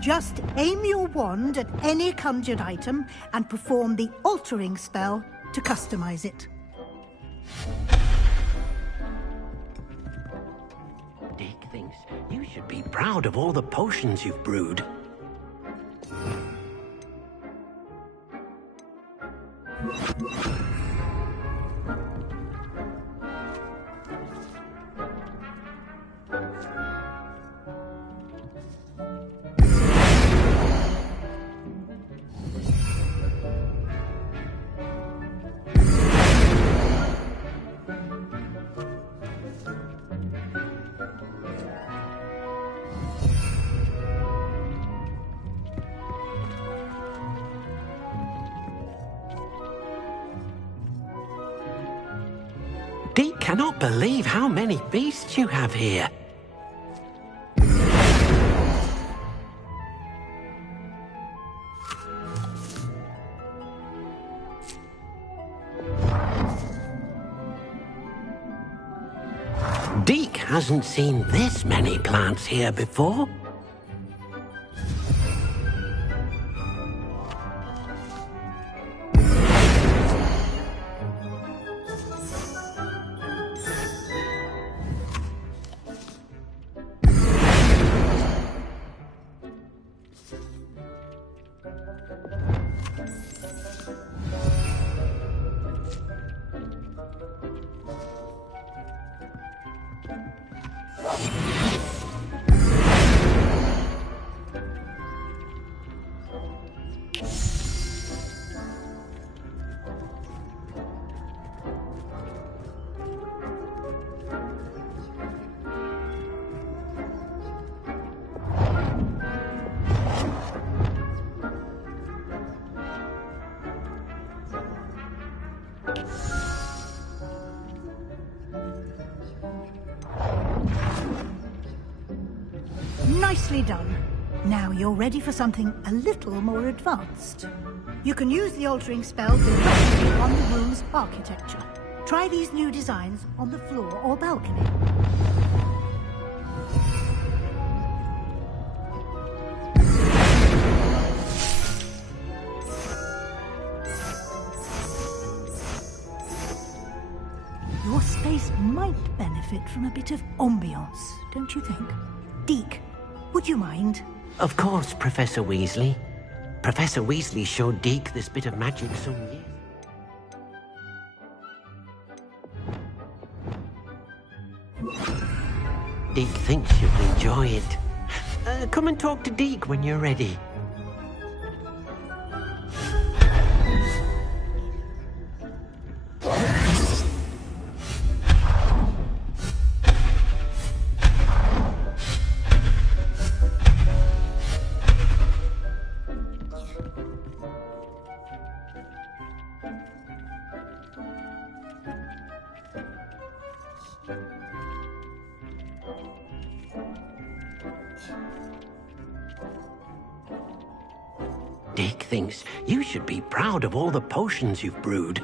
Just aim your wand at any conjured item and perform the altering spell to customize it. Dick thinks you should be proud of all the potions you've brewed. cannot believe how many beasts you have here. Deke hasn't seen this many plants here before. Nicely done. Now you're ready for something a little more advanced. You can use the altering spell directly on the room's architecture. Try these new designs on the floor or balcony. Your space might benefit from a bit of ambiance, don't you think? Deke, would you mind? Of course, Professor Weasley. Professor Weasley showed Deke this bit of magic some years. Deke thinks you'll enjoy it. Come and talk to Deke when you're ready. Deke thinks you should be proud of all the potions you've brewed.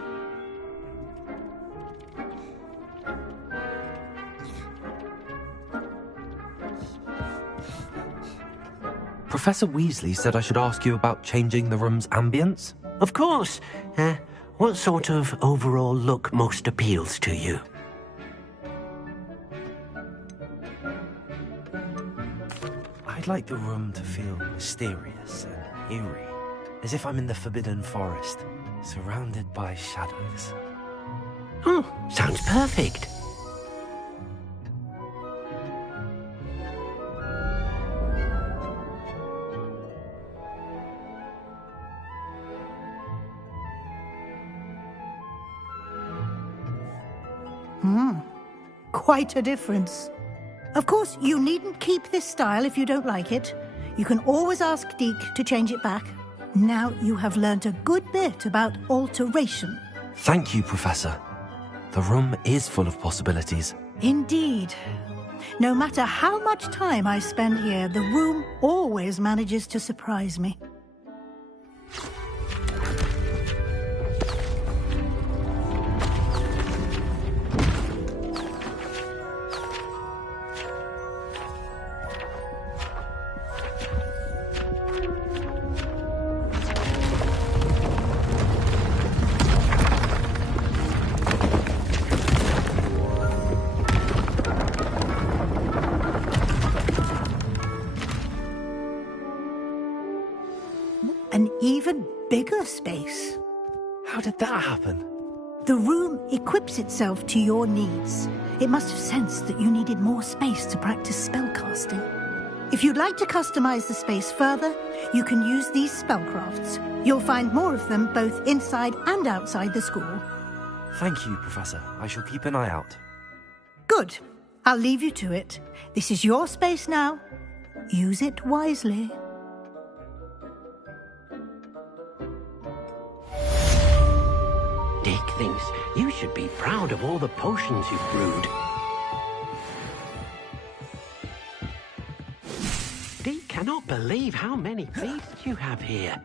Professor Weasley said I should ask you about changing the room's ambience. Of course. What sort of overall look most appeals to you? I'd like the room to feel mysterious and eerie, as if I'm in the Forbidden Forest, surrounded by shadows. Oh, sounds perfect. Quite a difference. Of course, you needn't keep this style if you don't like it. You can always ask Deke to change it back. Now you have learnt a good bit about alteration. Thank you, Professor. The room is full of possibilities. Indeed. No matter how much time I spend here, the room always manages to surprise me. An even bigger space. How did that happen? The room equips itself to your needs. It must have sensed that you needed more space to practice spellcasting. If you'd like to customize the space further, you can use these spellcrafts. You'll find more of them both inside and outside the school. Thank you, Professor. I shall keep an eye out. Good. I'll leave you to it. This is your space now. Use it wisely. Deke thinks you should be proud of all the potions you've brewed. Dee cannot believe how many beasts you have here.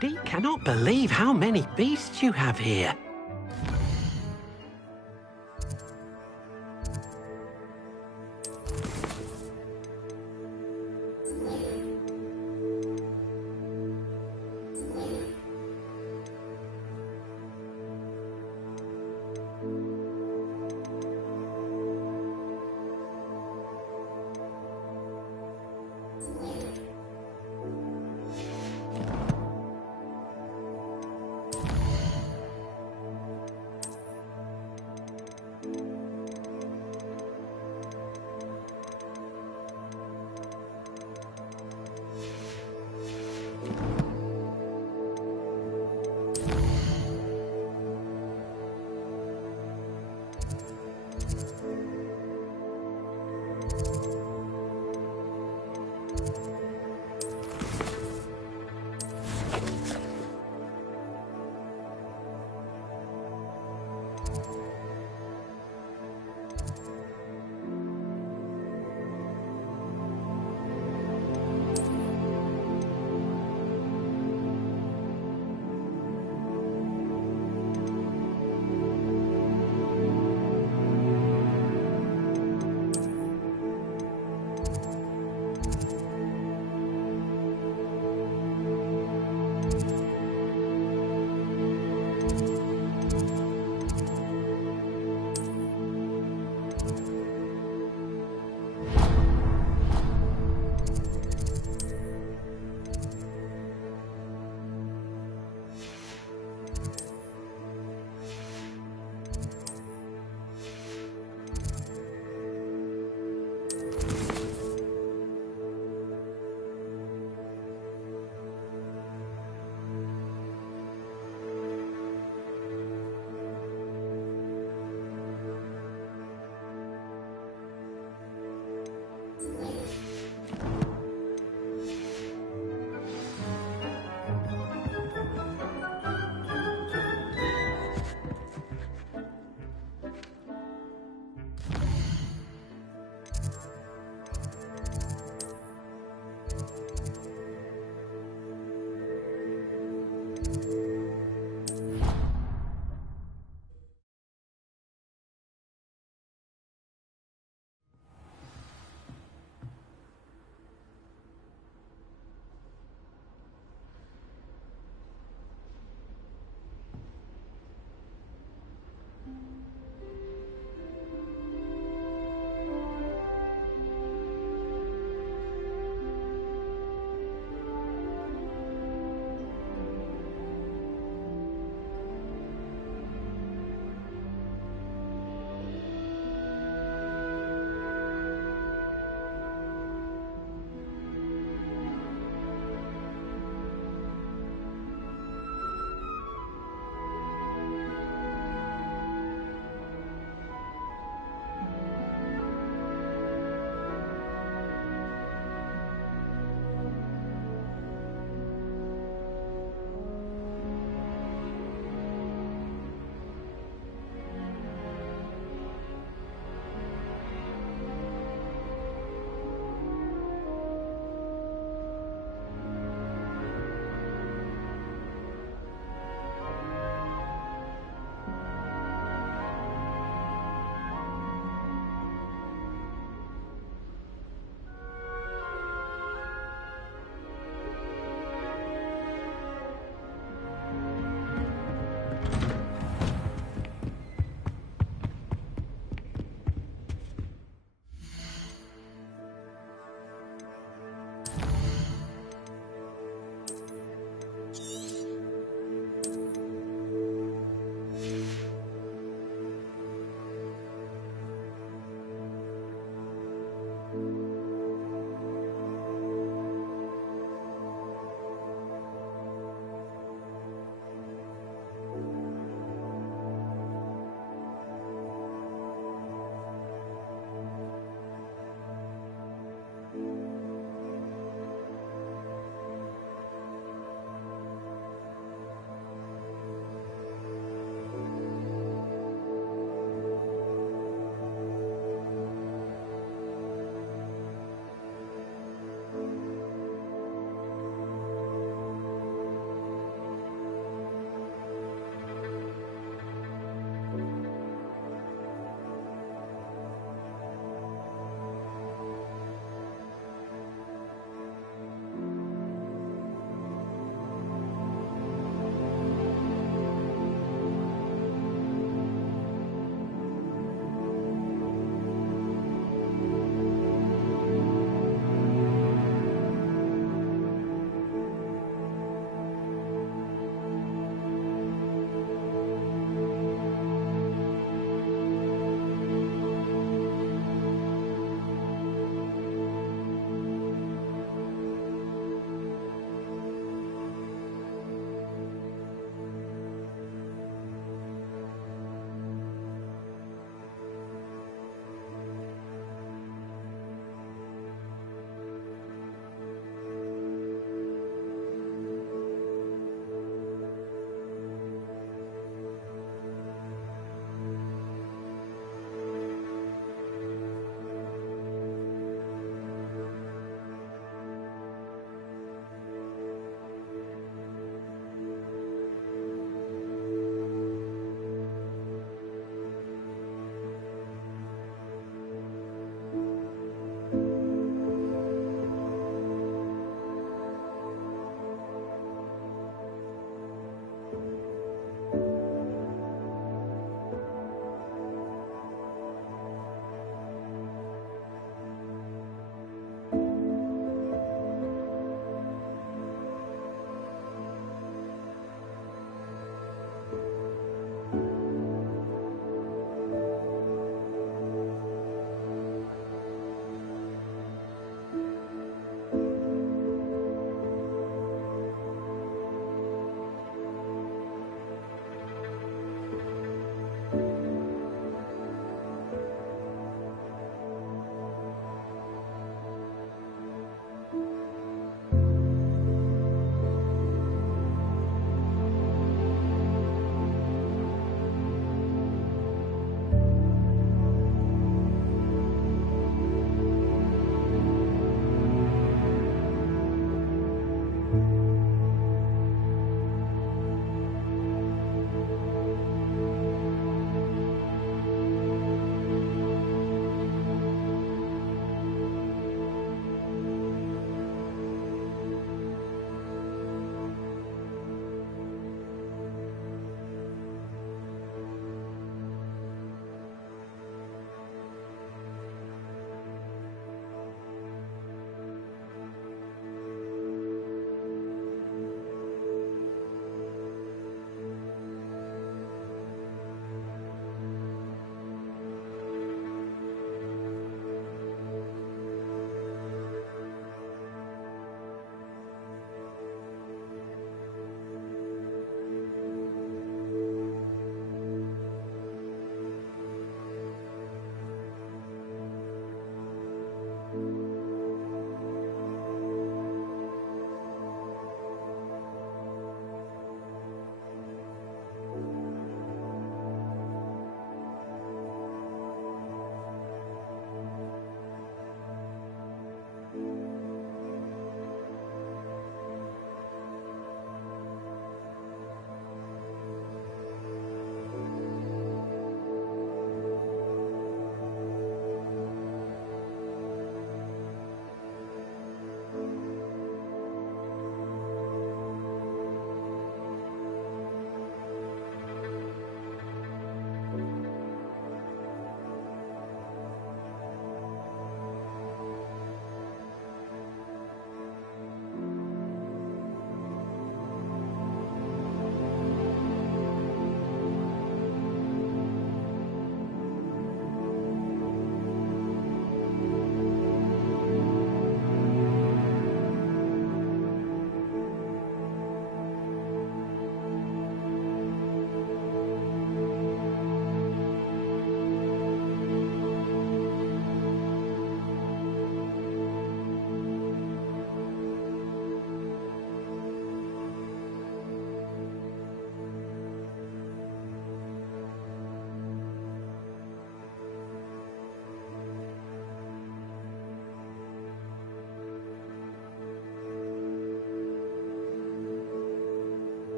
Dee cannot believe how many beasts you have here.